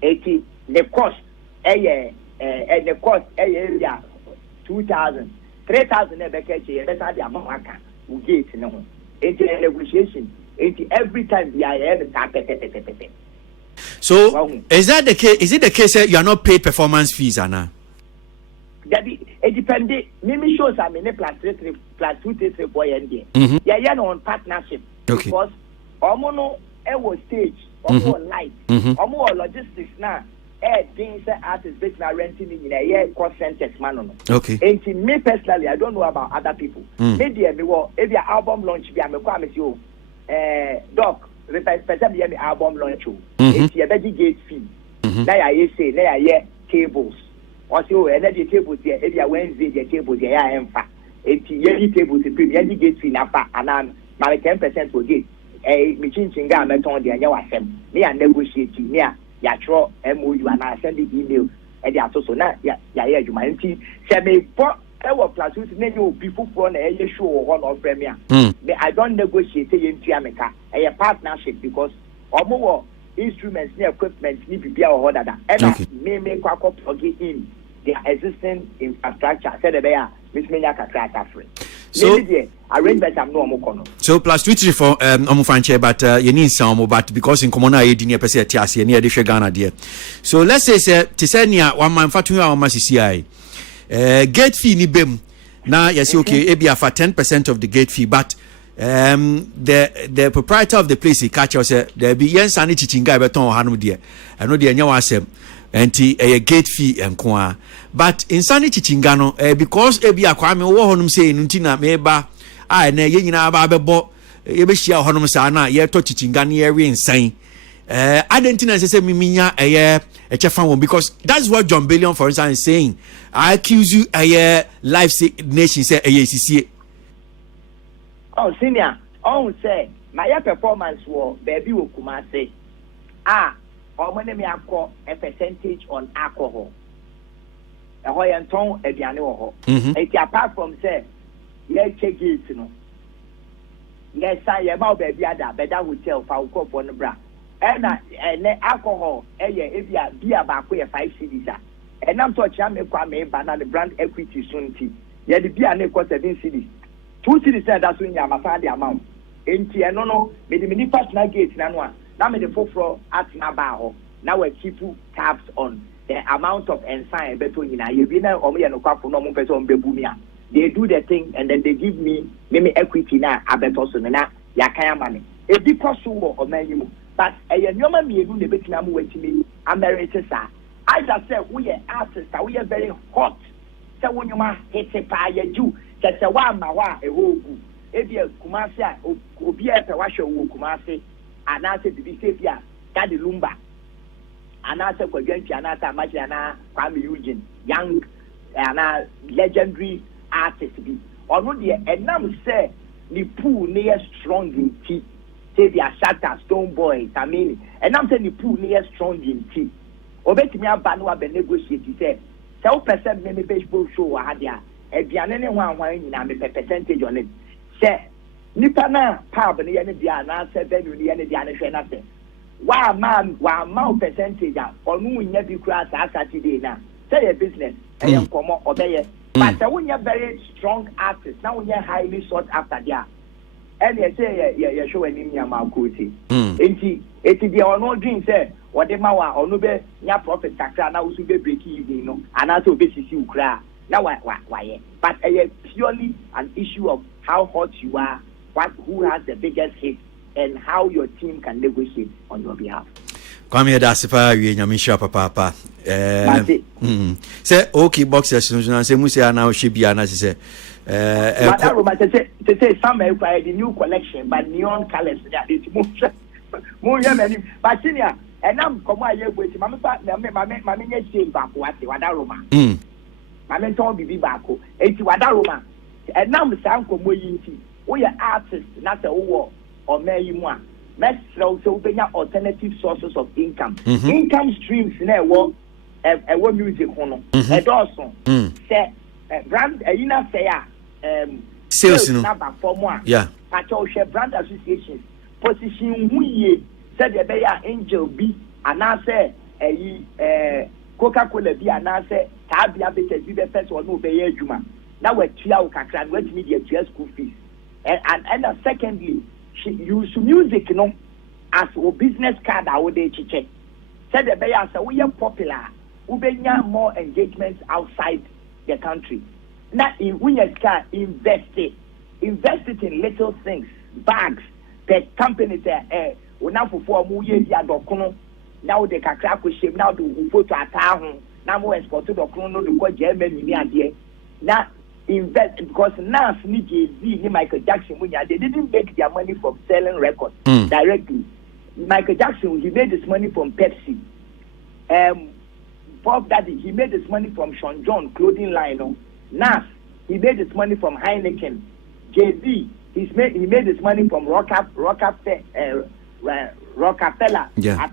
eti the cost the cost ebia 2,000 3,000 e beke che better dia maka we gate ne ho eti negotiation eti every time bia the tap. So is that the case? Is it the case that you are not paid performance fees, Anna? It depends. Mimi shows I mean +233 boy and there. Yeah, on partnership. Okay. Because omono was stage, omo light, omo logistics now. Things artists based na renting in a cost centers man. Okay. And me personally, I don't know about other people. Maybe if your album launch be I'm a you doc. Especially the album launch. It's a very gate fee. Now I say, now I tables. Also, energy tables here, every Wednesday, the tables here, I am fat. It's yearly tables, the every gate fee, and I'm my 10% will get a machine chinga, meton, the annual assembly. Me and negotiating near Yatro, MOU, and I send the email, and they are so now, you might see. Say, our plus with many people from a show or one of premier. I don't negotiate in Tiamica, a partnership because more instruments, equipment, need to be our order. And may make a plug in their existing infrastructure. Said they are Miss Meniaka free. So arrangement I'm no more. So plus 234 franchise, but you need some, but because in common I didn't per se TAC near the Ghana dear. So let's say Tisania 1 month for 2 hours CCI. Gate fee ni bem. Now yes okay, ebia for 10% of the gate fee, but the proprietor of the place he catch us there be yen sanity chinga beton hanu dear. I know the nyawa asem enti a gate fee enko. But insanity chingano because ebia kwame wo honum say ntina meba na ye nyina ba bebo ye be hia honum sa na ye to chichinga na ye we nsan adentina say miminya echefa won because that's what John Bellion for instance is saying. I accuse you life nation say CCA. Oh senior say my performance wo baby wo Kumasi omene me akọ a percentage on alcohol hoyenton aduane wo ho eti apart from say ye check it no yes say ba baby ada better hotel fa ukọ for no bra na alcohol ebia beer ba ko 5 cedis enam to chia me kwa me ba na the brand equity sunti ye the beer na ko 7 cedis 2 cedis that so nya masa the amount enti eno no me the mini partner gate na no a na me the foforo at na ba ho na we keep tabs on the amount of ensign beto nyina ye bi na omo ye no kwafo no omo pese omo bebu mi a they do the thing and then they give me equity na abeto so na ya kan amane e bi koso wo omanyimu but eye nyoma mienu na betina mu watimi america sa either say we are artists we are very hot say wo nyoma hete pa ya ju say wa ma wa e hogu e bi Kumasi a obi e pe wa hwe wo Kumasi ana say bibi say bia Daddy Lumba ana say Kwadwanti ana say Amachi ana Kwame Eugene young ana legendary artist bi ono de enam say the pool near strong in tea say they are shatter stone boys I mean enam say the pool near strong in tea obetimi aba no abe negotiate say 10% me baseball show wa hadia aduane ne hwan nyina me percentage on it say nipa na pub ne ye ne dia na say venue ne ye ne dia ne hwe na say wa ma percentage onu nya bi kura sa Saturday na say your business e nkomo obeye but when you're very strong artist now when you're highly sought after there and you say you show any nyama kuti enti the ono dream say what the mawa ono be nya profit kakra na usu be break even no and also be sisi ukra na why but purely an issue of how hot you are, who has the biggest hit and how your team can negotiate on your behalf. Kwame here that's fa we nyamisha papa say okay boxers no say mu say na ohwebia na say say some the new collection but neon colors that it mo ya many but senior and am come aye gweti mama nya shame back what wada roma mama ton bibi baako enti wada roma and am san komo yinti we are artists na say wo o mayi mu a metro so benya alternative sources of income income streams na wo music hono e doso say brand ina say sales no number for more yeah pacho share brand associations position huye said the be angel b ana say Coca-Cola bi ana say tabia be te be person no be adwuma na we tua o kakra we timi dey tua school fees and secondly she use music no as a business card I would chiche said the be say we are popular we benya more engagements outside the country. Now, when you can invest it in little things, bags, the companies there. We now for more years, now they can crack with shape. Now do photo at home. Now more export to the chrono to go Germany idea. Now invest because now need Jay-Z, Michael Jackson when they didn't make their money from selling records directly. Michael Jackson he made his money from Pepsi. Bob Daddy, he made his money from Sean John clothing line. Nas, he made his money from Heineken. Jay-Z, he made his money from Rockefeller. Yeah.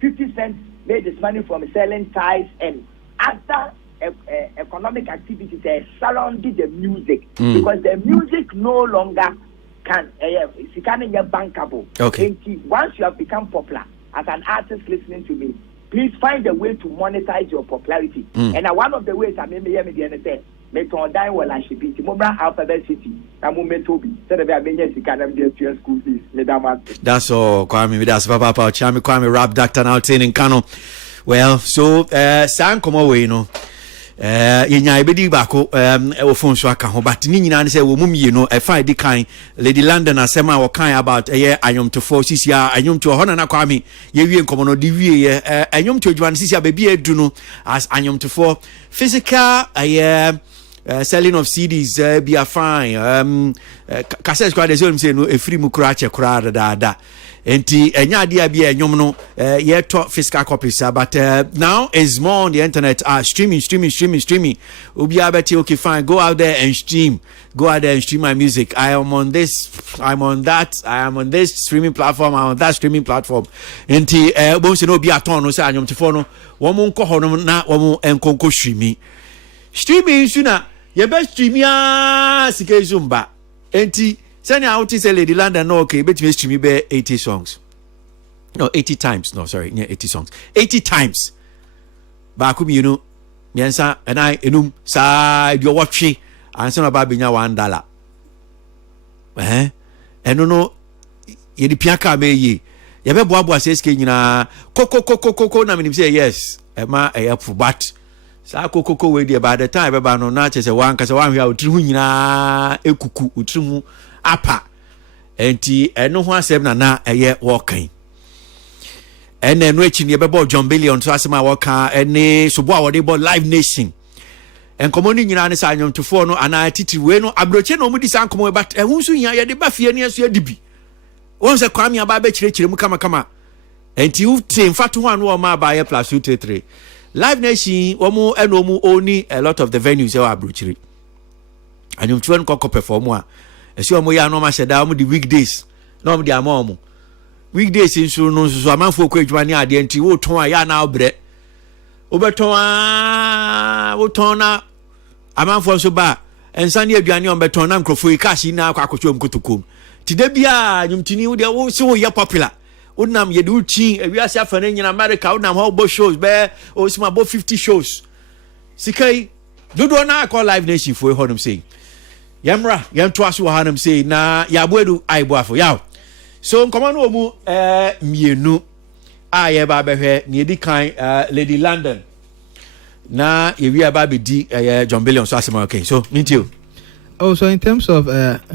50 Cent made his money from selling ties and other economic activities surrounding the music because the music no longer can get bankable. Okay. And once you have become popular as an artist listening to me, please find a way to monetize your popularity. And one of the ways I say, meton dan wɔ Lashibiti mobra Alphabet City na mo metobi said be abenya sika na be to school fees medama. That's all Kwame, that's papa Chami Kwame rap doctor now in Kano. Well, so san come away yenya ebedi bako phone so aka ho but ni nyina ne say wo mumie no e fa di kan Lady London asema wo kan about anyom to for sisia anyom to ho na Kwame ye wie nkomo no di wie ye anyom to adwan sisia ba bi edu no as anyom to for physical selling of CDs be a fine cassette squad as you say no e free mu kura che kura da enti enya dia bia enyom no ye to physical copies but now is more on the internet streaming obi abeti okay fine go out there and stream my music. I am on this, I'm on that, I am on this streaming platform, I'm on that streaming platform. Enti bo se no bia ton no say anyom tifo no wo mo nko ho no na wo mo enkonko streaming suna ye be streamia sika zumba enti send out say Lady London no okay bet me stream be 80 songs. No 80 times. No sorry, yeah 80 songs. 80 times. Ba ku mi no miensa and I enum sa do watch and say about benya $1. Eno no ye di piaka me yi. Ye be boa say ske nyina koko na me say yes. E ma e fu but sa koko we dey by the time be ba no na che say wan ka say wan hwa otiri nyina ekuku otiri mu apa enti eno ho asem na eye wokan ene no echi ne bebo John Billion so asem a wokan ene so bo a wode bo Live Nation en komoni nyina ne sa anyom tofo no ana titi we no abroche no mu di san komo but ehun so hia ye de ba fie ne so adibi won se Kwame aba ba chire mu kama enti u te mfato ho anu o ma ba ye +233 Live Nation wo mu eno mu oni a lot of the venues e wa abrochire anyom tofo no kokko perform a esi omo ya no ma sheda omo di weekdays no omo di amomo weekdays nso no so amanfo ko adwuma ne ade nti wo ton a ya na obre obeton a wo ton na amanfo so ba ensane aduane on beton na nkrofo cash na akwakocho mkotokom ti da bia nyumtini wo de wo se wo ya popular wonam ye de uchi ewiase afane nyina America wonam ho bo shows be o sima bo 50 shows sikai dodo na call Live Nation for honum say yamra yanto aso wa hanam say na yaboedu aiboafo yaw so nkomo no mu mienu aye ba behwe ne edi kan Lady London na yewi aba be di John Billion so asema okay so meet you. Oh, so in terms of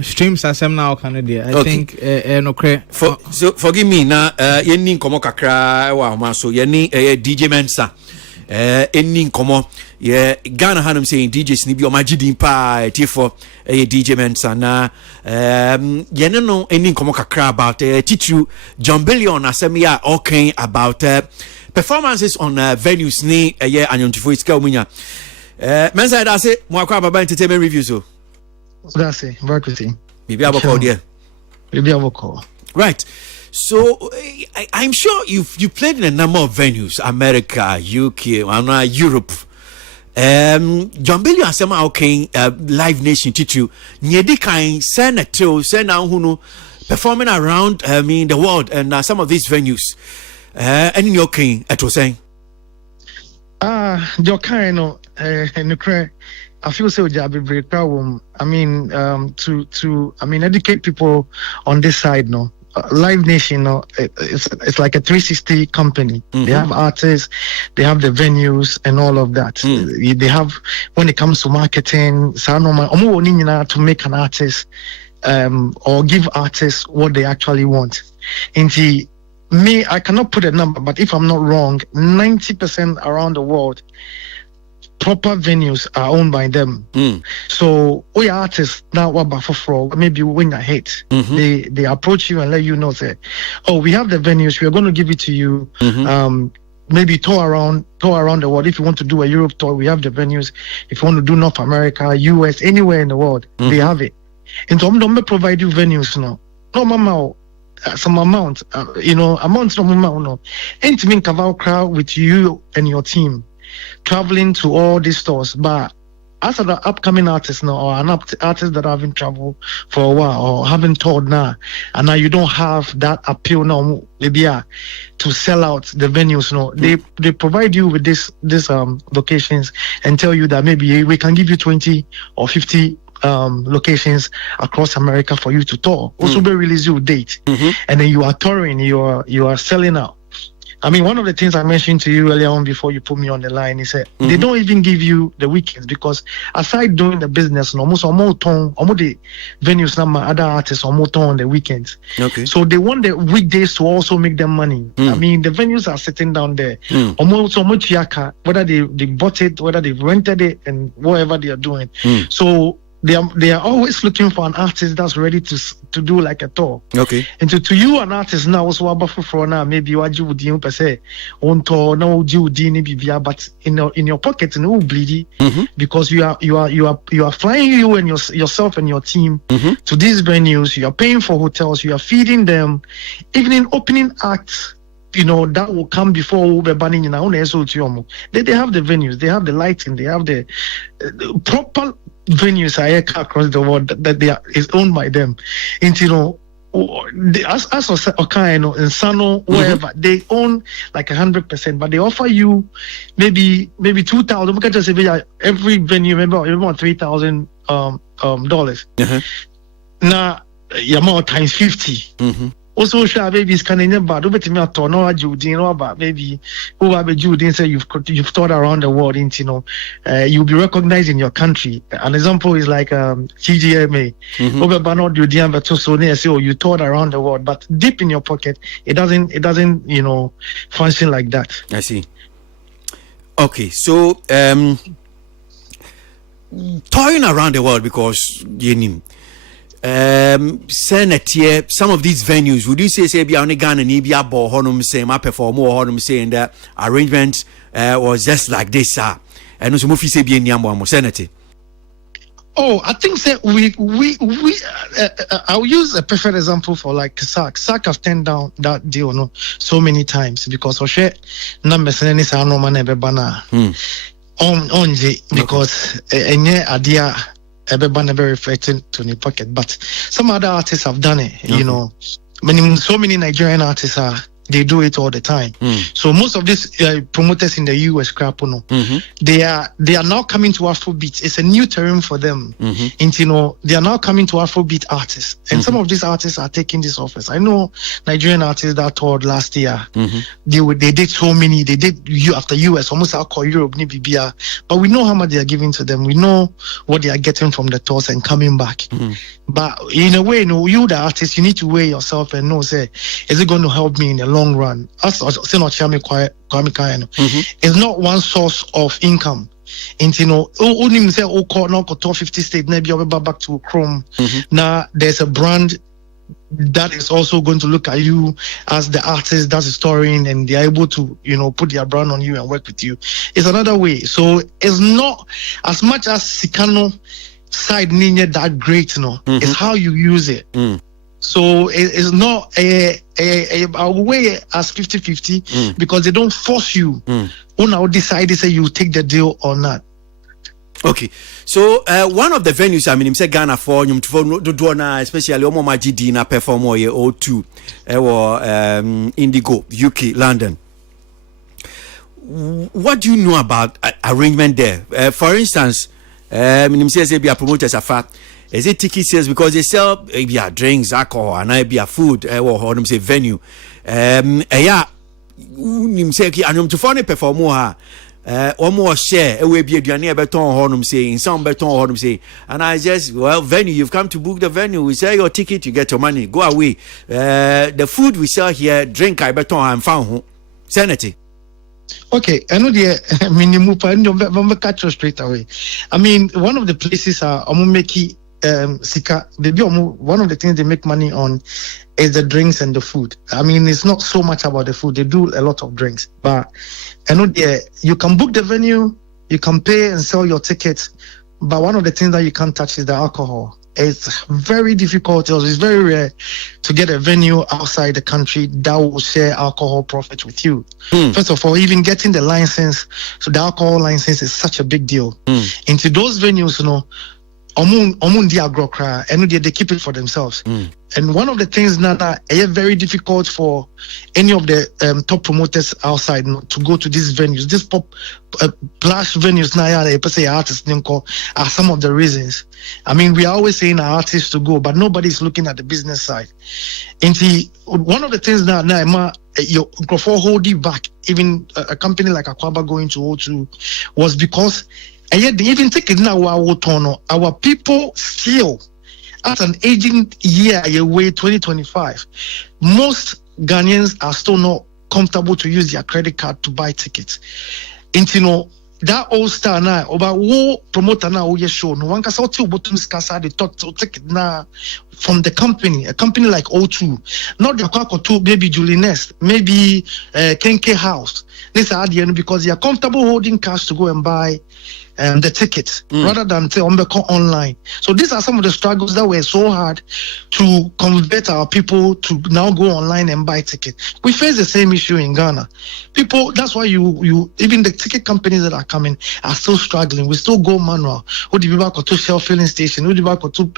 streams asem now Canada, I think no cre so forgive me na yenni nkomo kakra wa ma so yenni DJ Mensa enni nkomo ye Ghana hanum saying DJs ni bi o magidin pa tifo DJ Mensa na yene no enni nkomo kakra about teacher John Billion asem ya okay about performances on venues ni anyontifo iska omunya Mensa da say mo akwa baba entertainment reviews so that's it vacuity bibi aboko there bibi aboko right. So I'm sure you played in a number of venues, America, UK, and Europe. John Billion asema okay, Live Nation teach nyedi kan senator sena hunu performing around the world and some of these venues. And in your king at was saying your kind no I feel so very proud. I mean to educate people on this side no. Live Nation, it's like a 360 company. Mm-hmm. They have artists, they have the venues and all of that. They have, when it comes to marketing, to make an artist or give artists what they actually want. And me, I cannot put a number, but if I'm not wrong, 90% around the world, proper venues are owned by them. So we artists now maybe when I hate they approach you and let you know say, oh, we have the venues, we are going to give it to you. Maybe tour around the world. If you want to do a Europe tour, we have the venues. If you want to do North America, US, anywhere in the world, they have it. And so don't provide you venues now. No mama some amount, amounts no amount no. And to mean crowd with you and your team traveling to all these stores, but as an upcoming artist now, or an artist that haven't traveled for a while or haven't toured now, and now you don't have that appeal now, maybe to sell out the venues. No, they provide you with this locations and tell you that maybe we can give you 20 or 50 locations across America for you to tour. Also, they release you a date, and then you are touring. You are selling out. I mean, one of the things I mentioned to you earlier on before you put me on the line is that they don't even give you the weekends, because aside doing the business, almost the venues now, other artists almost on the weekends. Okay. So they want the weekdays to also make them money. I mean, the venues are sitting down there, almost whether they bought it, whether they rented it, and whatever they are doing. So they are always looking for an artist that's ready to do like a tour. Okay. And to you, an artist now also about for now, maybe you are doing per se on tour, no do but in your pocket no bleedy, because you are flying you and yourself and your team to these venues. You are paying for hotels, you are feeding them, even in opening acts. That will come before we're banning in our own SOT. They have the venues, they have the lighting, they have the proper venues across the world that is owned by them. And as Okano and Sano, wherever, they own like 100%, but they offer you maybe 2,000. Look at just every venue, remember $3,000 Now your amount times 50. Also, sure, maybe it's Canadian, but over to me at no Judy, about maybe who have a Judy say you've toured around the world, you'll be recognized in your country. An example is like CGMA. Over Bano Judy, but so near say, you toured around the world, but deep in your pocket, it doesn't function like that. I see. Okay, so touring around the world, because Senate, some of these venues, would you say be only Ghana and Ibia Bo Honum say my perform more Honum saying that arrangement was just like this, and also Mufi say be in Yambo Senate? Oh, I think that I'll use a perfect example for like SAC. SAC have turned down that deal so many times because Oshe numbers and any no man ever banner on because any idea everybody never reflecting to the pocket, but some other artists have done it. So many Nigerian artists they do it all the time. So most of these promoters in the US they are now coming to Afrobeat. It's a new term for them. And they are now coming to Afrobeat artists, and some of these artists are taking this offers. I know Nigerian artists that toured last year. They did so many. They did after US, almost call Europe, but we know how much they are giving to them. We know what they are getting from the tours and coming back. But in a way, you the artist, you need to weigh yourself and know, say, is it going to help me in the long run? It's not one source of income. And only say, now 50 states, maybe I'll be back to Chrome. Now there's a brand that is also going to look at you as the artist that's historian, and they're able to put their brand on you and work with you. It's another way. So it's not as much as Sikano side ninja that great, it's how you use it. So it's not a way as 50-50 because they don't force you. Now decide to say you take the deal or not. Okay, so one of the venues, I mean, say Ghana for you to especially Omo Majidi na perform or O2 or Indigo, UK, London. What do you know about arrangement there? For instance, say be a promoters are is it ticket sales because they sell maybe drinks, alcohol, and maybe food or say venue. Yeah, say to find perform more. Or more share a way be a near beton hornum saying some beton hornum say, and I just venue, you've come to book the venue, we sell your ticket, you get your money, go away. The food we sell here, drink I beton and found sanity. Okay, I know the minimum catch straight away. I mean, one of the places are Omumeki Sika, one of the things they make money on is the drinks and the food. I mean, it's not so much about the food. They do a lot of drinks, but I know you can book the venue, you can pay and sell your tickets, but one of the things that you can't touch is the alcohol. it's very difficult. It's very rare to get a venue outside the country that will share alcohol profit with you. First of all, even getting the license, so the alcohol license is such a big deal. Into those venues, and they keep it for themselves. And one of the things that is very difficult for any of the top promoters outside to go to these venues, these plush venues now, artists are some of the reasons. I mean, we are always saying our artists to go, but nobody's looking at the business side. And one of the things that your holding back, even a company like Aquaba going to O2, was because even taking now our people still at an aging year away 2025, most Ghanaians are still not comfortable to use their credit card to buy tickets. And that old star now about who promoter now who show no one can say bottom scasa the talk to ticket now from the company, a company like O2, not the Kwako maybe Julie Nest, maybe Kenke House. This are the end because they are comfortable holding cash to go and buy the tickets rather than online. So these are some of the struggles that were so hard to convert our people to now go online and buy tickets. We face the same issue in Ghana. People, that's why you even the ticket companies that are coming are still struggling. We still go manual. Who do we go to Shell filling station? Who do we go to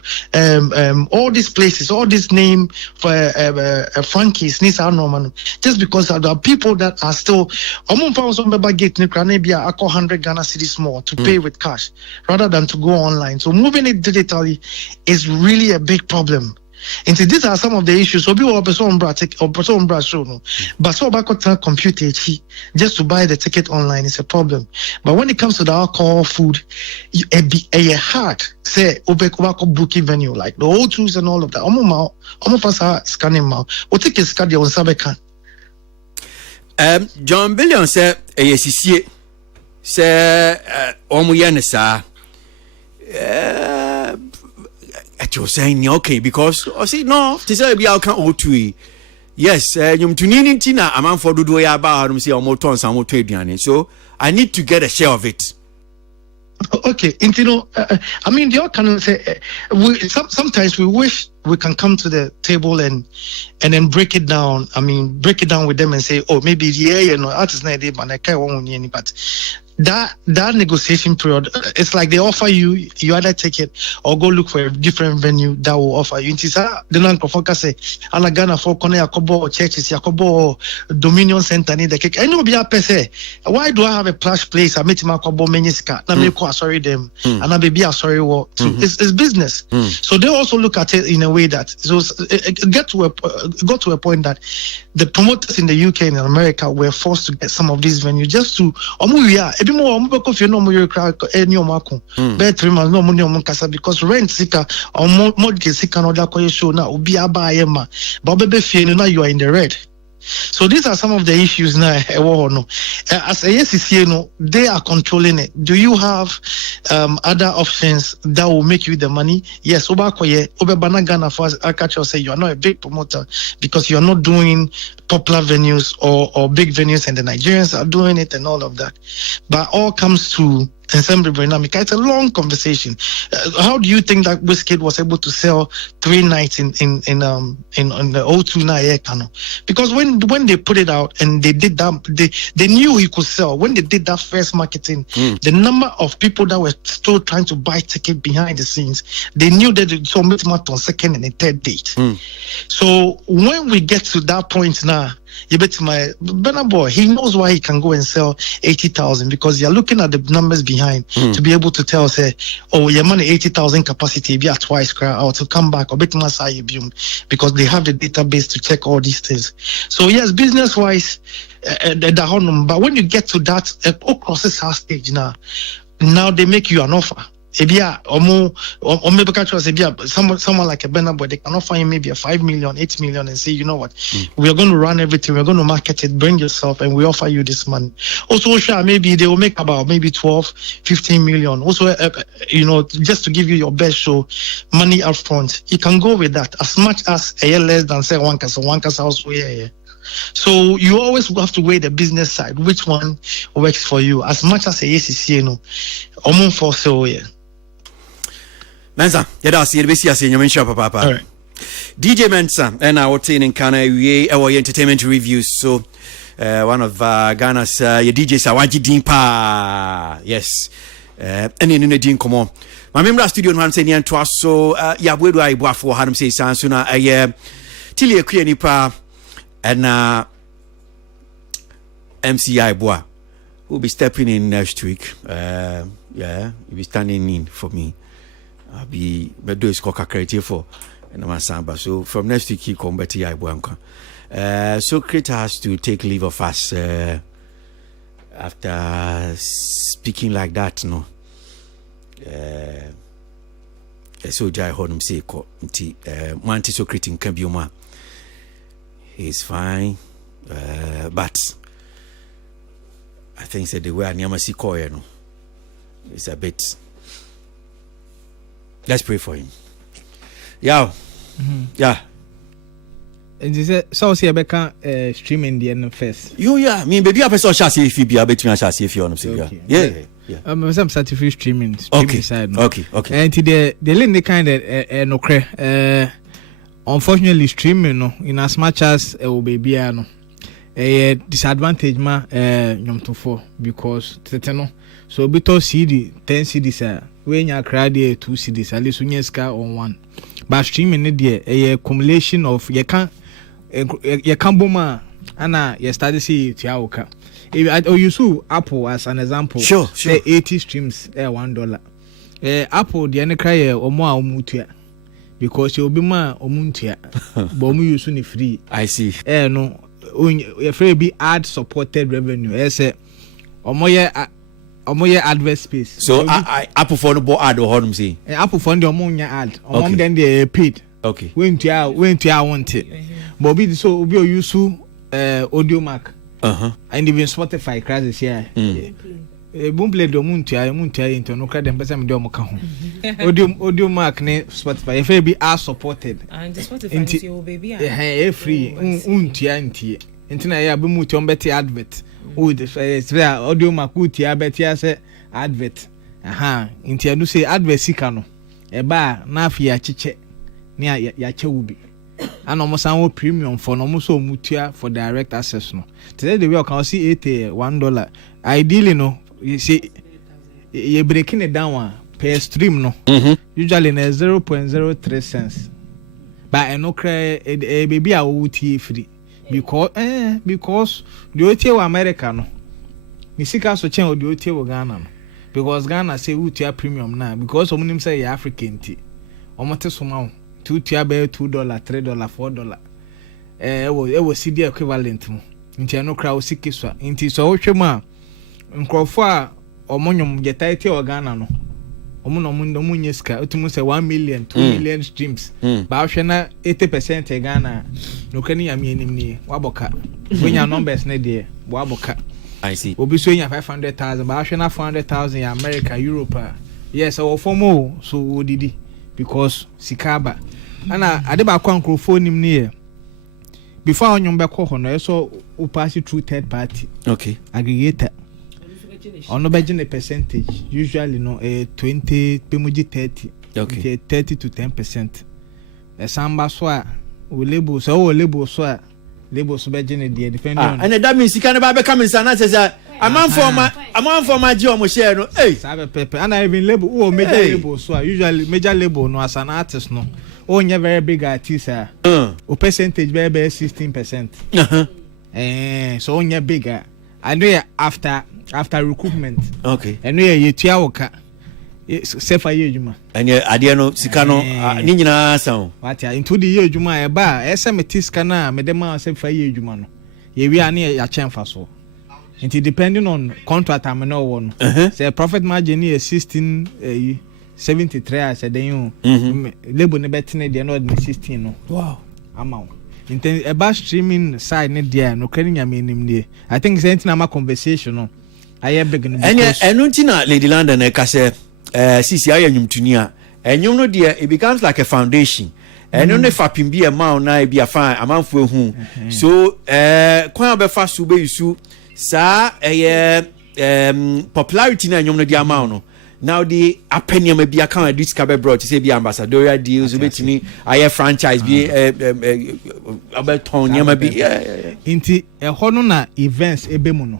all these places, all this name for Frankie's, just because there are people that are still gate 100 Ghana cedis more to pay with cash rather than to go online. So moving it digitally is really a big problem. And so these are some of the issues. So people person show no, but so back computer just to buy the ticket online is a problem. But when it comes to the alcohol, food, a hard say booking venue like the O2s and all of that. Almost scanning now. What ticket scan on Sabekan? John Billion said ACC say Omuyanesa. You're saying okay because I see no to say we are can O2. Yes, you tunini tina among for do ya ba say omoton some trade. So I need to get a share of it. Okay, I mean, the can say sometimes we wish we can come to the table and then break it down. I mean, break it down with them and say, oh, maybe artists not but I can't want any, but that negotiation period, it's like they offer you either take it or go look for a different venue that will offer you. It's the non-profocus say, Ghana for Kone Yakobo churches, Yakobo Dominion Center need the cake. I know be a say, why do I have a plush place? I met him Yakobo Meniska, na me ko sorry them, and I be sorry what. It's business. So they also look at it in a way that so it got to a point that the promoters in the UK and in America were forced to get some of these venues just to more because 3 months no because rent sika or mortgage sika no that show now obi abaye ma but now you are in the red. So these are some of the issues now. As a SCCA, they are controlling it. Do you have other options that will make you the money? Yes, Ghana first I catch you say you are not a big promoter because you are not doing popular venues or big venues, and the Nigerians are doing it and all of that. But all comes to ensemble dynamic. It's a long conversation. How do you think that Wizkid was able to sell 3 nights in the O2 Kano? Because when they put it out and they did that, they knew he could sell. When they did that first marketing, the number of people that were still trying to buy ticket behind the scenes, they knew that it saw on second and the third date. So when we get to that point now, you bet my Burna Boy, he knows why he can go and sell 80,000 because you're looking at the numbers behind to be able to tell, say, oh, your money 80,000 capacity, be at twice cry or to come back or bit because they have the database to check all these things. So yes, business wise, but when you get to that process stage now they make you an offer. Someone like a Burna Boy, they can offer him maybe a 5 million, 8 million and say, you know what, we are going to run everything, we're going to market it, bring yourself, and we offer you this money. Also, sure, maybe they will make about maybe 12, 15 million. Also, just to give you your best show, money up front. You can go with that as much as a year less than say one casa also. Yeah. So you always have to weigh the business side, which one works for you, as much as a ACC, for so yeah. Mensa, yada see the best year you mention papa. DJ Mensa and I was in Kana we our entertainment reviews. So one of Ghana's your DJs Awaji Dimpa. Yes. And in the Din come on. My member studio no say near to us so ya we do I boa for Hanum say sansuna till you clear nipa and MCI boa will be stepping in next week. Yeah, you'll be standing in for me. I'll be do is coca creative for and my samba. So from next week he come better I boa. So Crete has to take leave of us after speaking like that, no. So Jai Honum say ko nti Manti so Crete can be uma. He's fine. But I think said the way Anyamasi Koya no. It's a bit. Let's pray for him. Yeah. Yeah. And you said so see Rebecca streaming the end first. Yeah, I mean baby I person shall see if you be a between shall see if you on yeah. Some certificate streaming side. No? Okay. And the link the kind of no cre unfortunately streaming no in as much as will be no disadvantage ma nyom to for because teteno so bito CD 10 CDs when you crowd 2 CDs at least unyeska on one but streaming there a accumulation of you can boma ana you study see tiaoka if you use Apple as an example sure. Say 80 streams $1 Apple the ene cry omo a omutua because you be ma omuntua but omu use ni free I see no if it be ad supported revenue say omoye advert space so I Apple for no ad or honum say Apple for the omonya ad omom then they paid okay when to want it but be so obi use audio mark and even Spotify crisis here boom play do muntia into no credit person me do mo ka ho audio mark ne Spotify if it be ad supported and the Spotify you baby free untia ntie ntina ya be muti on beti advert audio mark utia beti say advert ntia do say advert sika no eba na afi ya chiche ne ya chewubi and almost our premium for almost so mutia for direct access no today the way I can see $1 ideally no you see you breaking it down per stream no usually na 0.03 cents but I no cry baby I will free because the OTA wa America no misika so chen the OTA wa Ghana no because Ghana say utia premium na because omunim say you African ti omote so ma $2 $3 $4 it was CD equivalent mu nti no crowd sikiswa nti so wohwema nkrofo a omonyom getaite Ghana no omo nyeska otumu say 1 million 2 million streams ba wohwe na 80% Ghana no kani ya mienim ni waboka wenya numbers ne de waboka I see obi so nya 500,000 ba wohwe na 400,000 ya America Europe yes so formo so odidi because sikaba ana ade ba kwa nkrofo nim ne before onyom be ko ho no so u pass through third party okay aggregator ono be gene percentage usually no 20 pemuji 30 okay 30 to 10% samba so a we label so be gene there depending on and that means you can be coming sana say amount for my job mo share no sabe pepe and I even label o major label so usually major label no as an artist no onye very big artist o percentage be 16% so onye bigger I know after recruitment okay and we tia woka sefa ye adwuma and ade no sika no ni nyina san what into the ye adwuma e ba SMS sika na me dem sefa ye adwuma no ye wi ane ya chenfa so it depending on contract am no wo no say profit margin is 73 as then you label ne betene de no 16 no wow amount inten about streaming side ne there no kan nya menim ne I think say na ma conversation no aye big no enu ntina Lady London e ka say sisi aye nwumtuni a enyum no there it becomes like a foundation enu ne fa pimbi e ma na e bia fa amanfo ehu so kwan obefa so be yusu sa popularity na enyum no dia ma no now the opinion may be a kind of discover brought to say be ambassadorial deals with me I franchise be about Tony maybe inti hono na events ebemu no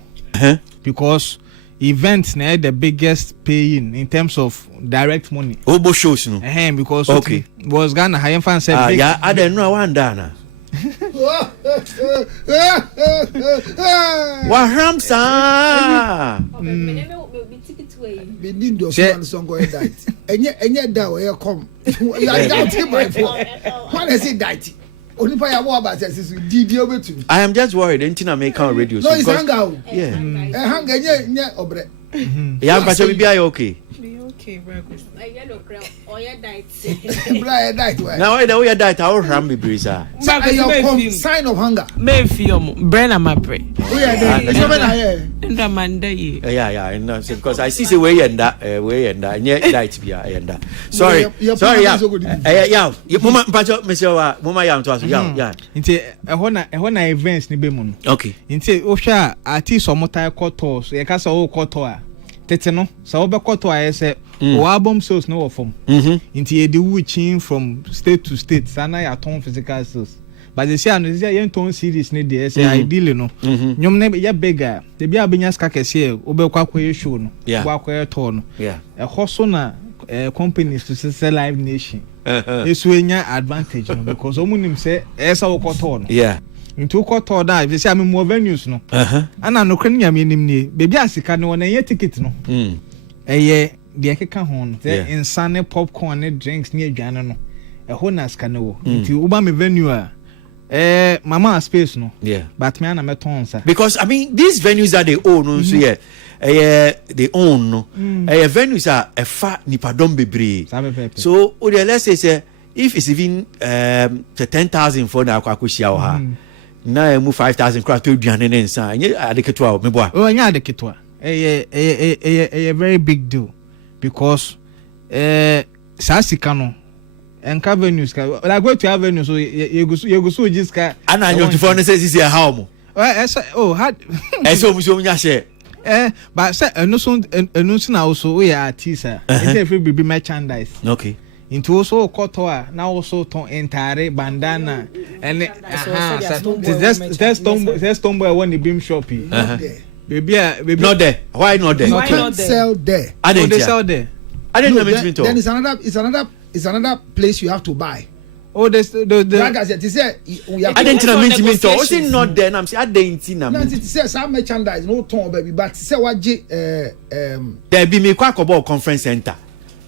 because events na the biggest paying in terms of direct money obo shows no because okay was Ghana high fan said yeah I don't know one dana what Ramsa we need those one song go that enye da we come you are doubting my phone when I say that only for your about says didi obetu I am just worried ain't na make on radio no it's hanga yeah hanga nye obre yeah but you be okay very good. I yellow crown or your diet. Now I know your diet. Our ram be brisa. Sign of hunger. Me feel Brenna my pray. Yeah, because I see the way and that and yet diet be and that. Sorry, yeah. You mama pacho Monsieur mama yam to us. Yeah. Inte ehona events ni be mu. Okay. Inte ohwa artist omotai kotos. Ye ka so koto tete no so obekoto ayese o album sales no from into ye do chin from state to state sana ya ton physical sales but they say and they say ton series ne dey say ideally no nyom ne ya bigger they be abenya ska kese obekwa kwa show no kwa to no hoso na companies to sell Live Nation eso enya advantage no because omunim say esa wokoto no into koto da they say am more venues no ana no kran nyam enim ni bebi asika no na ye ticket no eye de keka ho no insane popcorn ne drinks ne adwane no ho na ska no into uba me venue a mama space no but me ana meton sa because I mean these venues are they own no so they own no venues are a fa nipadom bebre so let's say if it's even 10,000 for na akwakoshia wo ha na mu 5,000 crowd to duane ne nsa enye adeketwa me boa enye adeketwa a very big deal because sasika no enka venues ka like go to avenues so yegusu jiska ana anyoti for ne say this here how mo had eso muso nya share but say enu so na also we artist it's every baby merchandise okay into also kotoa now also ton entire bandana and that's tomboy when the beam shop baby not there why not there why not sell there they sell there I didn't know it then it's another place you have to buy there's the like I said they say I didn't know it was not there I'm say I didn't know it say some merchandise no ton baby but say what there be me kwakoball conference center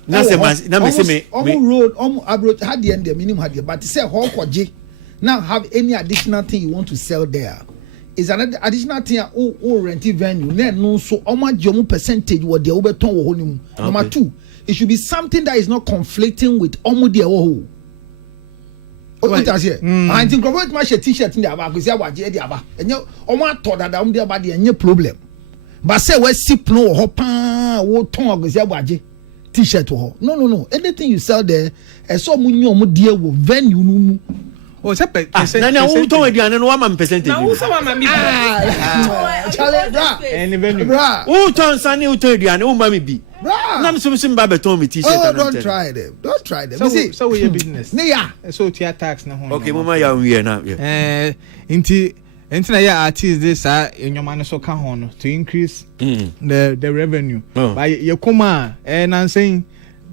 na me road abroad had the end the minimum had but say how kwaje now have any additional thing you want to sell there is another additional thing or renting venue no so omo percentage what the obeton wo honimu number 2 it should be something that is not conflicting with omo the wo what is here I think about my t-shirt in the aba go say waje the aba enye omo ato dada omo the aba the enye problem but say we sip no ho pa wo ton go say waje t-shirt ho no anything you sell there so munyo omo die wo venue no mu na who ton aduane no one percentage na who so mama mi chale bra any venue who ton sane who ton aduane who mama bi na me so ba beton me t-shirt and don't try them so we your business ne ya so tia tax na ho okay mama ya we na inti na ya artist this enyoma no so ka ho no to increase the revenue by yekoma na saying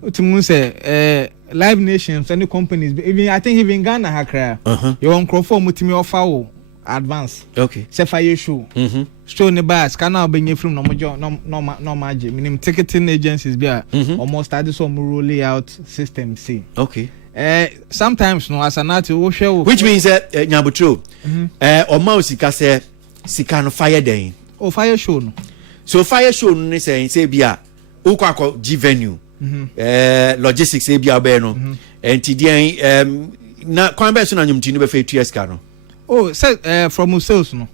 utimun say Live Nations and the companies even I think even Ghana hakra you on crofo mutimi offer advance okay say fire show show ne bas can now bring from no margin minimum ticketing agencies be almost started some rolling out system see okay sometimes no as an artist show which means nyabutro o ma osika say sika no fire den fire show no so fire show no say bia ukwa G venue logistics e bia be no enti na kwan be so na nyumti no be fa 2 years ka no say from sales no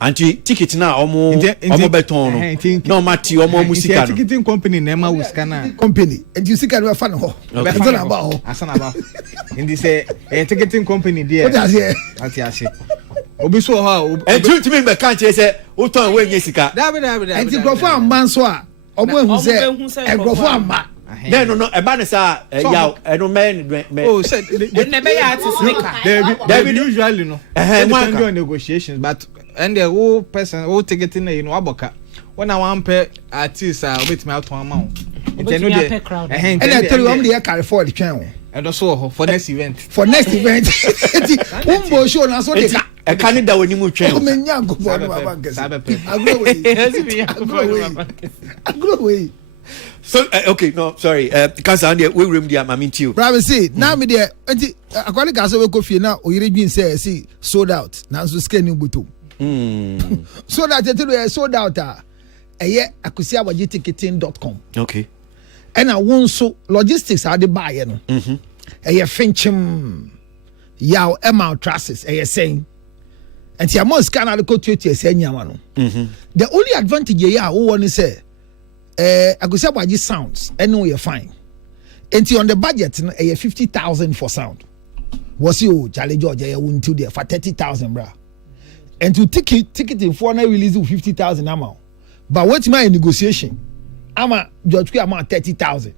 anti ticket na omo beton no no mati omo musika no ticketing company na ma wuska na company and you sika no fa no ho asana ba in this ticketing company there what is ase obi so ha and to me be kan che say o ton we nye sika dabi and go for man so omo hu say engrofo ama no eba ne sa yaw eno me oh said the be artist maker David usually no depend on negotiations but and the whole person who take it in you know aboka when I want pay artist obet me out to amount and I tell you I'm the carry for the channel and also for next event umbo show na so dey e kan da woni mu twen o menya go for no abankes agree so okay no sorry because on the we room there mama ntio brother say now me there enti akwani ka so we go fie na oyire dwin say see sold out na so scan ni buto so that it sold out akusiabajiticketing.com okay and I won so logistics are the buy no finchim yaw amount trusses saying and ti amos can I go to say nyama no the only advantage ya who want to say akusiabaji sounds and no you're fine and on the budget 50,000 for sound was you Charlie George you won to there for 30,000 bra and to ticketing for na release 50,000 amount but what's my negotiation ama George Kwe amount 30,000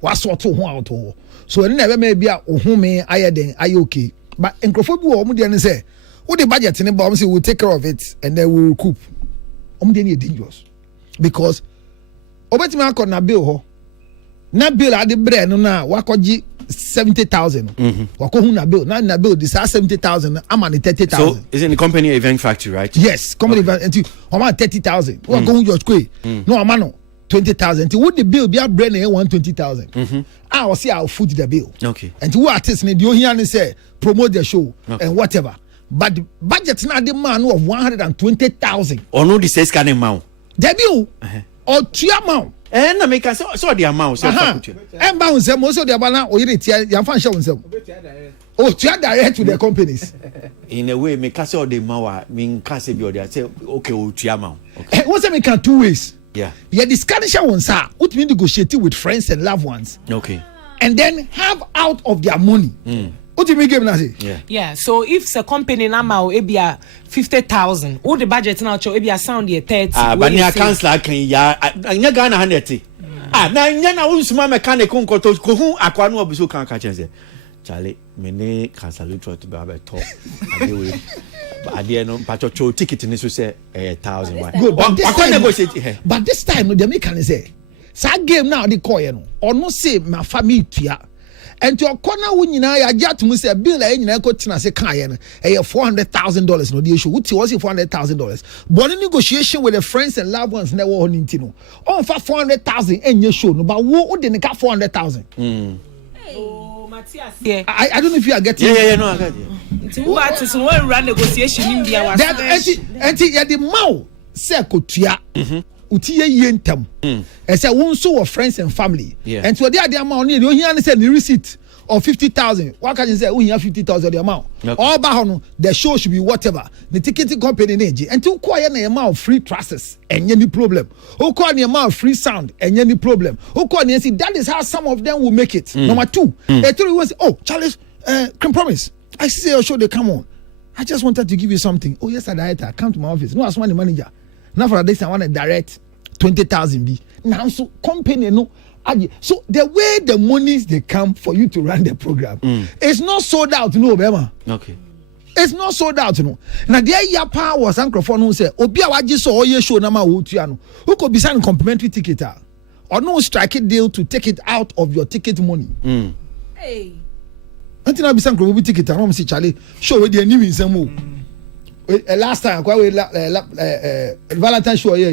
what sort to ho out ho so any never maybe a ho me aye den aye okay but enkrofo bi wo mo dey say what the budget ni ba say we'll take care of it and then we'll recoup dey dey dangerous because obetimi akọ na bill ho na bill ade bre no na wakoji 70,000 wako hu na bill na bill this 70,000 ama 30,000 so isn't the company event factory right yes company event and ama 30,000 wako hu George Kwe no ama no 20,000 would the bill be a brand 120,000 I will see I'll foot the bill okay and who artists need you hear and say promote the show and whatever but the budget now the man of 120,000 or no the says can amount debut or 2 amount and I make so the amount so and bounce them also the bana or you fan show them oh to direct to the companies in a way make us all the mawa mean case be or say okay o 2 amount okay what's make can 2 ways yeah discussion one sir what mean negotiating with friends and loved ones okay and then have out of their money what do you mean give na say yeah so if the company now e be 50,000 all the budget now e be sound here 30 but you cancel can ya anya Ghana 100 na nya na unsuma mechanic nkoto ko hu akwa no obiso kan ka chense Charlie me ne cancel to ba be to adewe ade no pacho ticket ni so say 1,000 why good but this time no the mechanic say sa game now the call no ono say my family tua and your corner wo nyina ya jat mu say bill e nyina ko tina say kan ye no $400,000 no the issue what was $400,000 but in negotiation with the friends and loved ones na wo honti no on fa 400,000 enye show no but wo de ne ka 400,000 oh Matthias yeah I don't know if you are getting yeah no I get it who artists no run negotiation in India was that anti ya the mau say kotua uti ye ntam and say won so of friends and family and so there the amount you hear say the receipt of 50,000 what can you say we have 50,000 the amount all ba the show should be whatever the ticketing company neji and to call na amount free trusses and any problem who call the amount free sound and any problem who call see that is how some of them will make it number 2 they tell you oh Charlie can promise I see your show they come on I just wanted to give you something oh yes I come to my office no as one the manager now for this I want to direct 20,000 B now so company no so the way the monies they come for you to run the program it's not sold out no Obama okay it's not sold out no now there ya power was microphone who say obi a waji so oye show na ma wo tua no who could be signing complimentary ticket or no strike deal to take it out of your ticket money hey until I be signing complimentary ticket I see Charlie show we the new in some last time kwa we Valentine show here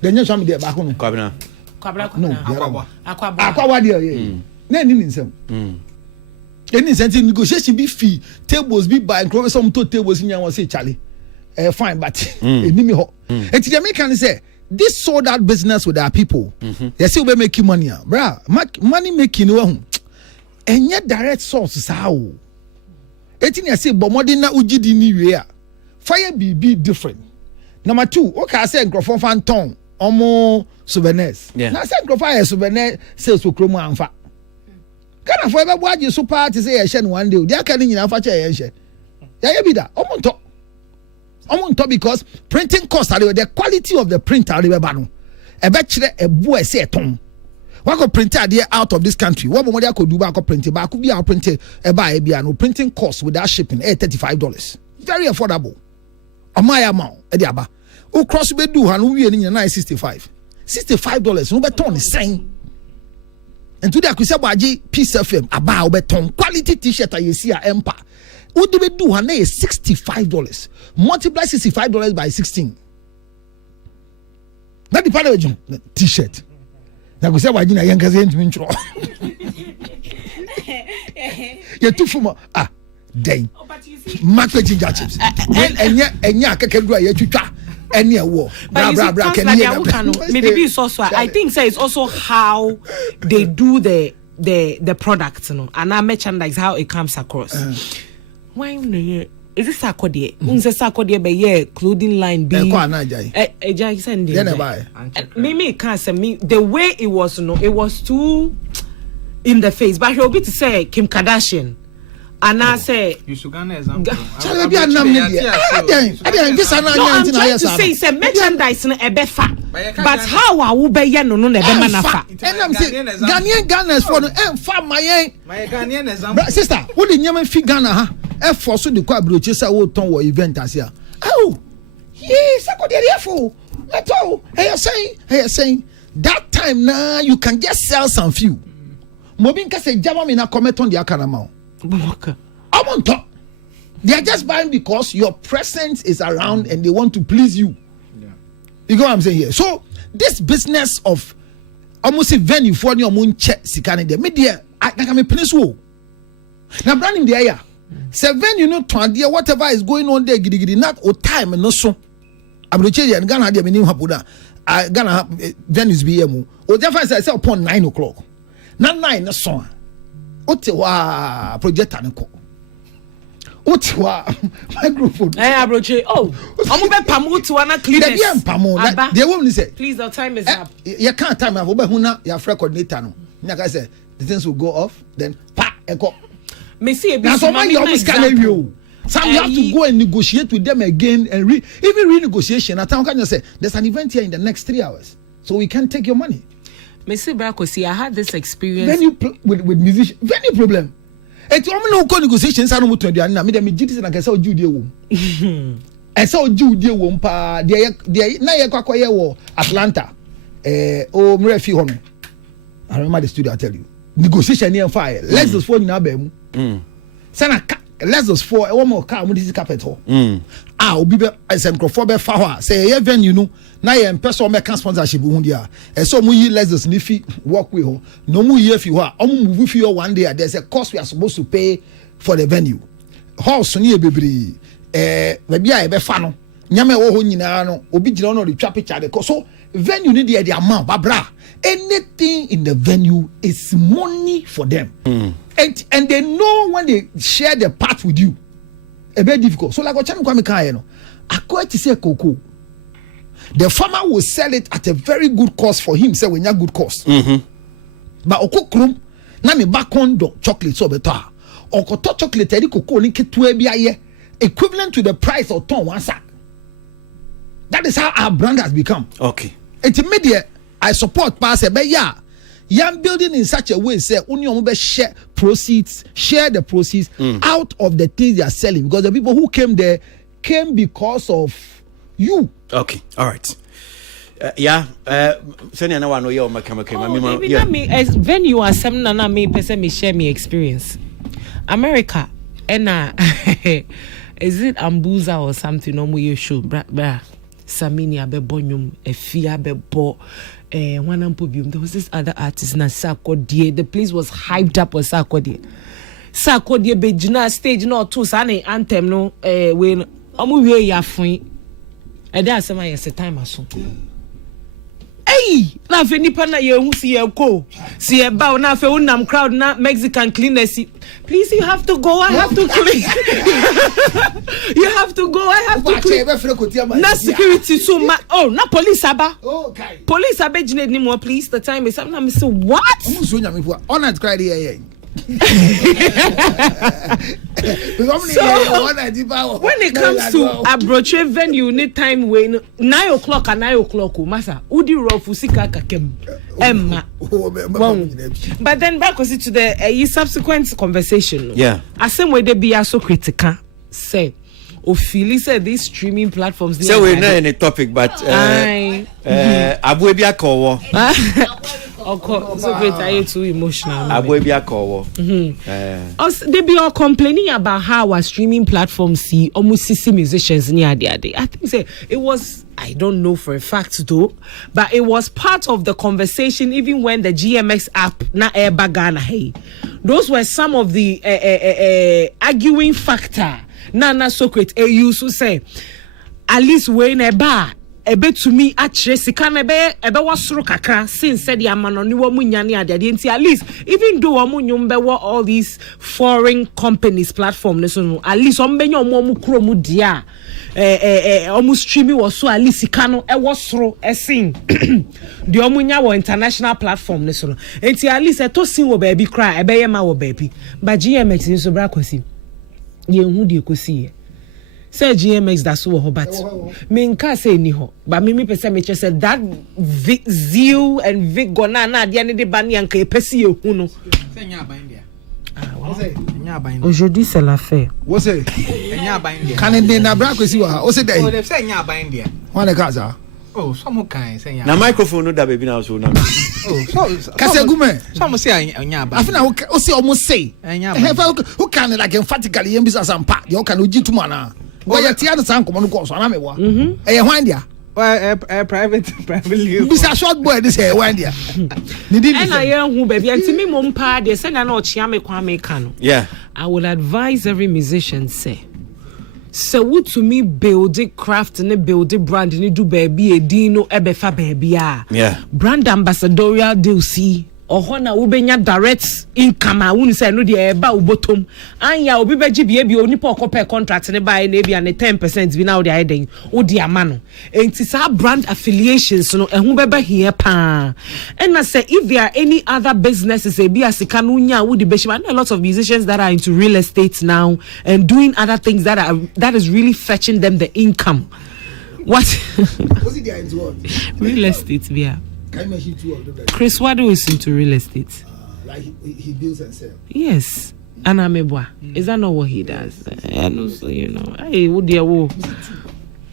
then you show me there back on Kwabena no akwa there na ni nsem any incentive negotiation be fee tables be by and some to tables in yan say Charlie fine but enimi ho and the American say this sold out business with our people they say we make money bra money making we enye direct source how etin ya say bo modern na ugidi ni we a fire be different number 2 okay say microphone fan ton omo souvenirs na say microphone souvenir sales for kromo anfa kana for ebe boaje so party say ye share one day dia kan nyina fa che ye share ya be da omo nto because printing cost are the quality of the printer they be ba no ebechire ebu ese eton wako print idea out of this country what mo dey akodu ba ko print ba ko bi a print e ba e bia no printing cost without shipping $35 very affordable amaya ma e dey aba o cross be do ha no wie ni na $65 no be ton sen and today akwese boaje Peace FM aba o be ton quality t-shirt ayesi a empa wo de be do ha na $65 multiply $65 by 16 na di part of t-shirt na go say wajina yanka say ntimi ntro ye tu fuma den market ginger chips enya akekadu aye twitwa ene ewo bra can maybe it's also I think say it's also how they do the products, you know, and our merchandise how it comes across. Why is this Sakodie? Unse Sakodie be ye clothing line be. Mimi can't say me the way it was, you know, it was too in the face. But he'll be to say Kim Kardashian. And I say, you should go example. No, I'm trying to say it's a merchandise in a befa. But how are we be no manafa? And I'm saying Ghanaians for no my Ghanaian example. Sister, what the Yemen fi Ghana ha? F for so the kwa broche sa wo ton wo event as here. Oh, yes, I got the for. That's all. Hey, saying that time now you can just sell some few. Mobinka say jama me na comment on the akanama. I'm on top. They are just buying because your presence is around and they want to please you. Yeah. You know what I'm saying here? So this business of almost a venue for your moon check sikane de media I can me penis wo. Now branding the area. Say venue no to idea whatever is going on there gidi not o time and no so. Abroche and Ghana de me nim hapoda. Ghana venues be emu. O just say upon 9 o'clock. Not 9 na so. Otewa project anko. Otewa microphone. Abroche. Oh, I'm be pamu to ana cleaners. The woman say, please, the time is up. You can't time have huna your coordinator no. Nyaka say the things will go off then pa eko. Me see a bit. Some you almost can't you have to go and negotiate with them again and even renegotiation. At time can you say there's an event here in the next 3 hours, so we can't take your money. Mr. Brakosi, I had this experience. Venue with musicians, venue problem. It's only no negotiations. I don't want to do. I mean, the GTs and I can say Judy womb. I saw Judy womb. Pa, they na ye kwa wo Atlanta. Oh, Mrefi home. I remember the studio. I tell you, negotiation near fire. Let's just phone na bemu. Sana let's just for one more car. This is capital. Obi be send crofo fa say ye venue no. Na ye person make sponsorship hundia e so mu yi lessons ni fi work with ho no mu yi fi ho a omu move fi one day there's a cost we are supposed to pay for the venue house ni e bebre baby a e be fa no nyame wo ho nyina no obi gina no de twa picture de so venue ni the amount babra anything in the venue is money for them and they know when they share the part with you a bit difficult so like what channel kwa me kan no akwa ti say koko. The farmer will sell it at a very good cost for him. Say when you good cost. But okokrum na me bakondo chocolate so better. Okoto chocolate eri koko ni ketu ebi aye equivalent to the price of ton one sack. That is how our brand has become. Okay. Intermediate I support pass but yeah. Young building in such a way say union be share the proceeds out of the things they are selling because the people who came there came because of you. Okay, all right. Senior na wano yo makama yeah. Me as venue as some na me person me share me experience. America and is it Ambuza or something no you show bra Samini abebonyum efia bebo one ampobium there was this other artist na Sakodie the place was hyped up with Sakodie bejina stage no to sane anthem no when omu wie yafun e dey asema yes time aso hey na fe nipa na ye hu si ye ko si e ba na fe unam crowd na Mexican cleaners please you have to go I have to clean you have to go I have to clean na security so na police aba police aba jine ni mo please the time is I'm say what on that cry here When it comes to Abroche venue, need time when 9 o'clock and 9 o'clock, massa, Udi Rofusika Kakem, Emma. But then back to the subsequent conversation. Yeah. I same way they be so critical. Say, Ophelia said these streaming platforms. So we're not in a topic, but Abuebia Kowo. So great, are you too emotional? Abuebia Kowo. They be all complaining about how our streaming platforms see almost 60 musicians near the day. I think say it was, I don't know for a fact though, but it was part of the conversation even when the GMX app na Ghana hey. Those were some of the arguing factor. Nana Socrates used to say at least when a bar ebe to me actually sikana ebe wasoro kakra since said the amano ni wo munyane ade at least even though omunyum be all these foreign companies platform so at least ombenya omu kro mu dia omu streaming was so at least sikano e wasoro esin the omunya wo international platform so enti at least to sin wo baby cry ebe ye ma wo baby but GMX so bra kwasi ye hu de kosi say GMX that's so but me nka say ni ho but me person me say that zeal and vigor na de ne de ban yanka e pesi e hu no say nya ban dia aujourd'hui c'est l'affaire wo say nya ban dia kan de na bra kwesi wa o say dey o de say nya ban dia wan de kaza oh some kind say nya na microphone no da baby na so na oh so kase gume some say nya ban afina o say almost say who can like emphatically yin bisa sampa de o kan ojituma na go ya tia de san komo no ko so na me wa e hwan dia privately bisa short boy this e hwan dia ni di and I hu baby anti me mo mpa de say na na o chia me kwa me ka no yeah I will advise every musician say so what to me building craft and building brand ni do baby e dino ebefa baby yeah brand ambassadorial deal see ohona wo benya direct income a wonu say no de e ba ubotom anya obi beji bia bi oni pa okope contract ne ba na bia ne 10% bi na wo de ayden wo de ama no enti sa brand affiliations no ehun beba here pa and I say if there are any other businesses e bia sika no nya wo de beshi a lot of musicians that are into real estate now and doing other things that is really fetching them the income what was it there into what real estate bia can mention two of them. Chris Wado is into real estate. Like he builds and sells. Yes. Anamebwa. Is that not what he does? And also, you know, hey, what dear wo.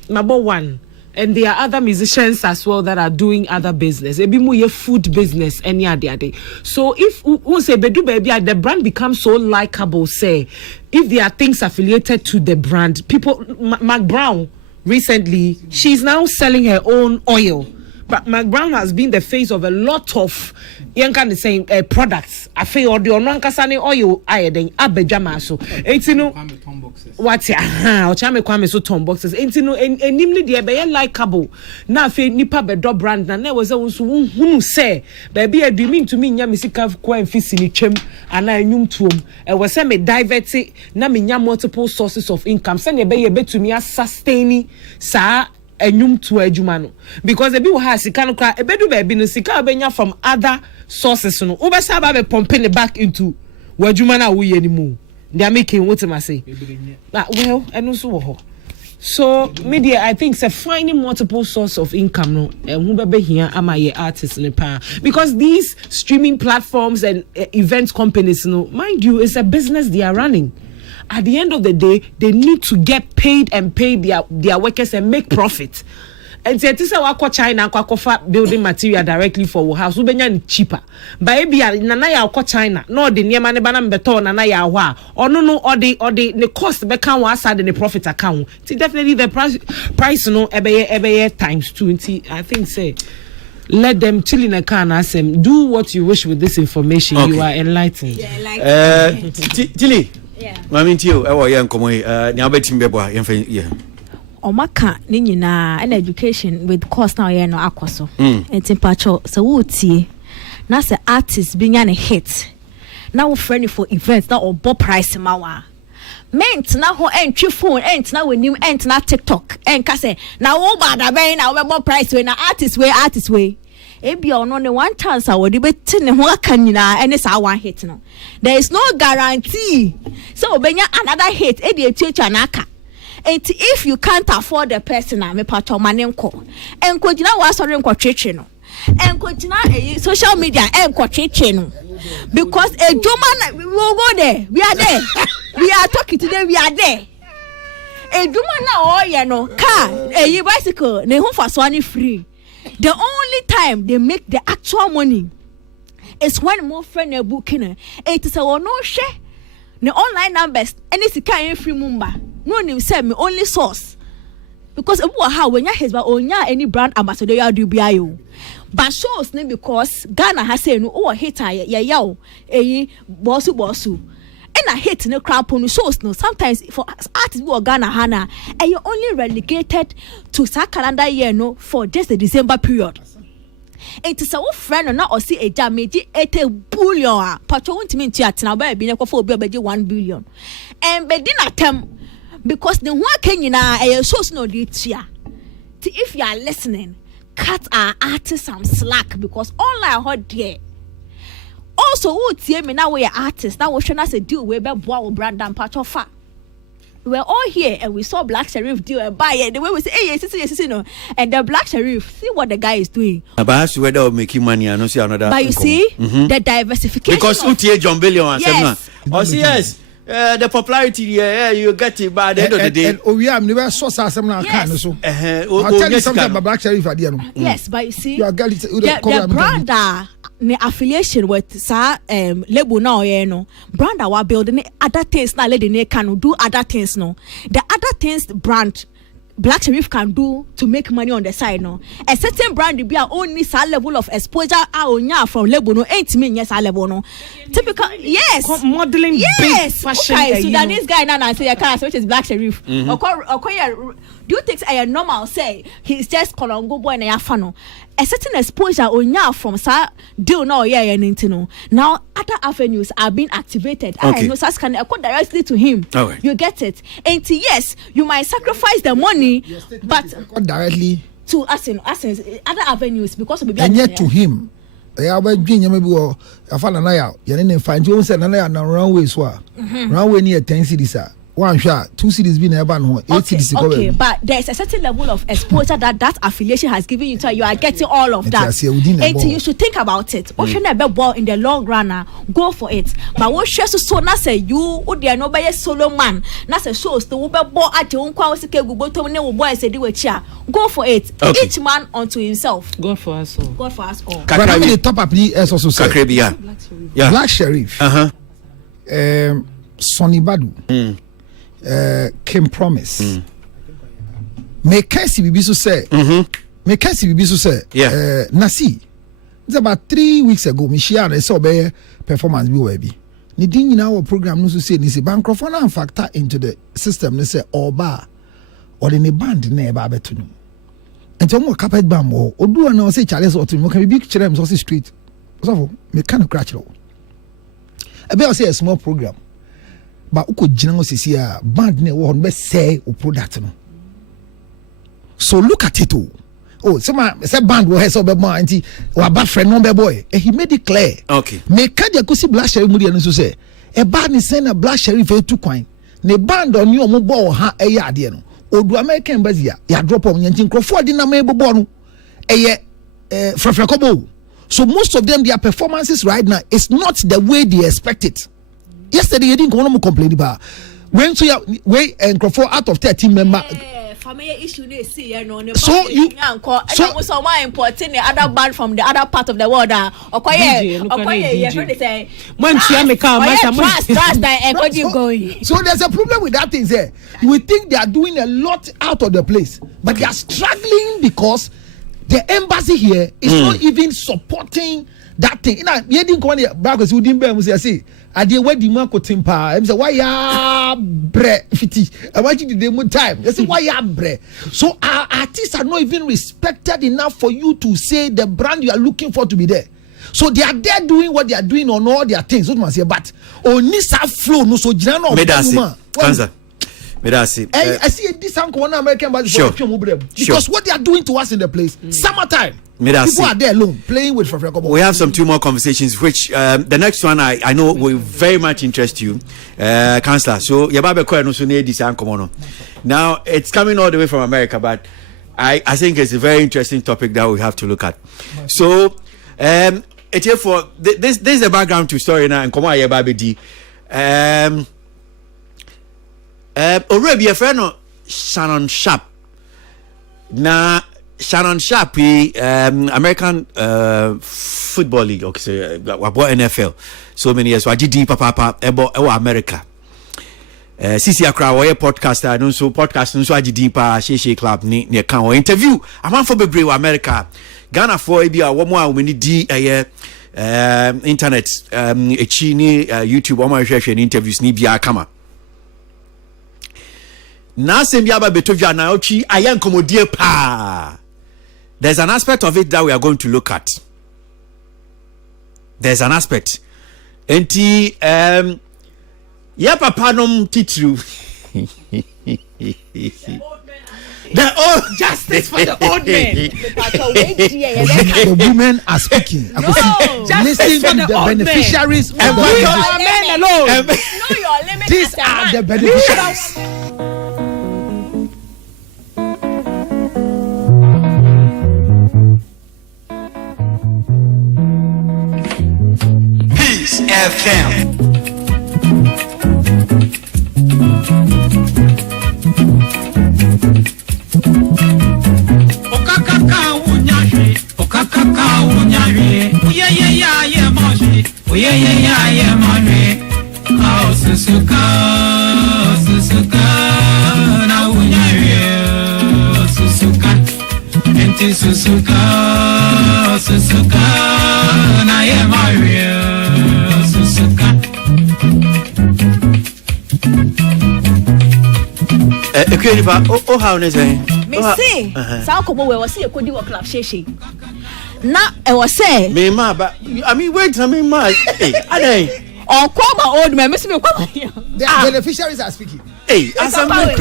Number one. And there are other musicians as well that are doing other business. Ebi mu ye food business any other day. So if we say bedu baby, the brand becomes so likable. Say, if there are things affiliated to the brand, people. Mac Brown recently, she's now selling her own oil. But Mac Brown has been the face of a lot of young kind of saying products. I feel the onankasane oil iodine abejama so. Etino what ya o chame kwame so tom boxes. Etino enimni de be likable. Na fe nipa be do brand na na was so hunu say baby e do mean to me nya misika kwa mfisi ni twem ana enwum tuom. E was say me divert na me nya multiple sources of income. Say ne be ye betumi sustain sa enyum to adwuma no because ebi wo ha sika no kra ebedu ba bi no sika obenya from other sources no obesa ba be pump it back into wadwuma na wo ye ni mu they are making what am I say well eno so wo ho so media I think say finding multiple source of income no hu bebe here ama ye artists ne pa because these streaming platforms and event companies no mind you it's a business they are running. At the end of the day, they need to get paid and pay their workers and make profit. And say this is China kwa building material directly for our house. Ubenya cheaper. But ebi nana ya kwa China. No the niema ne bana mbeto nana ya wa. Or no or the cost be kan wa aside the profit account. See definitely the price no ebeye times 20. I think say let them chill in a car and ask them do what you wish with this information. Okay. You are enlightened. Yeah, Tilly. Yeah. Mami tio ewo ye nkomo ni abetim bebo ye mfa ye. Omaka ni nyina an education with course now ye no akoso. Enti pacho so wo tie. Na se artist bi nya ne hit. Na wo friend for events na obo price ma wa. Ment na ho entwi phone ent na wenim ent na TikTok. Enka se na wo bada ben na wo price we na artist we. ebi ono ne one chance a wodi beti ne ho aka nyina ene sa one hit no there is no guarantee so obenya another hit e dey etuatua na aka. And if you can't afford the person, me pato manenko. And kojina wa sorry nko cheche no. And kojina social media nko cheche no. Because a German we will go there. We are there. We are talking today. We are there. A German na no car a bicycle ne home for swani free. The only time they make the actual money is when more friend are booking. It is a no share. The online numbers any sika free mumba. No name say me only source because how when you has onya any brand ambassador you do bio but shows name because Ghana has say no hater ya bossu and I hate no crap on shows no sometimes for artists who are Ghana Hana and you only relegated to that calendar year no for just the December period. It is a friend or not or see a damage 80 billion patcho won't mean to at now baby for 1 billion and be din attempt because the one can you now a shows no this year. If you are listening, cut our artists some slack because online hot there. Also, who tell me now we are artists now we should not say deal with brand and patch of fat. We were all here and we saw Black Sheriff deal and buy it. The way we say, hey, yes, no. And the Black Sheriff, see what the guy is doing. But whether making money, I don't see another. But you see, the diversification. Because UTA John Billion, yes. Oh, yes. The popularity, you get it by the end of the day. Oh, yeah, I'm never so some now. So I'll tell you something about Black Sheriff at the end. Yes, but you see, the brand ne affiliation with sa label now no brand our building other things na lady ne can do other things no the other things brand Black Sheriff can do to make money on the side no a certain brand be only sa level of exposure onya from label no ain't mean yes level no typical yes modeling yes big fashion okay so that this guy now say which is Black Sheriff do you think I normal say he's just Kolongo boy na yafa no a certain exposure onya from sa deal no no now other avenues are being activated. Okay. I know SAS can go directly to him. Okay. You get it. And yes, you might sacrifice the money, but directly to us in other avenues because of and yet to him. I was doing maybe I found an eye. You didn't find you said an eye on runway swap. Runway near 10 cities. One shot, 2 cities been a ban 8 cities. Okay, but there's a certain level of exposure that affiliation has given you to you are getting all of that. And you should think about it. What should never ball in the long run? Go for it. But what shows so na say you would there no by a solo man. Na say shows the Uber ball at your own quality go boy say do a chair. Go for it. Okay. Each man unto himself. God for us all. God for us all. But how many top up as also say Black Sheriff. Sonny Badu. Kim Promise. Me kasi bibi so say. Me kasi bibi so say. Nasi. It's about 3 weeks ago. Me share na so be performance bi we bi. Ni din nyina wo program no so say ni say bankrophone and factor into the system ni say oba or the band na e ba beto no. Enti mo carpet bam wo odu na o say Charles Otto mo kan bi kire am so say street. So me kind of scratch lo. E be o say a small program. But uko jina ngo sisi ya band ne wo be say o product no. So look at it oh say band wo so be more anti wa bad friend no be boy he made it clear. Okay. Me ka dia ko si Black Sheriff mu dia no so say e band ni say na Black Sheriff e tu kwan ne band on you mo bo ha e ya ade no odu American embassy ya drop on nyantin crofo de na me bo no e ye frefrekobo. So most of them their performances right now is not the way they expect it. Yesterday, you didn't complain about when so way and Crawford out of 13 members. Family issue they see, so you so more important the other band from the other part of the world. So there's a problem with that thing there. We think they are doing a lot out of the place, but they are struggling because the embassy here is not even supporting that thing. You know, you didn't come here back because you didn't be say. I did what the man could timpa. I say why ya bre fiti. I want you to do more time. They say why ya bre. So our artists are not even respected enough for you to say the brand you are looking for to be there. So they are there doing what they are doing on all their things. What man say, but only sa flow no so jina no. Answer. I see this uncle one American but because what they are doing to us in the place summertime. People are there alone playing with Frefreko. We have some 2 more conversations, which the next one I know will very much interest you, Councillor. So Yababe Koeno Sune Disankomono. Now it's coming all the way from America, but I think it's a very interesting topic that we have to look at. So it's here for this is the background to story now and Komo Yababe D. Already a friend of Shannon Sharp. Now Shannon Sharp, American Football League, okay, about NFL, so many years. So I did papa about America. Sisi Akra, we podcaster, and so podcast, so I did Sheshe Club ni can interview. I'm on for Bebre America, Ghana for a one more we need internet, a chini YouTube, one more interviews ni biya kama. Na sembiaba betovia na ochi ayan komodie pa. There's an aspect of it that we are going to look at. There's an aspect. Enti ya papa nom titru. The old justice for the old men. The women are speaking. No, listen to the beneficiaries of the men alone. These are the beneficiaries. FM. Susuka na ye Maria Susuka. How is it? Me say, Sao Kobo was see a Kodi work club Sheshe. Now I was say, me ma, but I mean, wait, I mean, ma, hey, or call my old man, Miss me. The beneficiaries are speaking. Hey, as a man,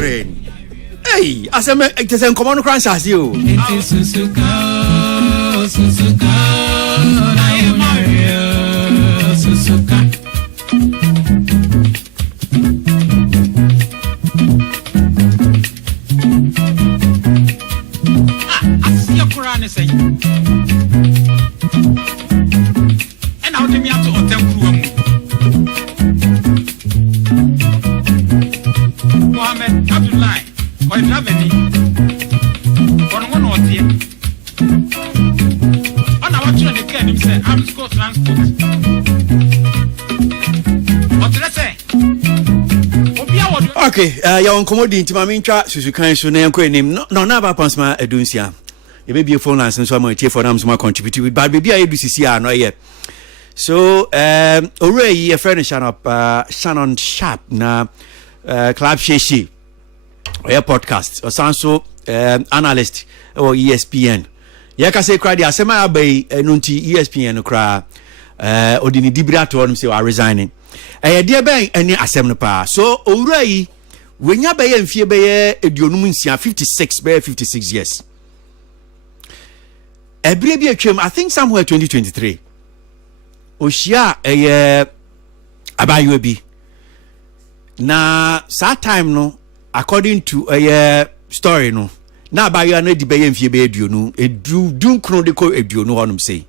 hey, as a man, it is a common crunch as you. Susuka, na ye Maria Susuka. Asiya Quran say. And how do me have to otemkuru Mohammed Abdullah, or Draveni. One or the I'm school transport. What did I say? Okay, you're on commodity to Mamintra, Susukan, so name, no, never pansma edunsia. It may be a phone license, so I'm going to for them to contribute with, but maybe I do see no yet. So, already a friend Shannon Sharp, na Club Sheshi, or a podcast, or so analyst or ESPN. Yaka say cry the asema abay nunti ESPN kra odini dibira to on say are resigning dear ben any asem no pa so owura yi wenya be ye mfie be ye eduonum nsia 56 years ebire bi atwam I think somewhere 2023 oshia abayo bi na that time no according to story no na abayo na di be mfie be aduonu dun kro de ko aduonu honum sei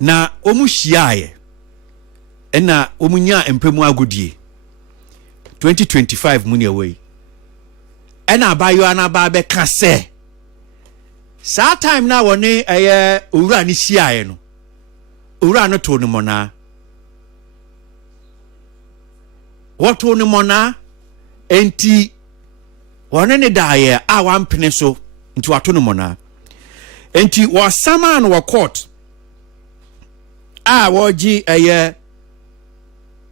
na omu hyiae na omunya empemu agodie 2025 muni away na abayo na ba be ka se sa time na woni owura ni hyiae no owura no to no mona what to no mona enti one ne dae a wampene so nti wato no mona enti wasama no court a woji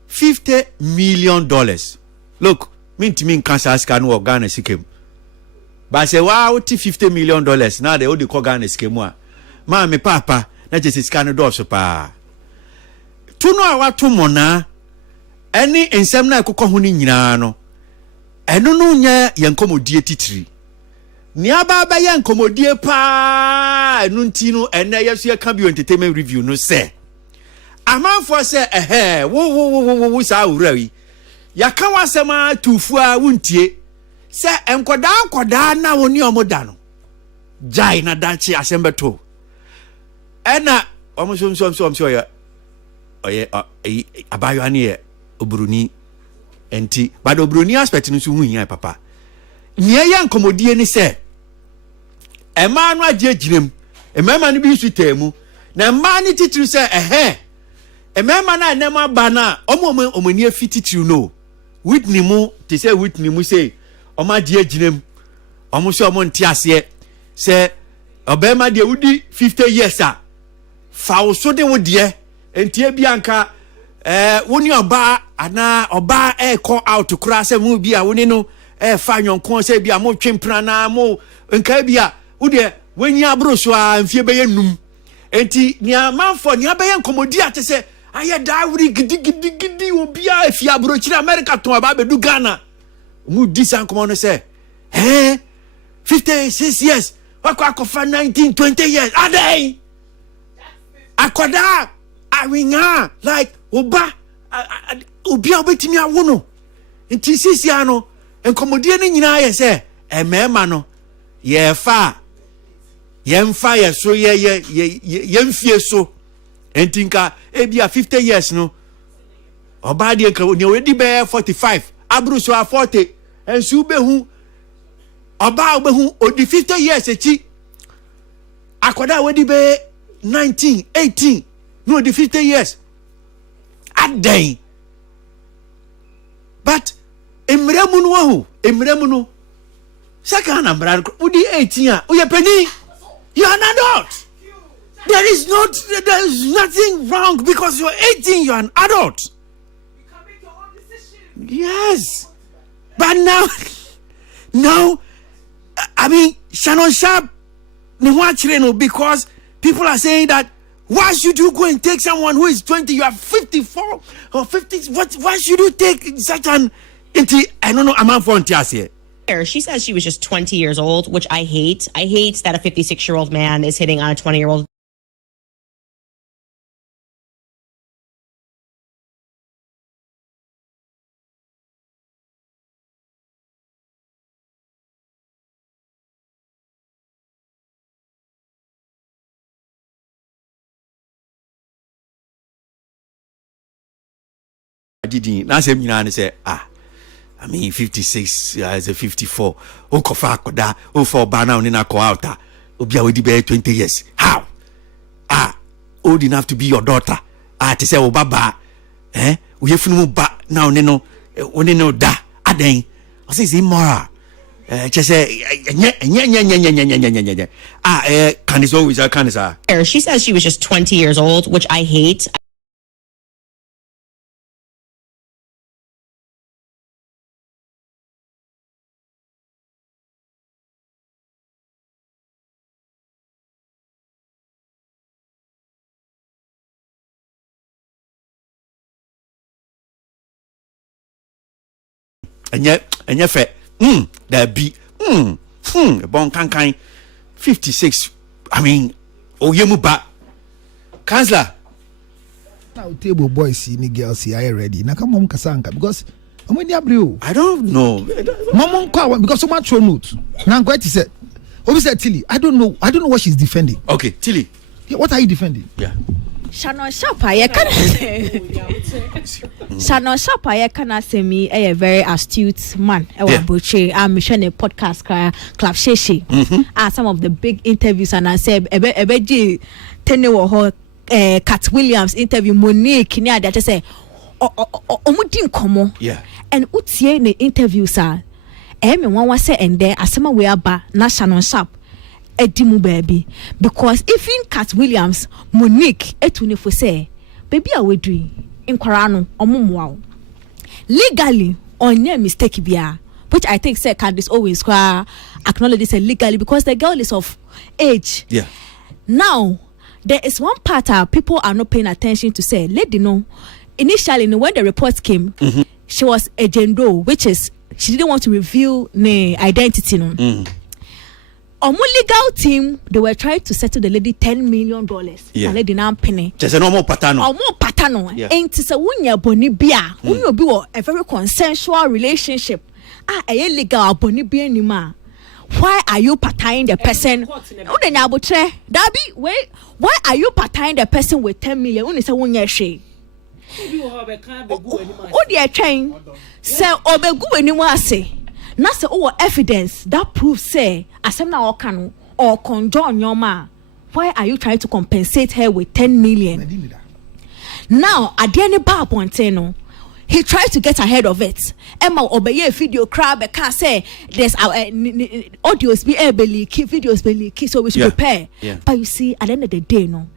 $50 million. Look, mean cancer scan no Ghana sikem. But say wow, $50 million now they only call Ghana sikem ma me papa na just scan do so pa. Tu no awato mona any ensem na ekokọ ho ni nyina no. eno no nya yenkomodie titiri ni aba ba yenkomodie pa enu nti no ene yeso ye ka bi entertainment review no say amanfo say wo sa wurawi ya ka wasema tufu a wuntie say enkoda na woni omoda no jai na dachi asembeto ena omo ya oye abayo ani e obruni enti but obruni aspect no so hu hia papa nye ya nkomodie ni se ema no agye girem emema no bi su temu na ma ni titiri se emema na enema ba na omoni afititiri no Whitney mu te se Whitney mu se oma agye girem omo so omo nti ase se obema de wudi 50 years a fa wo so de wo de enti e bianka woni oba ana oba call out kura se mu bia woni no fa nyonkon se bia mo twempra na mo nka bia wo de wenyi abro so a mfie be yenum enti ni amanfo ni abeyen komodi ate se aye da wuri gidi obi a fie abro kire America ton aba be du Ghana mu disan komo no se 56 years wakwa kofa 19 20 years adai akoda awinga like oba obi a obetimi awo no nti sisi ano enkomodie ne nyina ye se emema no ye fa yemfa ye so ye yemfie so entinka ebia 50 years no oba de nka ni wedi be 45 abru so 40 ensu behu oba obehu odi 50 years echi akoda wedi be 19 18 no the 50 years at day but emremu no wahu emremu no second number udi 18 oye penny you are an adult there is nothing wrong because you're 18 you're an adult you can make your own decision yes but now I mean Shannon Sharp ni watching no because people are saying that why should you go and take someone who is 20? You are 54 or 50. Why should you take such an? I don't know. I'm on phone. She says she was just 20 years old, which I hate. I hate that a 56-year-old man is hitting on a 20-year-old. Now say me say I mean 56 as a 54 o kofa akoda o for bana oni na ko out obi a we be 20 years how old enough to be your daughter to say o baba we yefunu ba na oni no da aden o say is immoral just say Candice always Candice she says she was just 20 years old, which I hate. And yet fair there be bon kankan 56 I mean oyemu ba Counselor now table boys see me girls see I ready na come on kasanka because I'm in the I don't know mom because so much note now going to say Obi said Tilly I don't know what she's defending. Okay Tilly what are you defending? Yeah Shannon Sharp I can Shannon Sharp I can say me a very astute man I was butcher I'm mission a podcast club sheshi some of the big interviews and I said ebe tenne ho Cat Williams interview Monique near that say omudin komo and utie ne interview sir me wan wa say and there asema we aba na Shannon Sharp edimu baby because if in Cat Williams Monique etunefo say baby a we doing inkwara no omumwa legally on no mistake bia which I think say Candice always acknowledge this legally because the girl is of age now there is one part people are not paying attention to say lady no initially when the report came she was a gendo which is she didn't want to reveal the identity. No. Legal team, they were trying to settle the lady $10 million. Yeah. The lady now penny. Just a normal patano. And it's a wunya bonibia. Wunya be a very consensual relationship. Illegal bonibia nima. Why are you partying the person? Why are you partying the person with 10 million? Only say wunya she. Dear train. Say obegu anymore say. Na say evidence that proves say asem na okano or conjoin your ma. Why are you trying to compensate her with 10 million? Now at the end bar pointeno, he tried to get ahead of it. Emma obey video crab can say there's our audios be videos be so we should prepare. Yeah. But you see, at the end of the day, no,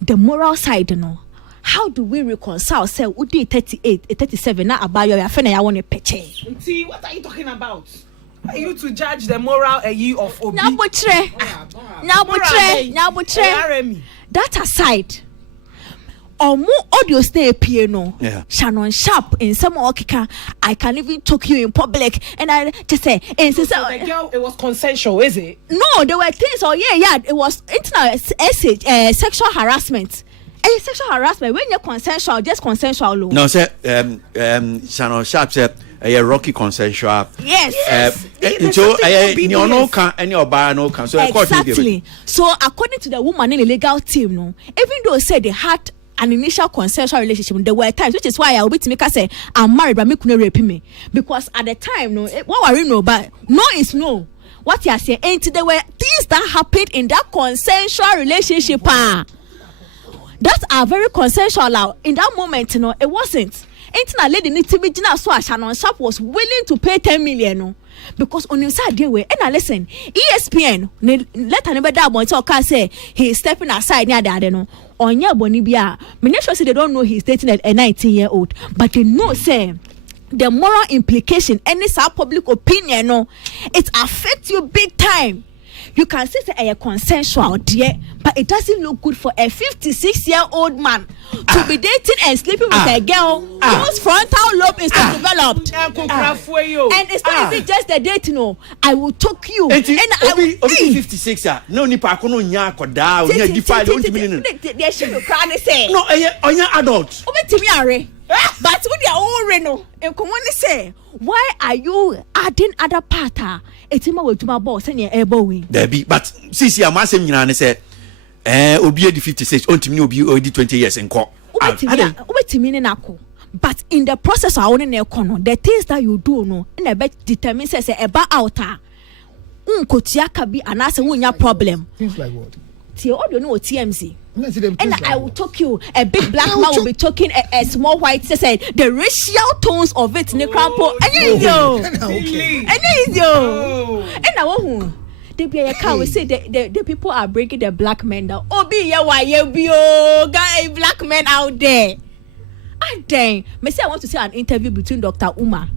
the moral side, no. How do we reconcile? Say, Udi 38, 37. Now about your affair, I want a peche. See, what are you talking about? Are you to judge the moral of Obi? Now, that aside, or more audio stay piano. Shannon Sharp in some okika. I can even talk you in public, and I just say, so the girl, it was consensual, is it? No, there were things. Oh yeah, it was sexual harassment. Sexual harassment when you're consensual, just consensual. No, sir. Shannon Sharp said a rocky consensual. Yes. So you no can any oba no can. So exactly. So according to the woman in the legal team, no, even though said they had an initial consensual relationship, there were times, which is why I will be to make her say I'm married, but me couldn't rape me because at the time, no, what worry no, but no is no. What you are saying, ain't there were things that happened in that consensual relationship. That are very consensual. In that moment, you know, it wasn't. Ain't na lady need to be so Shannon Sharp was willing to pay 10 million, no? Because on inside the way. And now listen, ESPN let another that boy talk and say he's stepping aside near that, no. On your bonibia, many sure say they don't know he's dating a 19-year-old, but they know say the moral implication, any public opinion, no, it affects you big time. You can say a consensual, dear, but it doesn't look good for a 56-year-old man to be dating and sleeping with a girl whose frontal lobe is not developed. And it's not even just the date, no. I will talk you. And I will 56. No, ni pa kono nya koda, nya defile don't mean. They should cry say. No, on your adult. But with their own reno, and come on say, why are you adding other part? It's him with my boss and your elbowing. There be, but since you are massing, you say, Obi 56, on to me, Obi already 20 years in court. But in the process of owning a corner, the things that you do, no, and I bet determines say about outer. Unkotiaka be an answer when your problem. Things like what? You know TMZ. And I will talk you. A big black man will be talking a small white. Said the racial tones of it. Necrampo. And I won't. They be a car. We say the people are breaking the black men down. Oh, be ya why you be guy black men out there. Ah dang. Me say I want to see an interview between Dr. Uma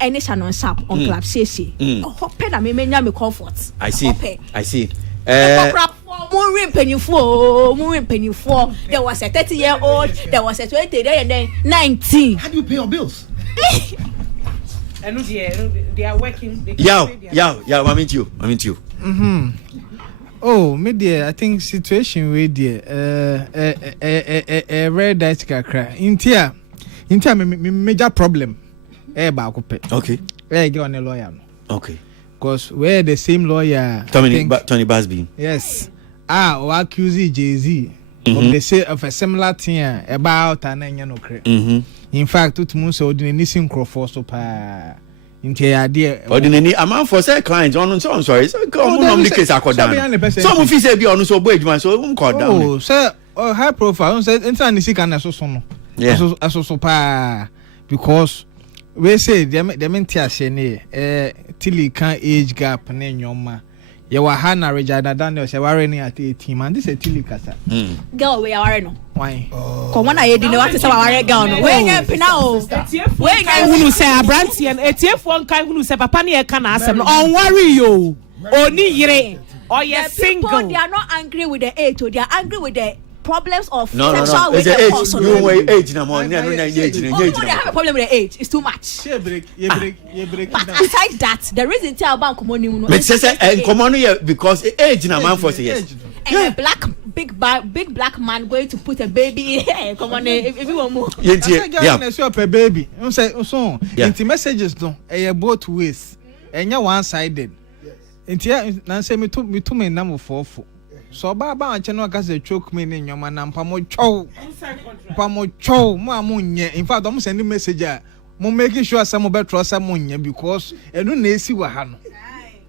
and Shannon Sharp on Club Sheshi. Oh, pen and me comfort. I see. There was a 30-year-old, there was a 20, and then 19. How do you pay your bills? And they are working. Yeah, I mean you. Oh, me dear, I think situation with dear red dice kakra. Intia major problem. Okay. Get on a lawyer. Okay. Because we're the same lawyer. Tony Busby. Yes. Or accuse Jay-Z of a similar thing about an no. In fact, to Musa ordinary synchro so pa into idea. Ordinary amount for say clients on so I'm sorry. So come on the case I call down. Some of you say be on so boy man so we call down. Oh, sir, high profile. Say inside the can so no. Yeah. So pa because we say them mentia till can age gap ne nyoma. You were Hannah Regina Daniel, she were at 18 man. This is Tilly Casa. Girl, we are no. Why? Come on, I didn't want to say our girl. Where now? Where can you say a brandy and ATF one kind who say Papa can ask them on worry you. Only yere. Or yes, single. They are not angry with the age, or they are angry with the problems of no. sexual It's intercourse. age. You wait age now, man. Oh, no, they have a problem with the age. It's too much. But aside that, the reason tell about common but say and common here because age na man for say yes. And a big black man going to put a baby in. Come on, if you want more. Yeah. A baby. You say so. Inti messages don't. Both ways. Enya one sided. Inti na say me to me na mo fofo. So ba anche no aka say choke me in nyoma na mpa mo chow mo amunye. In fact, I'm sending message mo making sure some mo better some munye because enu na esi wa ha no.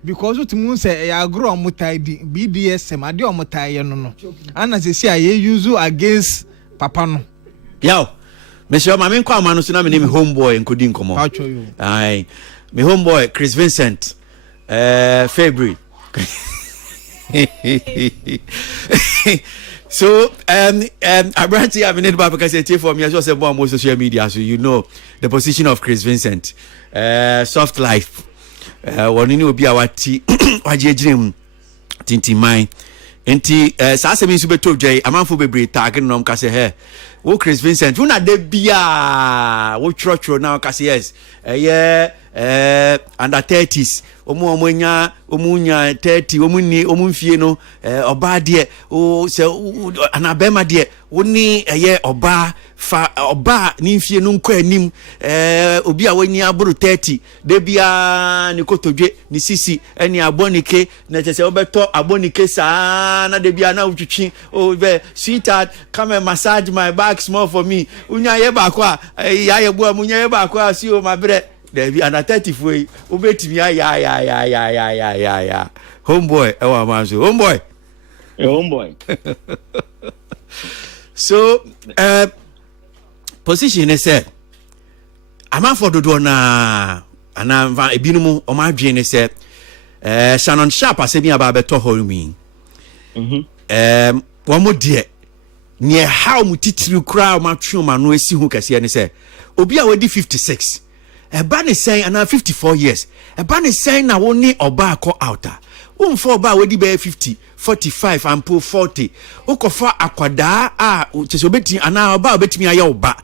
Because what you say I grow on mutaidi BDSM ade o mutaye no ana say I use against papa no. Yo, Monsieur Mami kwa manu so na me name homeboy nkodi nkomo. Aye. Me homeboy Chris Vincent February. So I brought you have been able because I for me as well say more social media, so you know the position of Chris Vincent. Soft life. One in obi awati wajejrim tinti mai enti saa se bi nso beto dwai amanfo bebre tag nom ka se he wo Chris Vincent wo na de bia wo chro na ka se yes under 30s omunya 30 omumfie no oba de o se anabema de woni oba fa oba ni mfie no nkọ anim obi a wani aburu 30 de bia ni kotodwe ni sisi eni abonike na chese obeto abonike saa na de bia na utwitwi o be sweetheart come and massage my back small for me unya ye ba kwa ya ye bo amunya ye ba kwa si o mabre de bia na 30 foi obetimi ya homeboy ewa manzo homeboy so position is said ama for dodo na ana ebinumu o ma dwen say Shannon Sharp asemi aba beto horumi wo de ne how mu titiri kra ma twe ma no esi hu kase ne say obi a wadi 56 eba ne say ana 54 years eba ne say na wo ni oba akọ outa for ba wadi be 50 45 and po 40 ukofa akwada chese obeti ana oba obetimi aye oba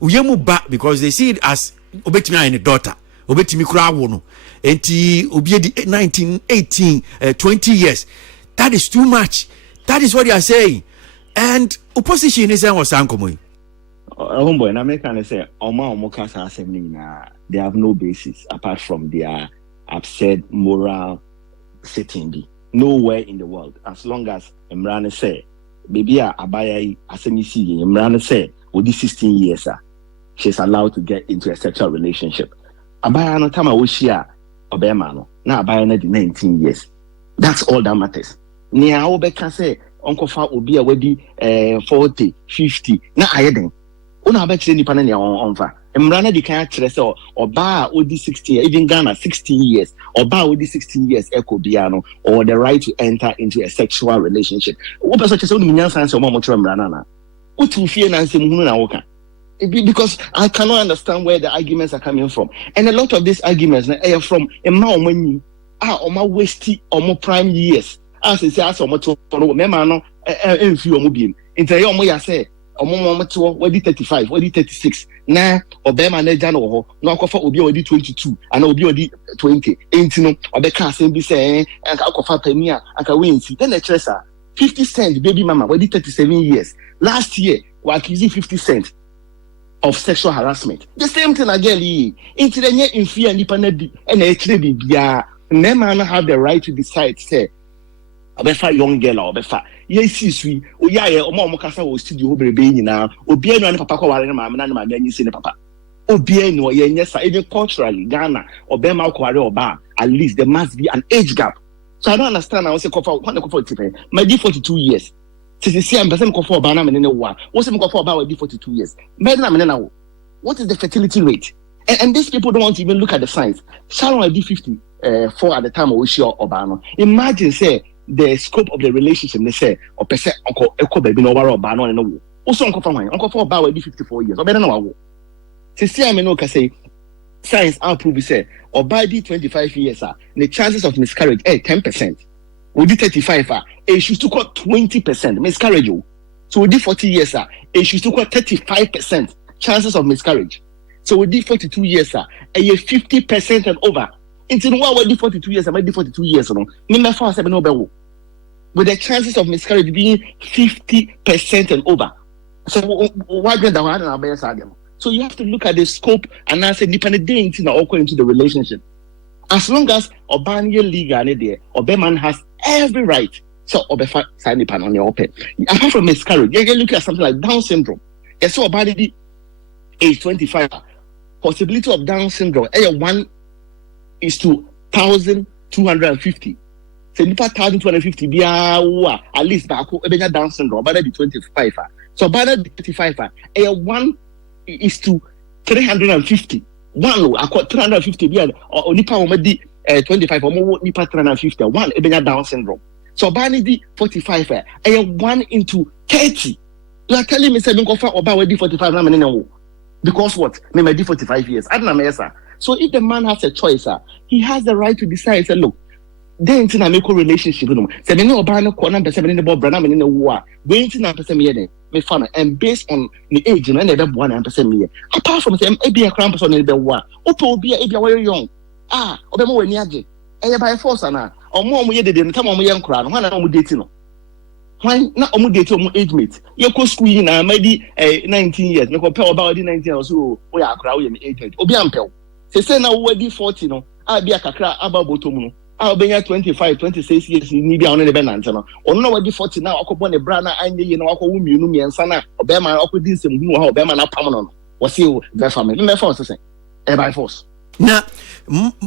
uyemu ba because they see it as obetimi aye ne daughter obetimi kura wo no enti obi di 19 18 20 years. That is too much. That is what they are saying. And opposition is saying was ankomo homeboy na make can say omokasa assembly na they have no basis apart from their absurd moral sitting. Nowhere in the world, as long as Imran say, baby abaya asemisi Imran say, with 16 years, she's allowed to get into a sexual relationship. Abaya no time oshia obema no. Na abaya na 19 years. That's all that matters. Ni aobe can say uncle fa obi a wedi 40, 50. Na ayeden. Una abekire nipa na ya onfa. Imran di kan kire say oba odi 16, even Ghana 16 years. Oba odi 16 years ekobiano or the right to enter into a sexual relationship. What person say odi nyansa say omo tro Imran na. Utu fie na nsem hunu na woka. Because I cannot understand where the arguments are coming from. And a lot of these arguments are from Emma Omani, Oma Westi, Omo prime years. As I say, as Omo to Memano, and few Omobim. In the Omoya say, Omo, where 35, where 36. Na Obama Nejano, no Kofa Obi 22, and Obi 20. Ain't no, Obeka same be saying, and Alcofa Pemia, and Kawinsi. Then the Tressa, 50 cent, baby mama, where 37 years. Last year, we're accusing 50 cent. Of sexual harassment. The same thing again. Into the near in fear and nipanedi and actually bia. Man have the right to decide. Say, Obefa young girl or Obefa. Yes, we. Oh yeah, Omo Mokasa was studio baby now. Obieno and Papa Kawari and Mamma and you Papa. Obieno, yes, even culturally, Ghana or Bema Kwari or Bar. At least there must be an age gap. So I don't understand. I was a couple my D 42 years. See, I'm person for Banam and one. What's him for about 42 years? What is the fertility rate? And these people don't want to even look at the science. Sharon I did 54 at the time of Ushio Obano. Imagine, say, the scope of the relationship. They say, or person uncle Echo baby no war Obano and no. Also, uncle for about 54 years. Or better no. See, I mean, okay, say, science approve, say, or by the 25 years, the chances of miscarriage 10%. We did 35, she took out 20% miscarriage. So we did 40 years, sir. And she's still got 35% chances of miscarriage. So we did 42 years, sir. And you're 50% and over. Until what we did 42 years, I might do 42 years, no. With the chances of miscarriage being 50% and over. So why do that? So you have to look at the scope and answer depending into the relationship. As long as Obania legal there, Obeman has every right. So Obefa sign the pan on your open. Apart from miscarriage, you can look at something like Down syndrome. Yes, so Obani age 25. Possibility of Down syndrome, 1 is to 1,250. So nipa 1,250 be at least back Down syndrome, but the 25. So by the 25, 1 is to 350. 1 I got 350 be or nipa omedi 25 or nipa 350. 1 Down syndrome. So by the 45, 1 into 30. You are telling me 7 go for about 45 now. Because what? Me 45 years. I don't know. So if the man has a choice, he has the right to decide. Say, look, then in a make relationship, say me no oba no corner person in the board, brother, me in the war. Going to 9% me me fun, and based on the age, and never 1% me. Apart from say, be a cramp person in the war. Opo be a very young. Obe mo ni age. By force na. Or more we did in time on young crowd. One am dating. Why not omu date omu age mate? You go school na maybe 19 years. Me compare about 19 or so. We are crowd in age mate. Obi ampel. Say now we 40 no. Be a kakra about botomu. I'll be 25, 26 years. Ni be on the bench no. Or no we 40 now. Ako born a brana anye you know ako wumi unu mi ansana. Obema ako din sem hu ha obema na pam no. Was you the family? Me force say. By force. Now,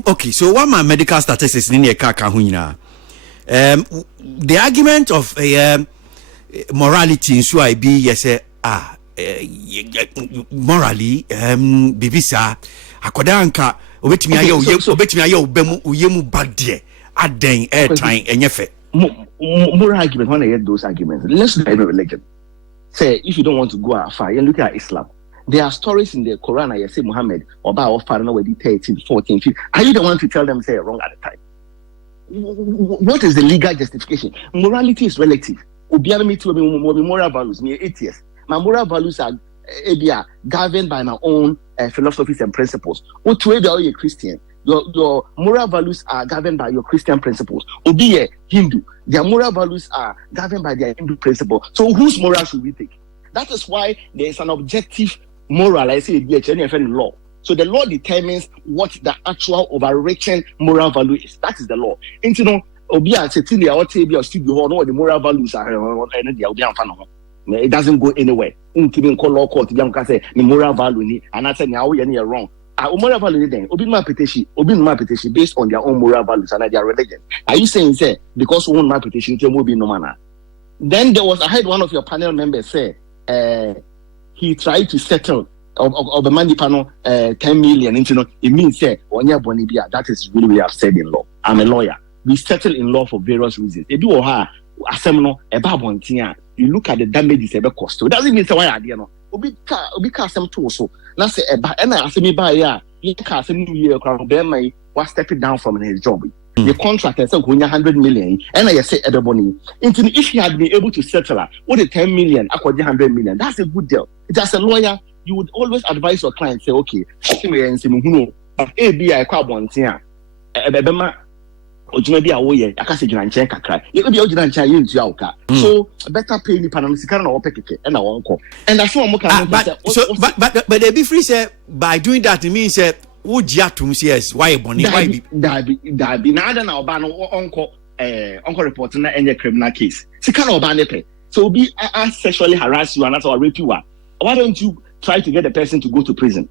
okay, so what my medical statistics in your car can the argument of morality in so I be yes morally bibisa akodanka obetimi ayo bemu uyemu badie aden airtime enyefe moral argument when I hear those arguments. Let's look at religion. Say if you don't want to go far, you look at Islam. There are stories in the Quran, I say Muhammad, or about Farana, where 13, 14, 15. Are you the one to tell them, say, wrong at the time? What is the legal justification? Morality is relative. Moral values, me 8 years. My moral values are governed by my own philosophies and principles. What way are you a Christian? Your moral values are governed by your Christian principles. Obi a Hindu, their moral values are governed by their Hindu principle. So whose moral should we take? That is why there is an objective moral, I say, NFA law. So the law determines what the actual overreaching moral value is. That is the law. And you know, the moral values are it doesn't go anywhere. The moral value, and I said, now you're wrong. Moral value then, petition based on their own moral values and their religion. Are you saying, say, because one my petition will be no manner? Then there was, I heard one of your panel members say, he tried to settle of the money panel 10 million. It means say that is really we have said in law. I'm a lawyer. We settle in law for various reasons. You look at the damages ever cost. It doesn't mean say why idea no. Obi some too so. Now say and I say me buy you can some new year crowd was stepping down from his job. The contractor said 100 million, and I say everybody. If he had been able to settle with the 10 million, I could 100 million. That's a good deal. As a lawyer, you would always advise your client, say, okay, ABI carbon here. So better pay the Panamisican or Pekeke and I won't call. And that's what but they be free say by doing that it means would you to yes why bonnie why be nada na oba no uncle reporting any criminal case sika na oba nepe so be sexually harass you and that's or rape you. Why don't you try to get the person to go to prison?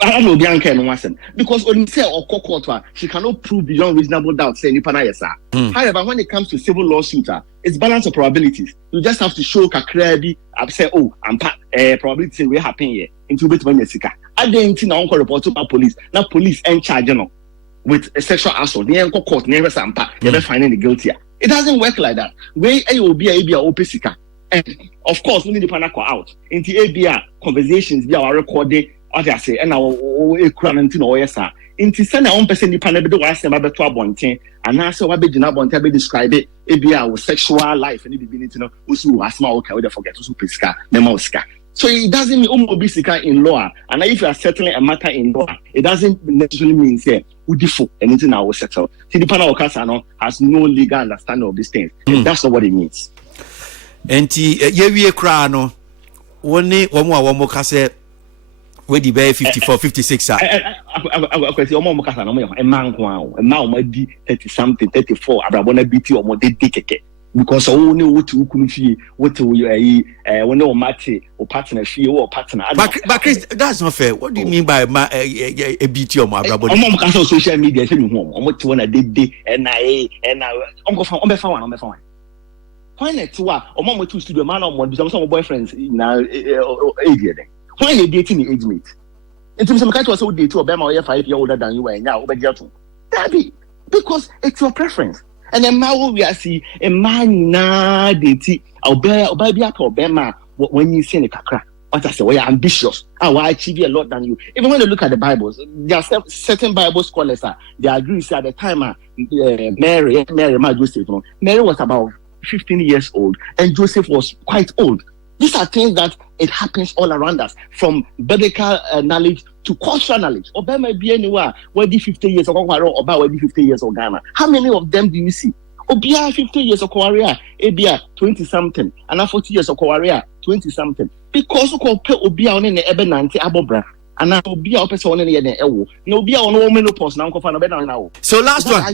I don't know Bianca and Watson because when you say or court she cannot prove beyond reasonable doubt say nipa na yesa. However, when it comes to civil lawsuit, it's balance of probabilities. You just have to show kakrebi say I'm probability say we happen here into bit when sika. I didn't know uncle report to police. Now police and charge with a sexual assault. They uncle court never sampa never finding the guilty. It doesn't work like that. Where will be a open sika. And of course we need the panako out. Into ABA conversations be our recording. What I say, and our Inti send our own person the panel do was about 12 and answer what be Junabonte be describe it be our sexual life and it be to know who was small okay we forget to pesca nemoska. So it doesn't mean umobisika in law, and if you are settling a matter in law, it doesn't necessarily mean say udifo anything I will settle. See the panel has no legal understanding of these things. That's not what it means. Enti ye cry no one more kase we the be 54 56 a kwesi omo mukasa no e man kwa e ma o ma di 30 something 34 abrabona biti o mo de keke because only what you kunu fie what you when o mate o partner fie o partner but Chris, that's not fair. What do you mean by a biti o mo abrabona omo mukasa on social media say me hu omo ti wona de na ongo fa one when it wa omo mo to studio man o mo bi some boyfriends na age there. When you're dating the age mate, in terms of kind of date to Obama, you're 5 years older than you are now, because it's your preference. And then now we are see a man na date Obama when you see a kakra. What I say, well, you're ambitious. I will achieve a lot than you. Even when you look at the Bibles, there are certain Bible scholars they agree. So at the time, Mary was about 15 years old, and Joseph was quite old. These are things that it happens all around us, from biblical knowledge to cultural knowledge. Obama be anywhere where the 50 years of about where the 50 years of Ghana. How many of them do you see? Obia 50 years of Korea, Abia 20 something, and 40 years of Korea 20 something. Because Obia on the Ebenante Abobra. And now Obia person on the Ewo. No Obia on no menopause now. So last one.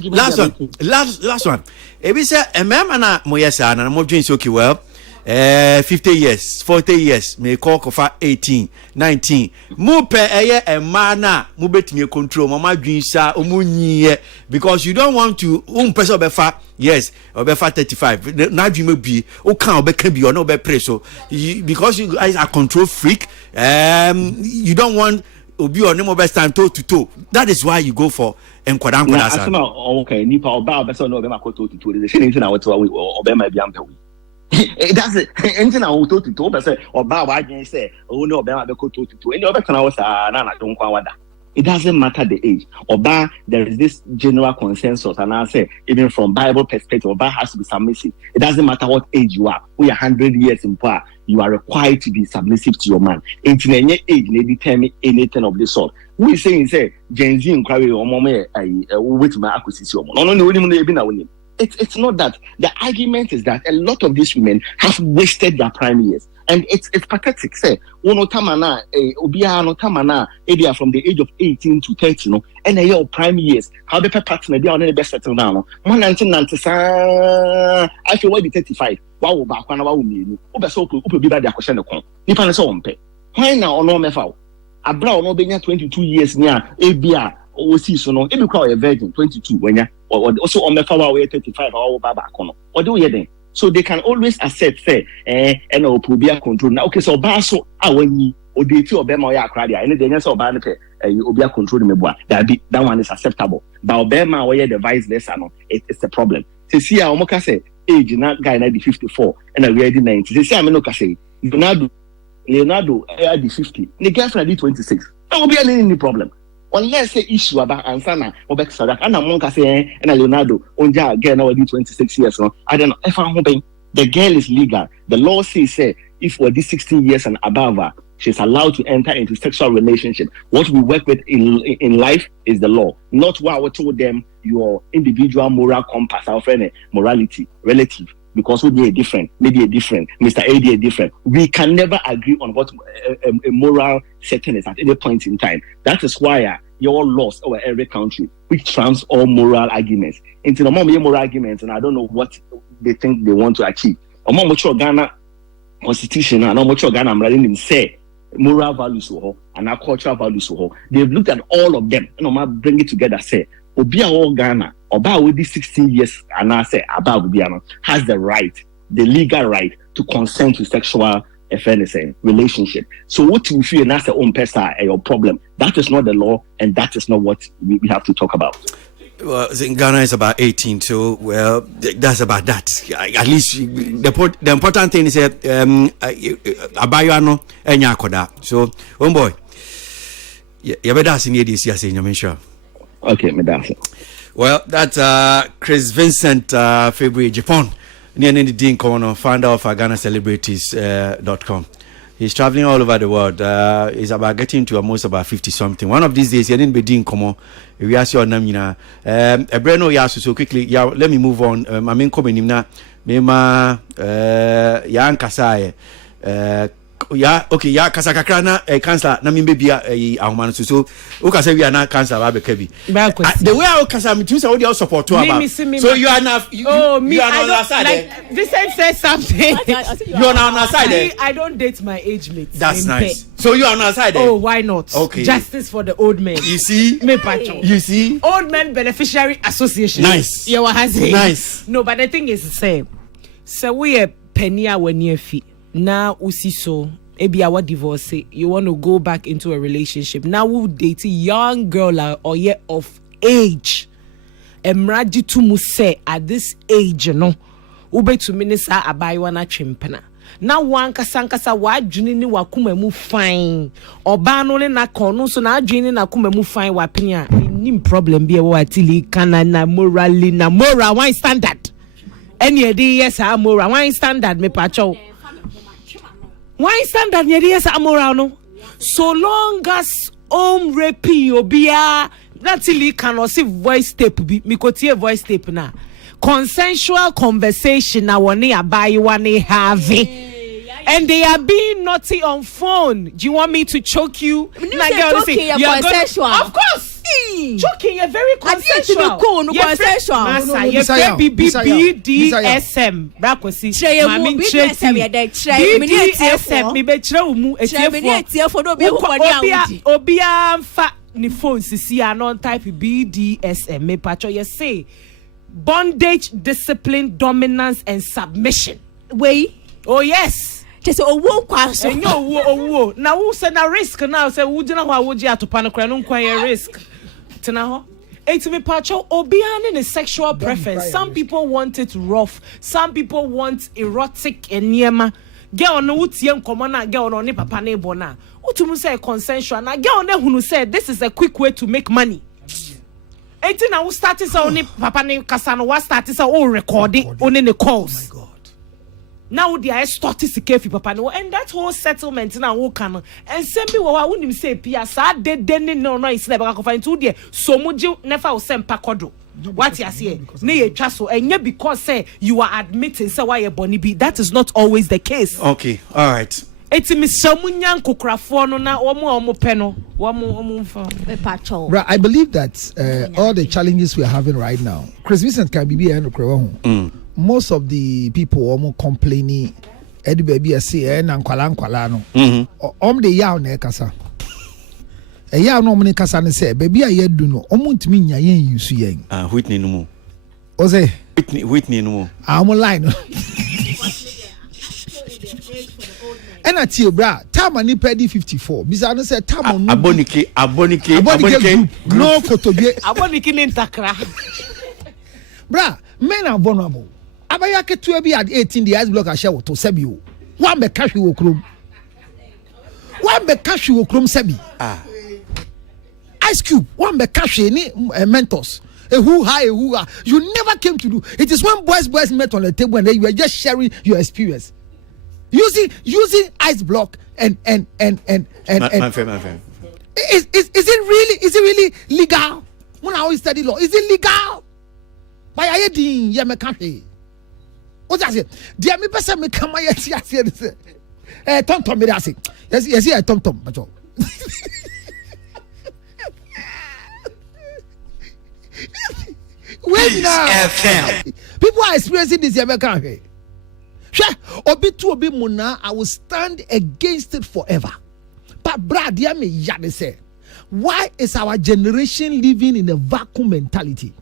Ebi say emema moyesa na mo dwen so ki well. 50 years, 40 years, may call for 18, 19. Mupe eye mana mubetimi control mama dwinsa omunyi because you don't want to person obefa yes obefa 35 na dwime bi o kan obeka bi ona obepre so because you guys are control freak you don't want obi on mo best time toe to toe. That is why you go for enkwada okay nipa oba obesa no obema ko toe to toe. The thing na what obema bi ampe. It doesn't anything I will talk to but say or bow I can say oh no be to any other can don't wada. It doesn't matter the age. Oba there is this general consensus and I say even from Bible perspective Oba has to be submissive. It doesn't matter what age you are. We are 100 years in power. You are required to be submissive to your man. It's in any age they determine anything of this sort. We say Gen Z inquiry or mama wait my acquisition. No. It's not that. The argument is that a lot of these women have wasted their prime years. And it's pathetic. Say, tamana, area from the age of 18 to 30, no, and a year prime years. How the partner be on the best settle down. 1990, I feel why the 35. Wow, back when I will mean, so be by the question of Nipan so on pay. Why now on no mefau? A brown no being 22 years near ABR. So no, if you call a virgin 22 when you or also on the power way 35 or baba kono. What do you then? So they can always accept say and obia control. Now okay, so baso awani or the two of them or ya cradia and then so ban obia control me boa. That one is acceptable. But obema where the vice versa no, it's a problem. To see how moka say age na guy na the 54 and I ready 90. To see how no say Leonardo the 50. The girlfriend the 26. That will be any problem. Unless say issue about ansana or back sadak and monka say and Leonardo onja girl now 26 years no I don't know if I'm hoping the girl is legal. The law says if we're 16 years and above her, she's allowed to enter into sexual relationship. What we work with in life is the law, not what we told them your individual moral compass, our friend morality relative. Because we be different, maybe a different, Mr. AD a different. We can never agree on what a moral setting is at any point in time. That is why your laws over every country, which trumps all moral arguments. Into the more moral arguments, and I don't know what they think they want to achieve. Among much Ghana constitution and much Ghana I'm writing them say moral values and our cultural values. They've looked at all of them and I'm bring it together. Say Obia all Ghana. About with these 16 years and I say about Biano has the right, the legal right to consent to sexual relationship. So what you feel that's the own person your problem. That is not the law and that is not what we have to talk about. Well, in Ghana is about 18, so well that's about that. At least the important thing is that abayano enya koda. So boy, you better see this year saying I'm sure. Okay, me that's it. Well, that's Chris Vincent February Japan. Near the Dean Corner, founder of GhanaCelebrities.com. He's traveling all over the world. He's about getting to almost about 50 something. One of these days, he didn't be Dean Como. We ask your name, Breno Yasu, so quickly. Yeah, let me move on. I mean, coming in now. Mema Yan Kasai. Yeah, okay, yeah, Kasakakrana, cancer, Namimbe Bia, Ahman, so Ukasa, we are not cancer, Abekebi. The way I Kasa, me too, so you support to about. So you are not, you are not on our side. Like, Vincent says something. You are not on our side. I don't date my age mates. That's nice. So you are on our side. Oh, why not? Okay. Justice for the old men. You see? You see? Old Men Beneficiary Association. Nice. Nice. No, but the thing is the same. So we are penny our near feet. Now usi so ebi our divorce, you want to go back into a relationship. Now we date a young girl or year of age. Emraji to mu say at this age, no ube to minister abaywana chimpana. Now one kasankasa wa juni ni wakume mu fine. Obano le na kono so na juni na kume mu fine wapinya. Ni problem be wa tili kana na morally na moral one standard. Any day yes moral one standard me pacho. Why standard yes moral no? So long as rapi obia natili cannot see voice tape be me kotie voice tape na. Consensual conversation na one abai one have. And they are being naughty on phone. Do you want me to choke you? Choking, you're consensual. Of course. Choking, you're very consensual. Consensual. You're BDSM. BDSM. Me betre umu Obia fa ni phone sisi anon type BDSM. Me pacho you say bondage, discipline, dominance, and submission. Wait. Oh yes. Just owo kwaso. Owo. Now who say na risk now say who dina wa woji atopa no kra no nkwan risk. Tena ho. It's me pacho obiane ne sexual preference. Some people want it rough. Some people want erotic enyema. Girl no utie nkomo na girl no ne papa na ebo na. Utumu say consensual na girl na hunu say this is a quick way to make money. Enti na wo start say oni papa ne kasa no wa start say o recording oni ne calls. Oh my God. Now they are starting to care for papa no, and that whole settlement now who can and send me what wouldn't say pia sa de no is never go find 2 there so muji never will send pakodo. What you say ne ye twa so and because say you are admitting say why you boni be, that is not always the case. Okay, all right. Eti mi samunyan kokrafo no na omo pe no omo mfa patrol. Right, I believe that all the challenges we are having right now, Chris Vincent can be and most of the people almost complaining edi baby say na nkwala no the yaw na kasa e yaw no mni kasa ne say baby ayedu no ntimi nya yen yusu yen Whitney no mo o say Whitney no mo line ena tie bra time ni pedi 54 bisa no say time no abonike no kotobie abonike ni ntakra bra men are vulnerable. Abaya ketu bi at 18 the ice block a share to sebi o. One be cash wo krom. Sebi. Ice Cube, one be cash ni mentors. Who you never came to do. It is when boys met on the table and you were just sharing your experience. Using ice block and my friend. Is it really legal? When I always study law, is it legal? By ayedin ye me kafe. O ja say, dia me pese me kama ye ti ase de say. Tom me ase. Yes, Tom bacho. Wait now. FM. People are experiencing this ye me kafe. Sure, obi tu obi muna, I will stand against it forever. But brad, dia me yade say, why is our generation living in a vacuum mentality?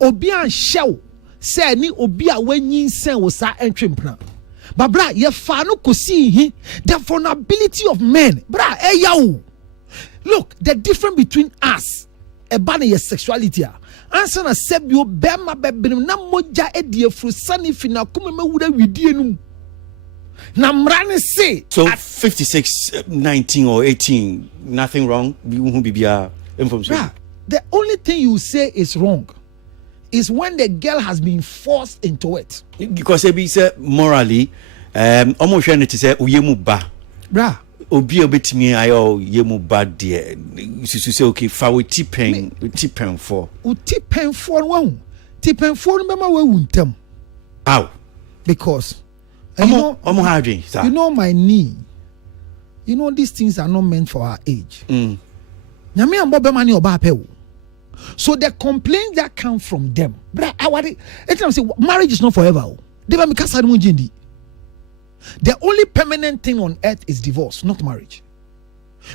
Obi an show say ni obi a wenyin sen wo sa entwempna but bra ye fa no kosi the vulnerability of men bra yawo. Look, the difference between us eba na your sexuality answer na sebio bema bebrim na moja edie fru sani fina kuma mewura widie num na mrane say so 56 19 or 18 nothing wrong bi hu bibia information. the only thing you say is wrong is when the girl has been forced into it. Because it be said morally, almost trying to say uyemu ba. Bra. Obi obetimi ayo yemu ba de. You say okay, fa we tipen for. U tipen for one. Tipen for remember we wuntem. How? Because you know my knee. You know these things are not meant for our age. Nyame ambo mani oba pe. So the complaints that come from them, but I say marriage is not forever. The only permanent thing on earth is divorce, not marriage.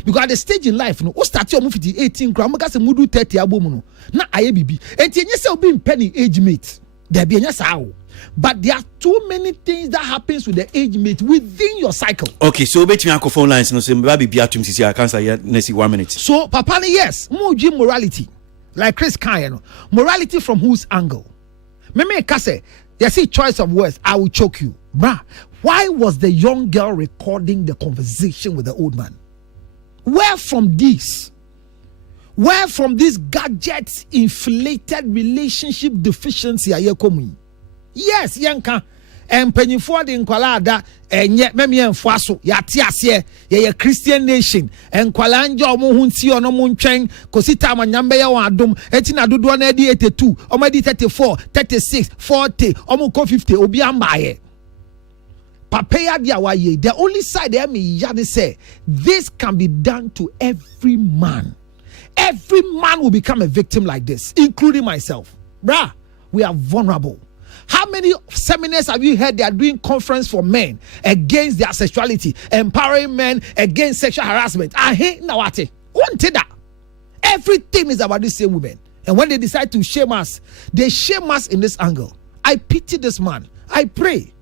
Because at the stage in life, no, start your movie 18 gram, because a mudu 30 abomuno. Na IABB. And yes, will be in penny age mate. There be yes how. But there are too many things that happens with the age mate within your cycle. Okay, so bet me uncle phone lines no say maybe be atum sisi I can't say next 1 minute. So papa yes, more morality. Like Chris Kyle, morality from whose angle? Meme Kase, you see choice of words, I will choke you. Bruh, why was the young girl recording the conversation with the old man? Where from this? Where from this gadgets inflated relationship deficiency are you coming? Yes, yanka. And penny for the inqualada and yet memi and faso yatiasie ye Christian nation and kwalanja omohunti ono munchen kosita manyambe ya wadum etina dodo na di 82 omedi 34 36 40 omuko 50 obi ambaye papaya dia waye. The only side there me yade say this can be done to every man. Every man will become a victim like this, including myself. Bruh, we are vulnerable. How many seminars have you heard they are doing conference for men against their sexuality, empowering men against sexual harassment? I hate Nawate. Wanted that. Everything is about the same women. And when they decide to shame us, they shame us in this angle. I pity this man. I pray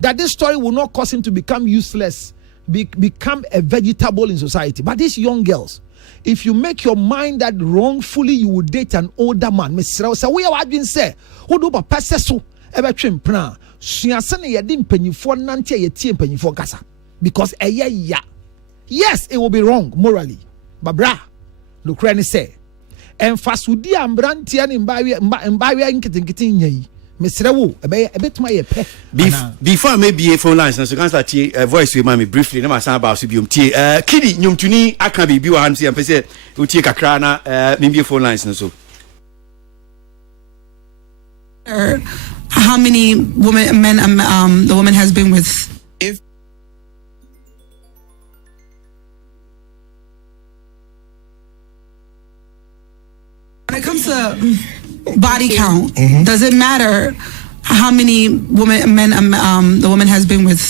that this story will not cause him to become useless, become a vegetable in society. But these young girls, if you make your mind that wrongfully you will date an older man, so we have been said, who do so because yes, it will be wrong morally, but bra look say and fasudi ambrantia before maybe a phone lines, so can start voice with me briefly. Never sound about Subium T. Kiddy, Yumtuni, I can be Hansi and Pese, who take a crana, maybe phone lines. So, how many men the woman has been with? If when it comes to body count, does it matter how many men the woman has been with?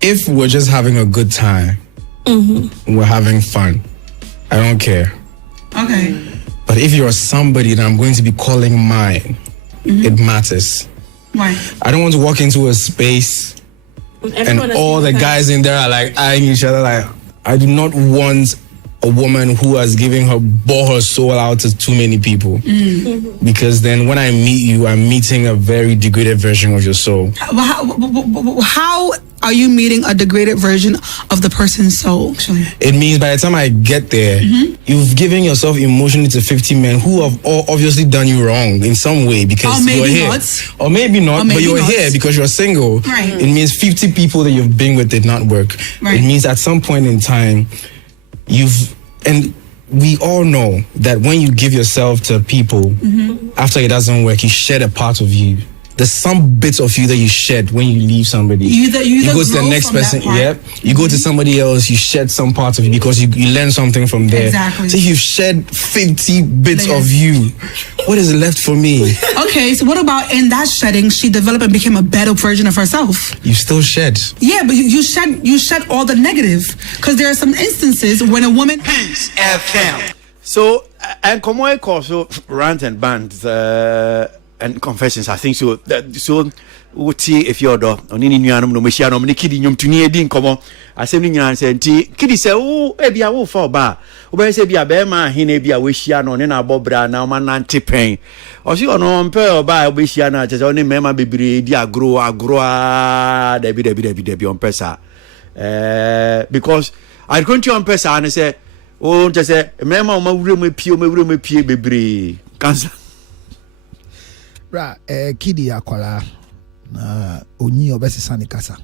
If we're just having a good time, we're having fun, I don't care. Okay. But if you're somebody that I'm going to be calling mine, it matters. Why? I don't want to walk into a space and all the guys in there are like eyeing each other. Like, I do not want a woman who has bore her soul out to too many people. Because then when I meet you, I'm meeting a very degraded version of your soul. How are you meeting a degraded version of the person's soul, actually? It means by the time I get there, you've given yourself emotionally to 50 men who have all obviously done you wrong in some way because you're here. Or maybe not, but you're here because you're single. Right. It means 50 people that you've been with did not work. Right. It means at some point in time, and we all know that when you give yourself to people, after it doesn't work, you shed a part of you. There's some bits of you that you shed when you leave somebody. You go to the next person. Yeah. You go to somebody else, you shed some parts of you because you learn something from there. Exactly. So you've shed 50 bits of you. What is left for me? Okay, so what about in that shedding, she developed and became a better version of herself? You still shed. Yeah, but you shed all the negative. Because there are some instances when a woman... Peace FM. So, and come on, also rant and bands, and confessions, I think so. So, if you're the only new no machine, no kiddy, you to near Dean, come on. I said, and said, Kiddy say, oh, maybe I will fall back. Or say, be a bear man, he may be a wishiano, and a bobra, now man, anti pain. Or she on pair by a wishiana, just only member baby, dear grow, Debbie on Pesa. Because I go to on Pesa and say, Oh, just say, remember my room pie bebre. Cancer. Ra kidi akwala na onyi obesi sani kasa.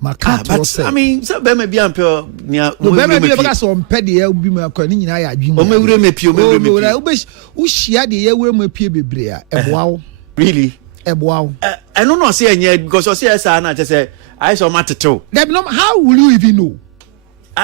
But I mean, so be me bi ampe nia no be me bi because on pede e bi me akwa ni nyina ya adwim. O mewure me pie u shia de ye wure me pie bebre a eboa wo. Really? Eboa wo. I don't know say enye because o say say na just say I saw mateto. How will you even know?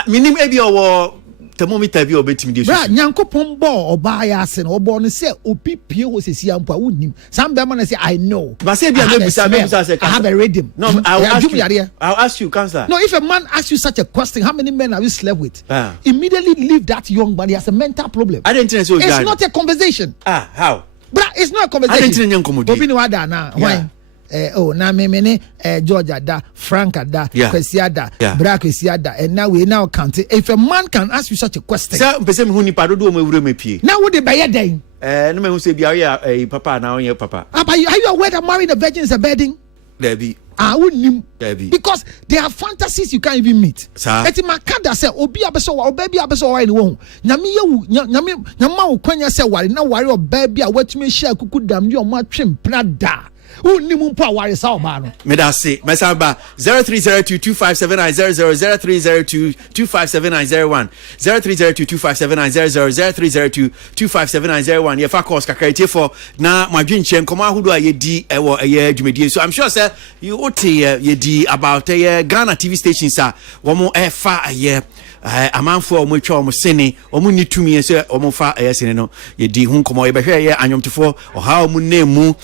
Minim e bi owo thermometer bi obetimi dey so. Bra Nyankopon bo oba ya ase na obo no say opi pie ho sesi ampa wonim. Some be man say I know. But say bi amebusa say I have a rhythm. No, I'll ask you cancer. No, if a man asks you such a question, how many men have you slept with? Immediately leave that young man. He has a mental problem. I didn't think so. It's not a conversation. How? Bra, it's not a conversation. I didn't think you Obi ni wada na. Why? Na me Georgia da, Franca da, Kwesiada, Bra Kwesiada, and now we now count it. If a man can ask you such a question, sir, mpese me huni pa do me wure me pie. Now what they buy then? No me hu say bia papa na onye papa. Are you aware that marrying a virgin is a bedding? There be. Because there are fantasies you can't even meet. Eti makada say obi abeso wa obabi abeso wa ni wo. Nyama wo kwanya say ware na ware obabi a watumi share kuku dam ni o ma twem prada. Uni mu mpo aware sa oba no. Me da say mesamba 0302257900 0302257901 0302257900 0302257901 ye fa course kakaitie for na madwenche nkoma ahodo a yedi ewo eye dwumedie. So I'm sure sir you yedi about Ghana TV stations a womo fa aye amanfo omo twa omo sene omo ni tumi se omo fa sene no yedi hu nkomo ye behwe ye anyomtefo oha omo nemu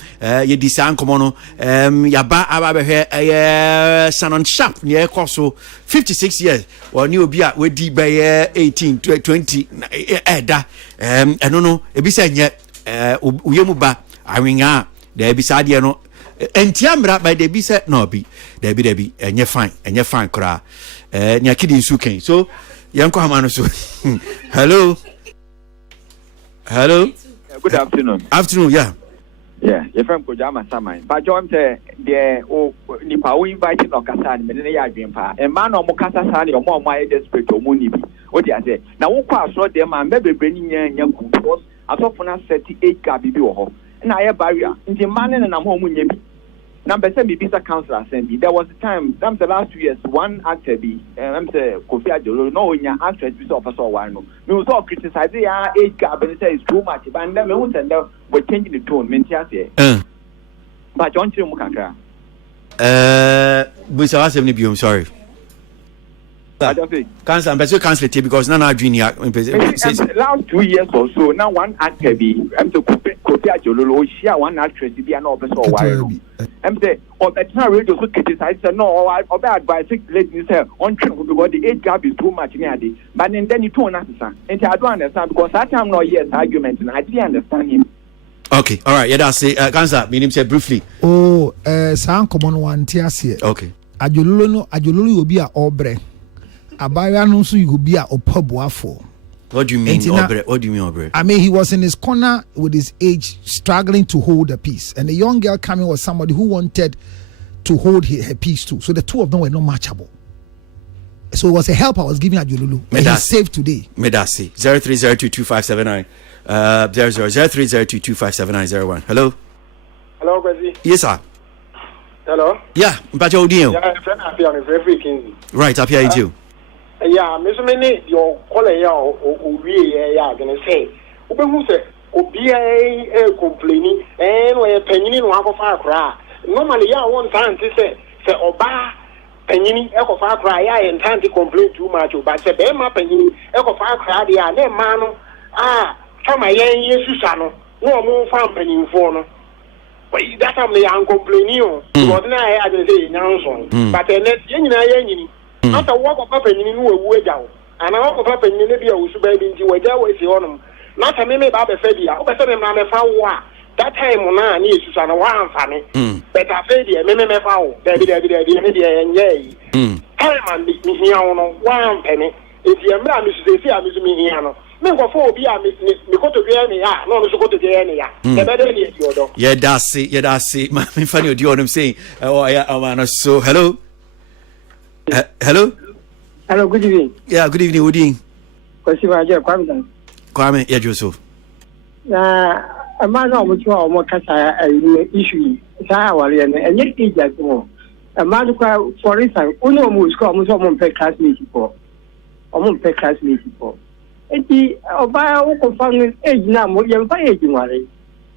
yedi sa nkomo no yaba aba behwe Sanon Sharp ne ekoso 56 years oni obi a wedi be 18 20 eda eno no ebisa nye uyemu ba awinga da ebisa de no entiamra by the bisa no bi debi enye fine kra nya kidi nsuken so yanko hamano so hello good afternoon yeah your friend Kojama Samai but John say the nipa we invite no kasa ni me ya adwen pa e ma no mo kasa sa ni omo my desperate omo ni bi o dey say na wo kwa so dem ma bebre ni nya ku because asofo na 38 ka bibi wo ho na ye barrier nti man na na mo nya bi number 7 bisa councillor assembly there was a time the last 2 years one actor be say Kofi Adjolo no nya actress bi so officer one no me so criticize ya age gap and say it's too much but then me who send we changing the tone me tia say but John Chimu kakra bisa assembly bi I'm sorry cancel because now junior last 2 years or so now one actor be Kofi Adjolo share one actress be an officer one say or that radio so criticize no or advice lady say on because the age gap is too much near the but then you don't understand and I don't understand because that time no yes argument and I didn't understand him. Okay, all right, yeah, that's it. Cancer, meaning say briefly. Sound common one tiasie. Okay. Ajololo obi a obre. Abaya no so you be a opoboafo. What do you mean, obre? I mean, he was in his corner with his age, struggling to hold a peace. And the young girl coming was somebody who wanted to hold her peace too. So the two of them were not matchable. So it was a help I was giving Ajololo. And he's saved today. Medasi 03022579 0302257901. Hello, Kwesi. Yes, sir. Hello. Yeah, Mpacho Odin. Yeah, I'm happy on every king. Right, happy you too. Yeah, Miss Mini, your caller, we are gonna say, who say, Obi complaining, and we're penning in one of our cry. Normally, I want time to say, Oba, penning, echo far cry, and time to complain too much, but say, Bema penning, echo far cry, they are there, man. Come my young Susano, no more farm penning for no. But that time they are complaining, because now I had to say, but the next young. After walk of papa in way down, and I walk of papa in Libya was baby into a jail with the honor. Not a meme Baba Fedia, but I'm a foul. That time when I need to son of one family, but I fed you, meme foul, baby, and yay. Time and me here on 1 penny. If you are Mrs. Sia, Miss Miano, never for be a Miss Mikoto Giania, no, so go to Giania. The better is your dog. Yeah, that's it. My funny, do you know what I'm saying? Oh, I want to so hello. Hello, good evening. Yeah, good evening, Woody. Kwame Yajuso. A man of which are more Kasa issue. And yet, just more. A man, for instance, Uno Musco, someone pay class meeting for. Almost pay class meeting for. And the Obama found age now, what you're aging worry.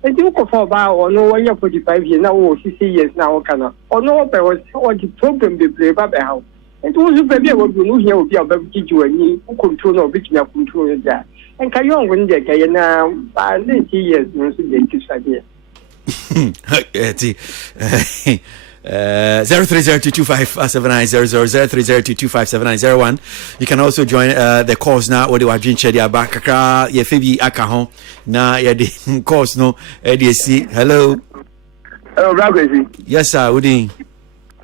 And you go for about or no 1 year 45 years now, 60 years now, cannot. Or no, there was what the problem they play about the house. And was a baby what you know here will be about you and you control or which you control that. And can you when they can now by 90 years, no, so they just idea. 0302257900 You can also join the course now or the wajin chedia back ye febi aka na ye the course no see. Hello Bragwezi. Yes sir, Udin.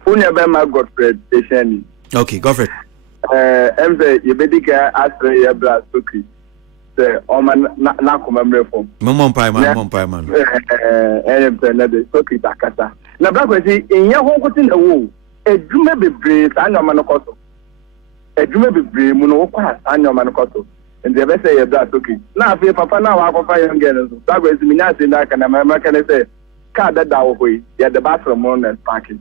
Unya be my Godfred station. Okay, Godfred. Emze ye bedika asre ye bra sokri. Se o man na komamre fom. Momon pai man. Na de sokri takata. Na Bragwezi enye ho kotin ewo. Edwuma bebre sa anyoma no koso. Edwuma bebre mu no kwa sa anyoma no koso. Nde be say ye bra sokri. Na afi papa na wa akofa young girl so. Bragwezi mi nya se ndaka na mama kan say car that da wo hoyi. Ya the bathroom on and parking.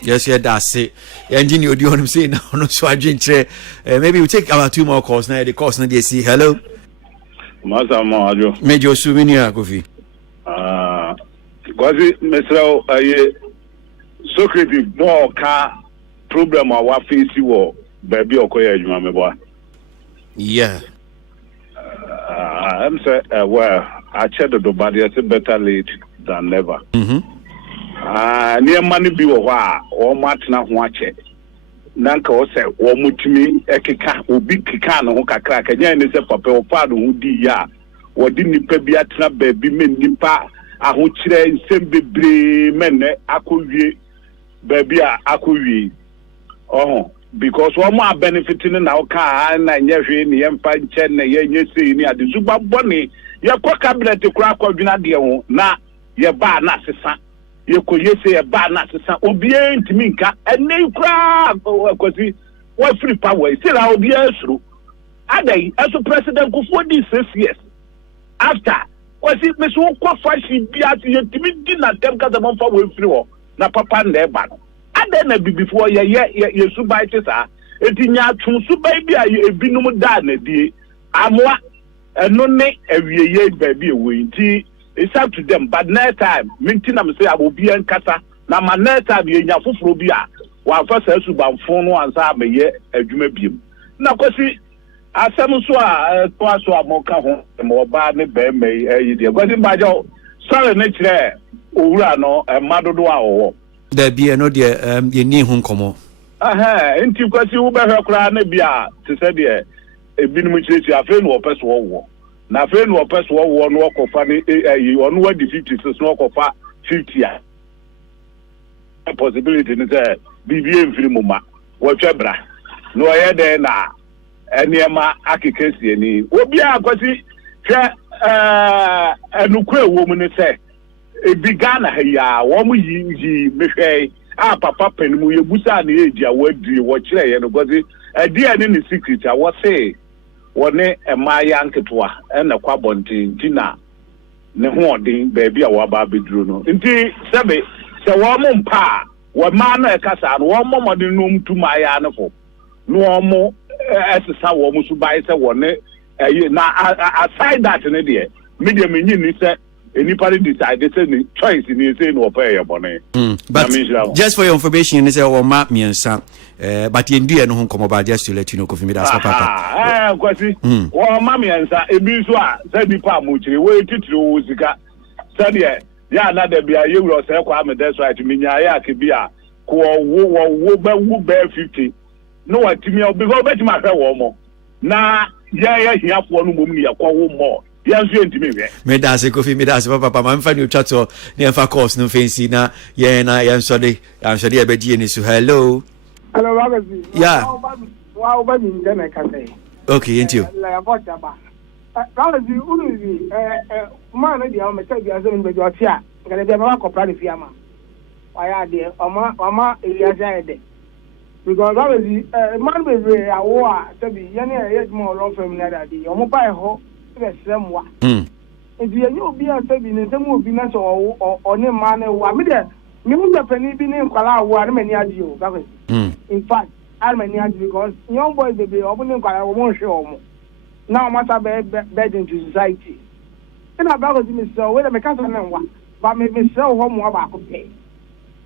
Yes, yeah, that's it. Engine you do want say now, no so maybe we take about 2 more calls now. The calls now they see. Hello. Masa Majo. Major souvenir coffee. Quasi Mr. Socrates more car problem our face you baby okoya you boy. Yeah. I'm say well, I checked the body. I said better late than never. Near money be or matna watch. Nanka was say, or mutimi, ekika, or big kikano, hoka crack, and yan is a papa or father who did ya. Or didn't pay biatna baby men nipa, a huchre, sembe men, akuvi, baby, akuvi. Oh, because one more benefiting in our car, and I never in the empire, chen, and see near the super bunny. Your cabinet to crack of Gnadio, na, your bar, Nassa. You could say a bad Nassa, obedient to Minka, and name crab, because what free power, still I'll be through. Ade, as a president, go for this 6 years. After, was it Miss Woko Fashi be at your timid dinner, them got the month for through, na papa and their ban. And then before your subites are, it in your true subaby, a binum dane, dear. Amwa, and no name every year, baby, we it's up to them, but next time, minting am say I will be in Kata. Now my next time you have phobia. While first I should have phone once I may yet a jume beam. Now, because I some so more come more bad than may a year. But in my job, sorry, nature, Urano, and Madoa. There be no dear, you need home come. Ain't you because you better cry, Nebia, to say, dear, a bin which is your friend or person war. Na friend or person one walk of funny, you on what the 50 is not of 50. Possibility is there. BBM Filmuma, whatever. No, I had there now. And near my Akikesi, any. Obia, because a nuclear woman say, a began a woman ye, Michel, Papa Penmu, Busa, the age, I would do what you and because a dear in the secret, I was say. One a my yanketwa and a quabontin tina ne hoarding baby a wababi druno. Indeed, Sabe, so one pa, what man a casa, one more than room to my anafo. No more as a sour almost buy a one. Aside that, an idiot, medium in said, anybody decide they say choice in his saying or pay your money. But just for your information, you say, or map me and son. But you do no come about just to let you know, coffee me that's papa. Quasi, or mammy and sa, a biswa, said the pamuchi, waited to Uzika. Said, yeah, not there be a euro, that's right to me, I could be a who bear 50. No, what to me, I'll be over to my hair more. Nah, yeah, he have one woman, a call more. Yes, you to me. Me that's a coffee, me that's papa. I'm finding you chat so near for course, no fancy na. Yeah, na I'm sorry, I bet you so hello. Hello, Robert. Yeah. Wow, baby, then I can say. Okay, ain't you? Robert, you, man, I'm a child, as in the Georgia. Gonna be a man of private fiamma. Why are there, Oma, Elias, because that was the man be a war to be any more long from that day. Omo buy ho the same one. If you know be a to be in the move be not or ne man wa me there. Me who penny be name kwala wa many adio. That was in fact I many because young boys be opening kwala won't show mo. Now matter bed into society. And I was in so whether me can't know but me sell home about pay.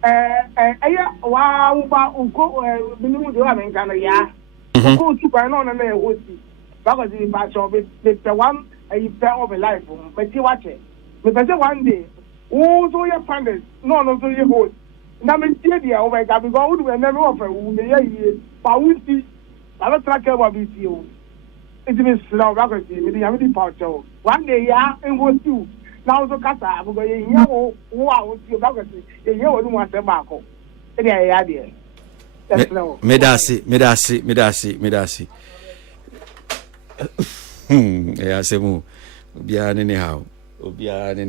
Wow, unko minimum do have in Canada. Go to buy on and would be. Because if I saw the one a fell of a life, but you watch it. But one day, oh, so your funders, no, so you hold. Now, me see the over that we go to never offer, but we see. I don't track about you. It is slow, rapidly, with the Yamidi Paucho. One day, yeah, and was you. Now so kasa because you know wow you back you know what want to back up any idea that's no medasi yeah semu obia ne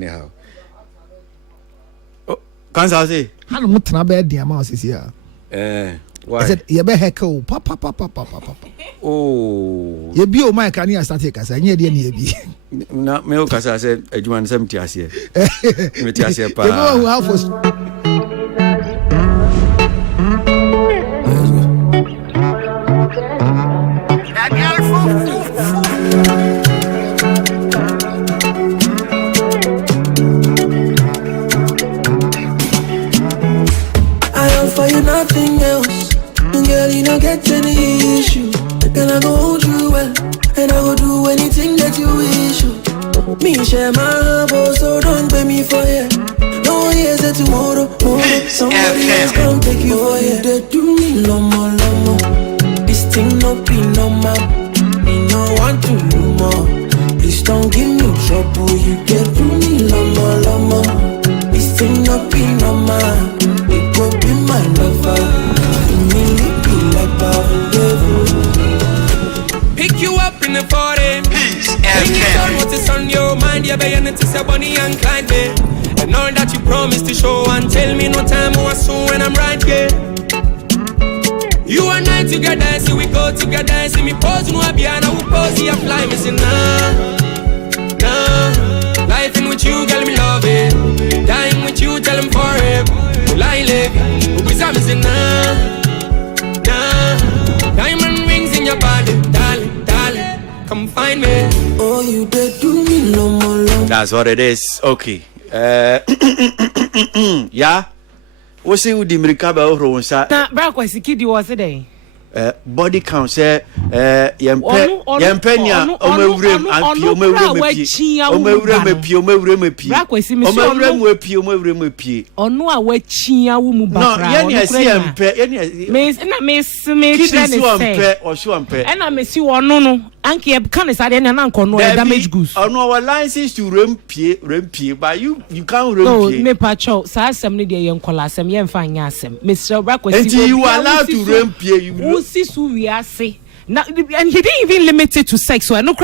how oh kansa say hanu mutna be dia ma osisi ya why I said you be heckle papa oh you be o my can you start kasa nye dia na bi na me o kasa say adwuma nsem ti ase me ti ase pa you know how for I offer you nothing else. Girl, you don't get any issue. Then I go hold you well, and I will do anything that you wish. Me share my heart, so don't pay me for it. No years that tomorrow, somebody else come take you for it. They do me no more. This thing no be normal. Me no want to do more. Please don't give me trouble. You get do me no more. This thing no be normal. It could be my lover. Pick you up in the 40. Bring it on what is on your mind. You're beginning to say Bonnie and Clyde, babe. And all that you promised to show and tell me no time or soon when I'm right here. You and I together, see we go together. See me pose, no Abiana, who pose, you fly me, say nah. Life in with you, girl, me love it. Dying with you, tell him forever. Will I live? Who be me, say nah. Diamond rings in your body, darling, come find me. Oh, you did do me no more. That's what it is. Okay. Yeah. What's it with the Mirikaba Ronsa? Na bra kwasi kidi was today. Body count say yempenya omewurem ampi omewurem pi bra kwasi mi so omewurem pi ono a wachia wo mu bakra ono kra me say ompe na me si wono no anke kan say na nko no damage goods ono our license to rempie but you can't rempie no me pacho sa asem ne de yenkola asem yemfa anya asem me say bra kwasi and you allowed to rempie you now, and he didn't even limit it to sex. So I know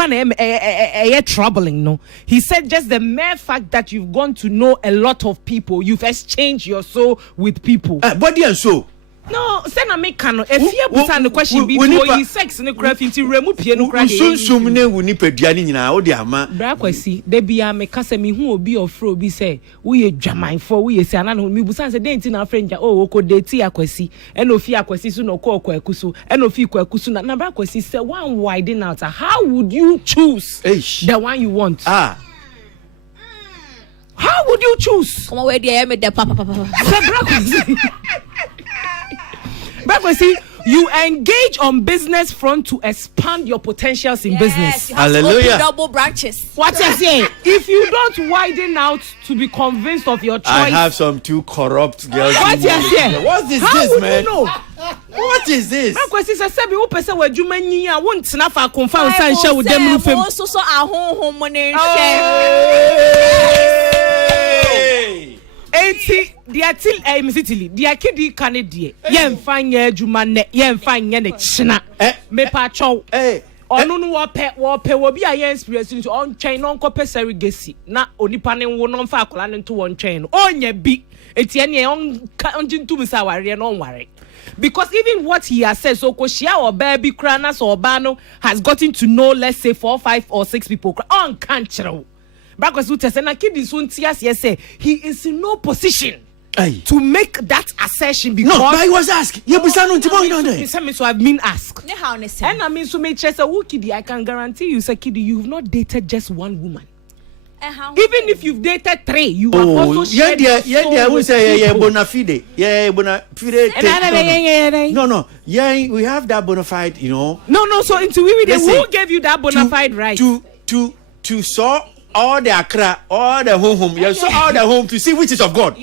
troubling. No, he said just the mere fact that you've gone to know a lot of people, you've exchanged your soul with people. Body and soul. No, send a make no. If you put on the question before sex in the craft into remove piano crack. Soon we need pediani na o dia ma. Bra kwasi, dey be a me kase me hu obi ofro bi say we Jamaican for we say na no me busan say den ti na friend ja o ko date akwasi e no fi akwasi so no ko akusu e no fi ko akusu na bra kwasi say one widen out. How would you choose the one you want? How would you choose? Come on, where dey me the papa. See, you engage on business front to expand your potentials in business. Hallelujah. Double branches. What you say? If you don't widen out to be convinced of your choice, I have some two corrupt girls. What you say? What's this? How would man? You know? What is this? My question is, say who person where you many I won't snap a confirm and share with them. So a home money. Enti dia til misitili dia kidi kanedie yemfa nya adwuma ne yemfa nya ne china me pa chow onu no wo pe wo bi a yen experience nso on twɛn no nkɔ pesari gesi na onipa ne wo no mfa akola ne to won twɛn no onya bi eti ene on jintu bisa ware no onware Because even what he has said, so Koshia or Baby Kranas or Bano has gotten to know, let's say 4, 5, or 6 people on country. Because he is in no position to make that assertion because no, but I was asked. So I've been asked. And I mean, so me chesa Kidi, I can guarantee you, say Kidi, you've not dated just one woman. Even if you've dated 3, you have also shared your soul with people. Bona fide. No. Yeah, we have that bona fide, you know. No. So into who gave you that bona fide right? To saw all the Accra, all the home. You saw all the home to see which is of God.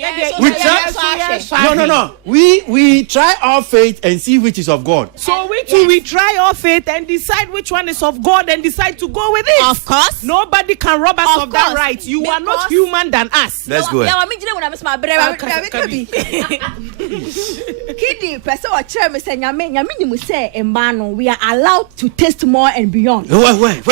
No. We try our faith and see which is of God. So we try our faith and decide which one is of God and decide to go with it. Of course. Nobody can rob us of that right. You are not human than us. Let's go ahead. Kidi, person or chair me say nyame ni say embano we are allowed to taste more and beyond. Wait.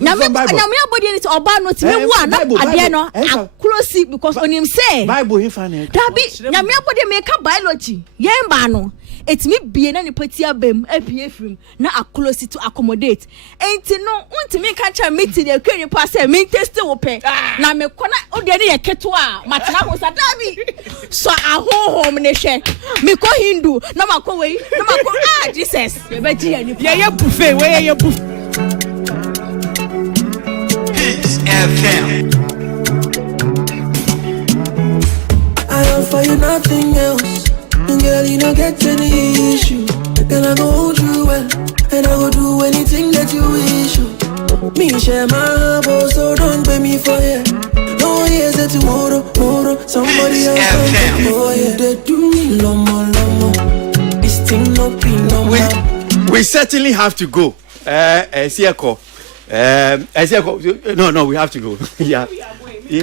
Nyame abodi ni oba no ti me wu na ade no close because onim say Bible he fan e. Dabi nyame abodi me ka biology yemba no etimi bie na ne pati abam apie frim na close to accommodate enti no untimi ka cha meeting e kwani pa say me taste wo pe na me kona ode ne ye keto a matena ho sa dabi so ahohom ne hwe me ko hindu na makọ we na makọ Jesus be beji ani ye buffet we ye buffet FM. I offer you nothing else, and girl, you don't get any issue. Then I go hold you well, and I will do anything that you wish. Me share my heart, so don't pay me for it. No, here's a tomorrow, somebody else. Oh yeah, they do me lomo. This thing no be no more. We certainly have to go. Siako. No, we have to go. Yeah. So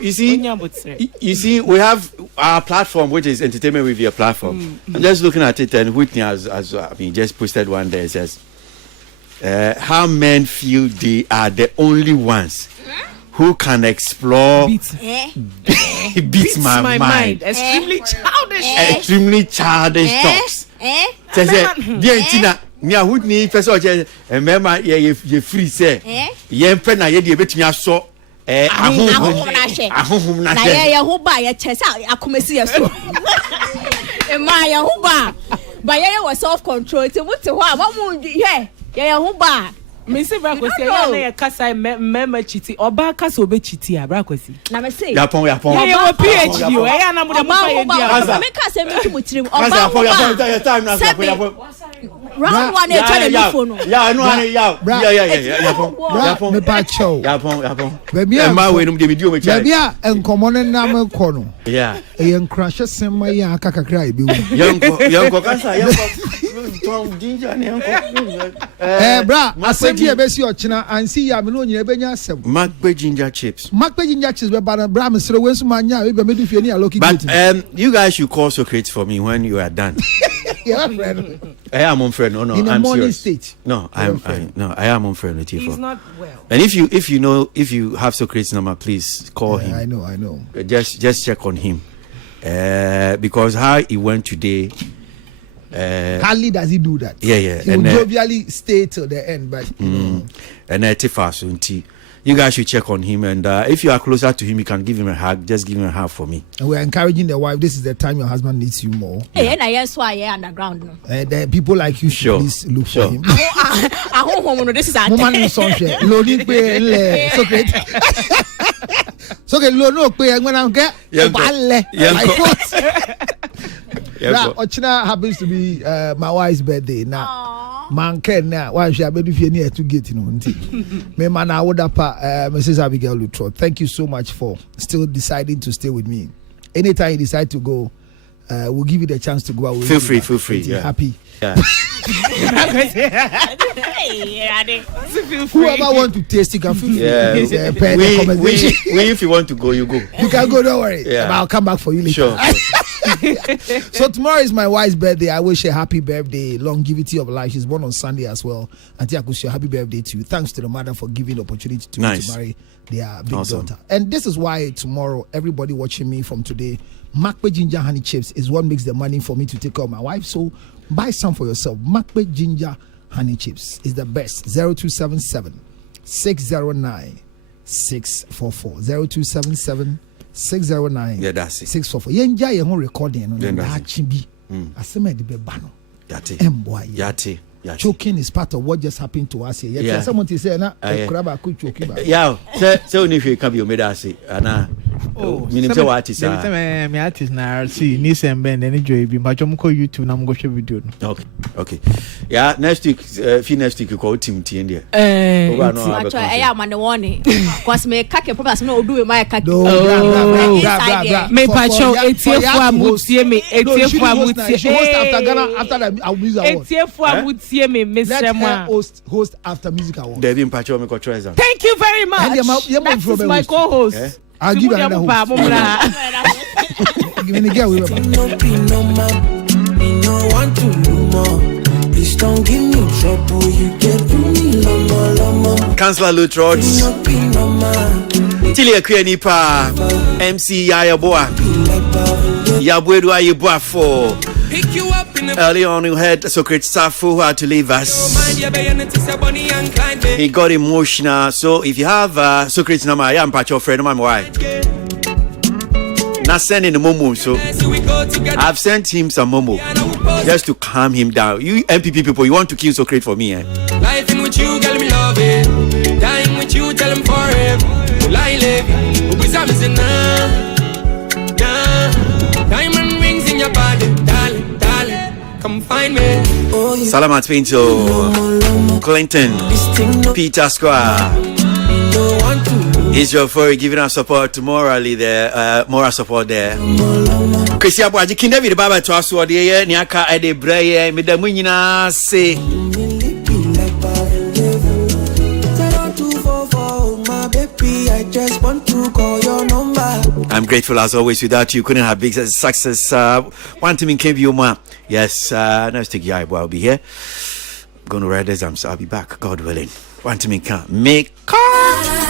you see, we have our platform, which is Entertainment Review platform. I'm just looking at it, and Whitney has just posted one there. It says, "How men feel they are the only ones who can explore beats my mind. Extremely childish talks." Me a would need person remember ye free say ye pen na ye de betumi aso ahonhom na ye ho ba ye chese akomesi ye so e ma ye ho ba ye was self control te wote ho a mo ye ho ba me say bra kwesi ya na ye kasa mema chiti oba kasa obe chiti a bra kwesi na me say yapon ye wo PhD o ya na mo de mo fa ye dia me kasa me tu mutirim oba time na yapon round one e tell the phone yeah me pa chow yapon baby ma we no de video me chai baby a enkomo ne na me ko no yeah e yen crash sema ya akakakra e be wu yanko kasa yanko tom ginger ne yanko bra asedi e be si ochina ansi ya me no nyina be nya asem magbe ginger chips be bra me sere wensu manya e be me dufie ni aloki but you guys should call Socrates for me when you are done. Yeah, friend. I am on friend. No, in I'm a morning serious. state. No, I am on friend with you. He's not well. And if you have Socrates' number, please call him. I know. Just check on him, because how he went today. Hardly does he do that. Yeah. He will jovially stay till the end, but and you guys should check on him, and if you are closer to him, you can give him a hug. Just give him a hug for me. And we're encouraging the wife. This is the time your husband needs you more. Hey, and I saw underground. The people like you should please look for him. This is our woman song. Loading pay Socrates. So get low no pay when I get Ochina happens to be my wife's birthday now. Man can now why she be do near to get me man I would Mrs. Abigail Lutro. Thank you so much for still deciding to stay with me. Anytime you decide to go, we'll give you the chance to go out. Feel free. Yeah. Happy. Yeah. Whoever want to taste, you can feel free. Yeah. If you want to go, you go. You can go, don't worry. Yeah. I'll come back for you later. Sure. So tomorrow is my wife's birthday. I wish her happy birthday, longevity of life. She's born on Sunday as well. Auntie Akusha, happy birthday to you. Thanks to the mother for giving the opportunity to me to marry their big daughter. And this is why tomorrow, everybody watching me from today, Makpe Ginger Honey Chips is what makes the money for me to take care of my wife. So buy some for yourself. Makpe Ginger Honey Chips is the best. 0277 609 644 0277 609 644. Yenja ye ho recording no na chibi. Asema de be ba no. Yate. Choking is part of what just happened to us here. Yeah. Someone to say na kraba ku choking ba. Yeah. So if you can be medasi ana meaning say what is me artist na see ni sembe na ni joy bi mbacho mko YouTube na mgo show video no. Okay. Yeah, next week next week you call team T in there. Actually I am on the warning. Cause me kake promise no do my kake. Me pacho etiefu amutie me etiefu amutie. She host after Ghana after the music award. Etiefu amutie me Mr. Ma. Host after music award. Devi pacho me ko try. Thank you very much. That is my co-host. I'll give you another host. Give me the girl we no want to know more. Please don't give me trouble. You get me lama. Councillor Lutrot Tilia Nipa MC Yayaboa Yabwedu Ayeboa for early on we had Socrates Safo who had to leave us. He got emotional. So if you have Socrates number, I am part of your friend, my wife. Not sending the momo, so I've sent him some momo just to calm him down. You MPP people, you want to kill Socrates for me, eh? Life in with you, girl, me love it. Dying with you, tell him forever. Lie live, diamond rings in your body, darling. Come find me. Salamat Pinto, Clinton, Peter Square. Israel for giving us support morally there, moral support there. Chrissy Abuaji David Baba to us what the Niaka Ede Bray, Midamunina say. I'm grateful as always. Without you, couldn't have big success. One team in KBO. Yes, next week I'll be here. I'm going to write exams. I'll be back, God willing. One team in can make car.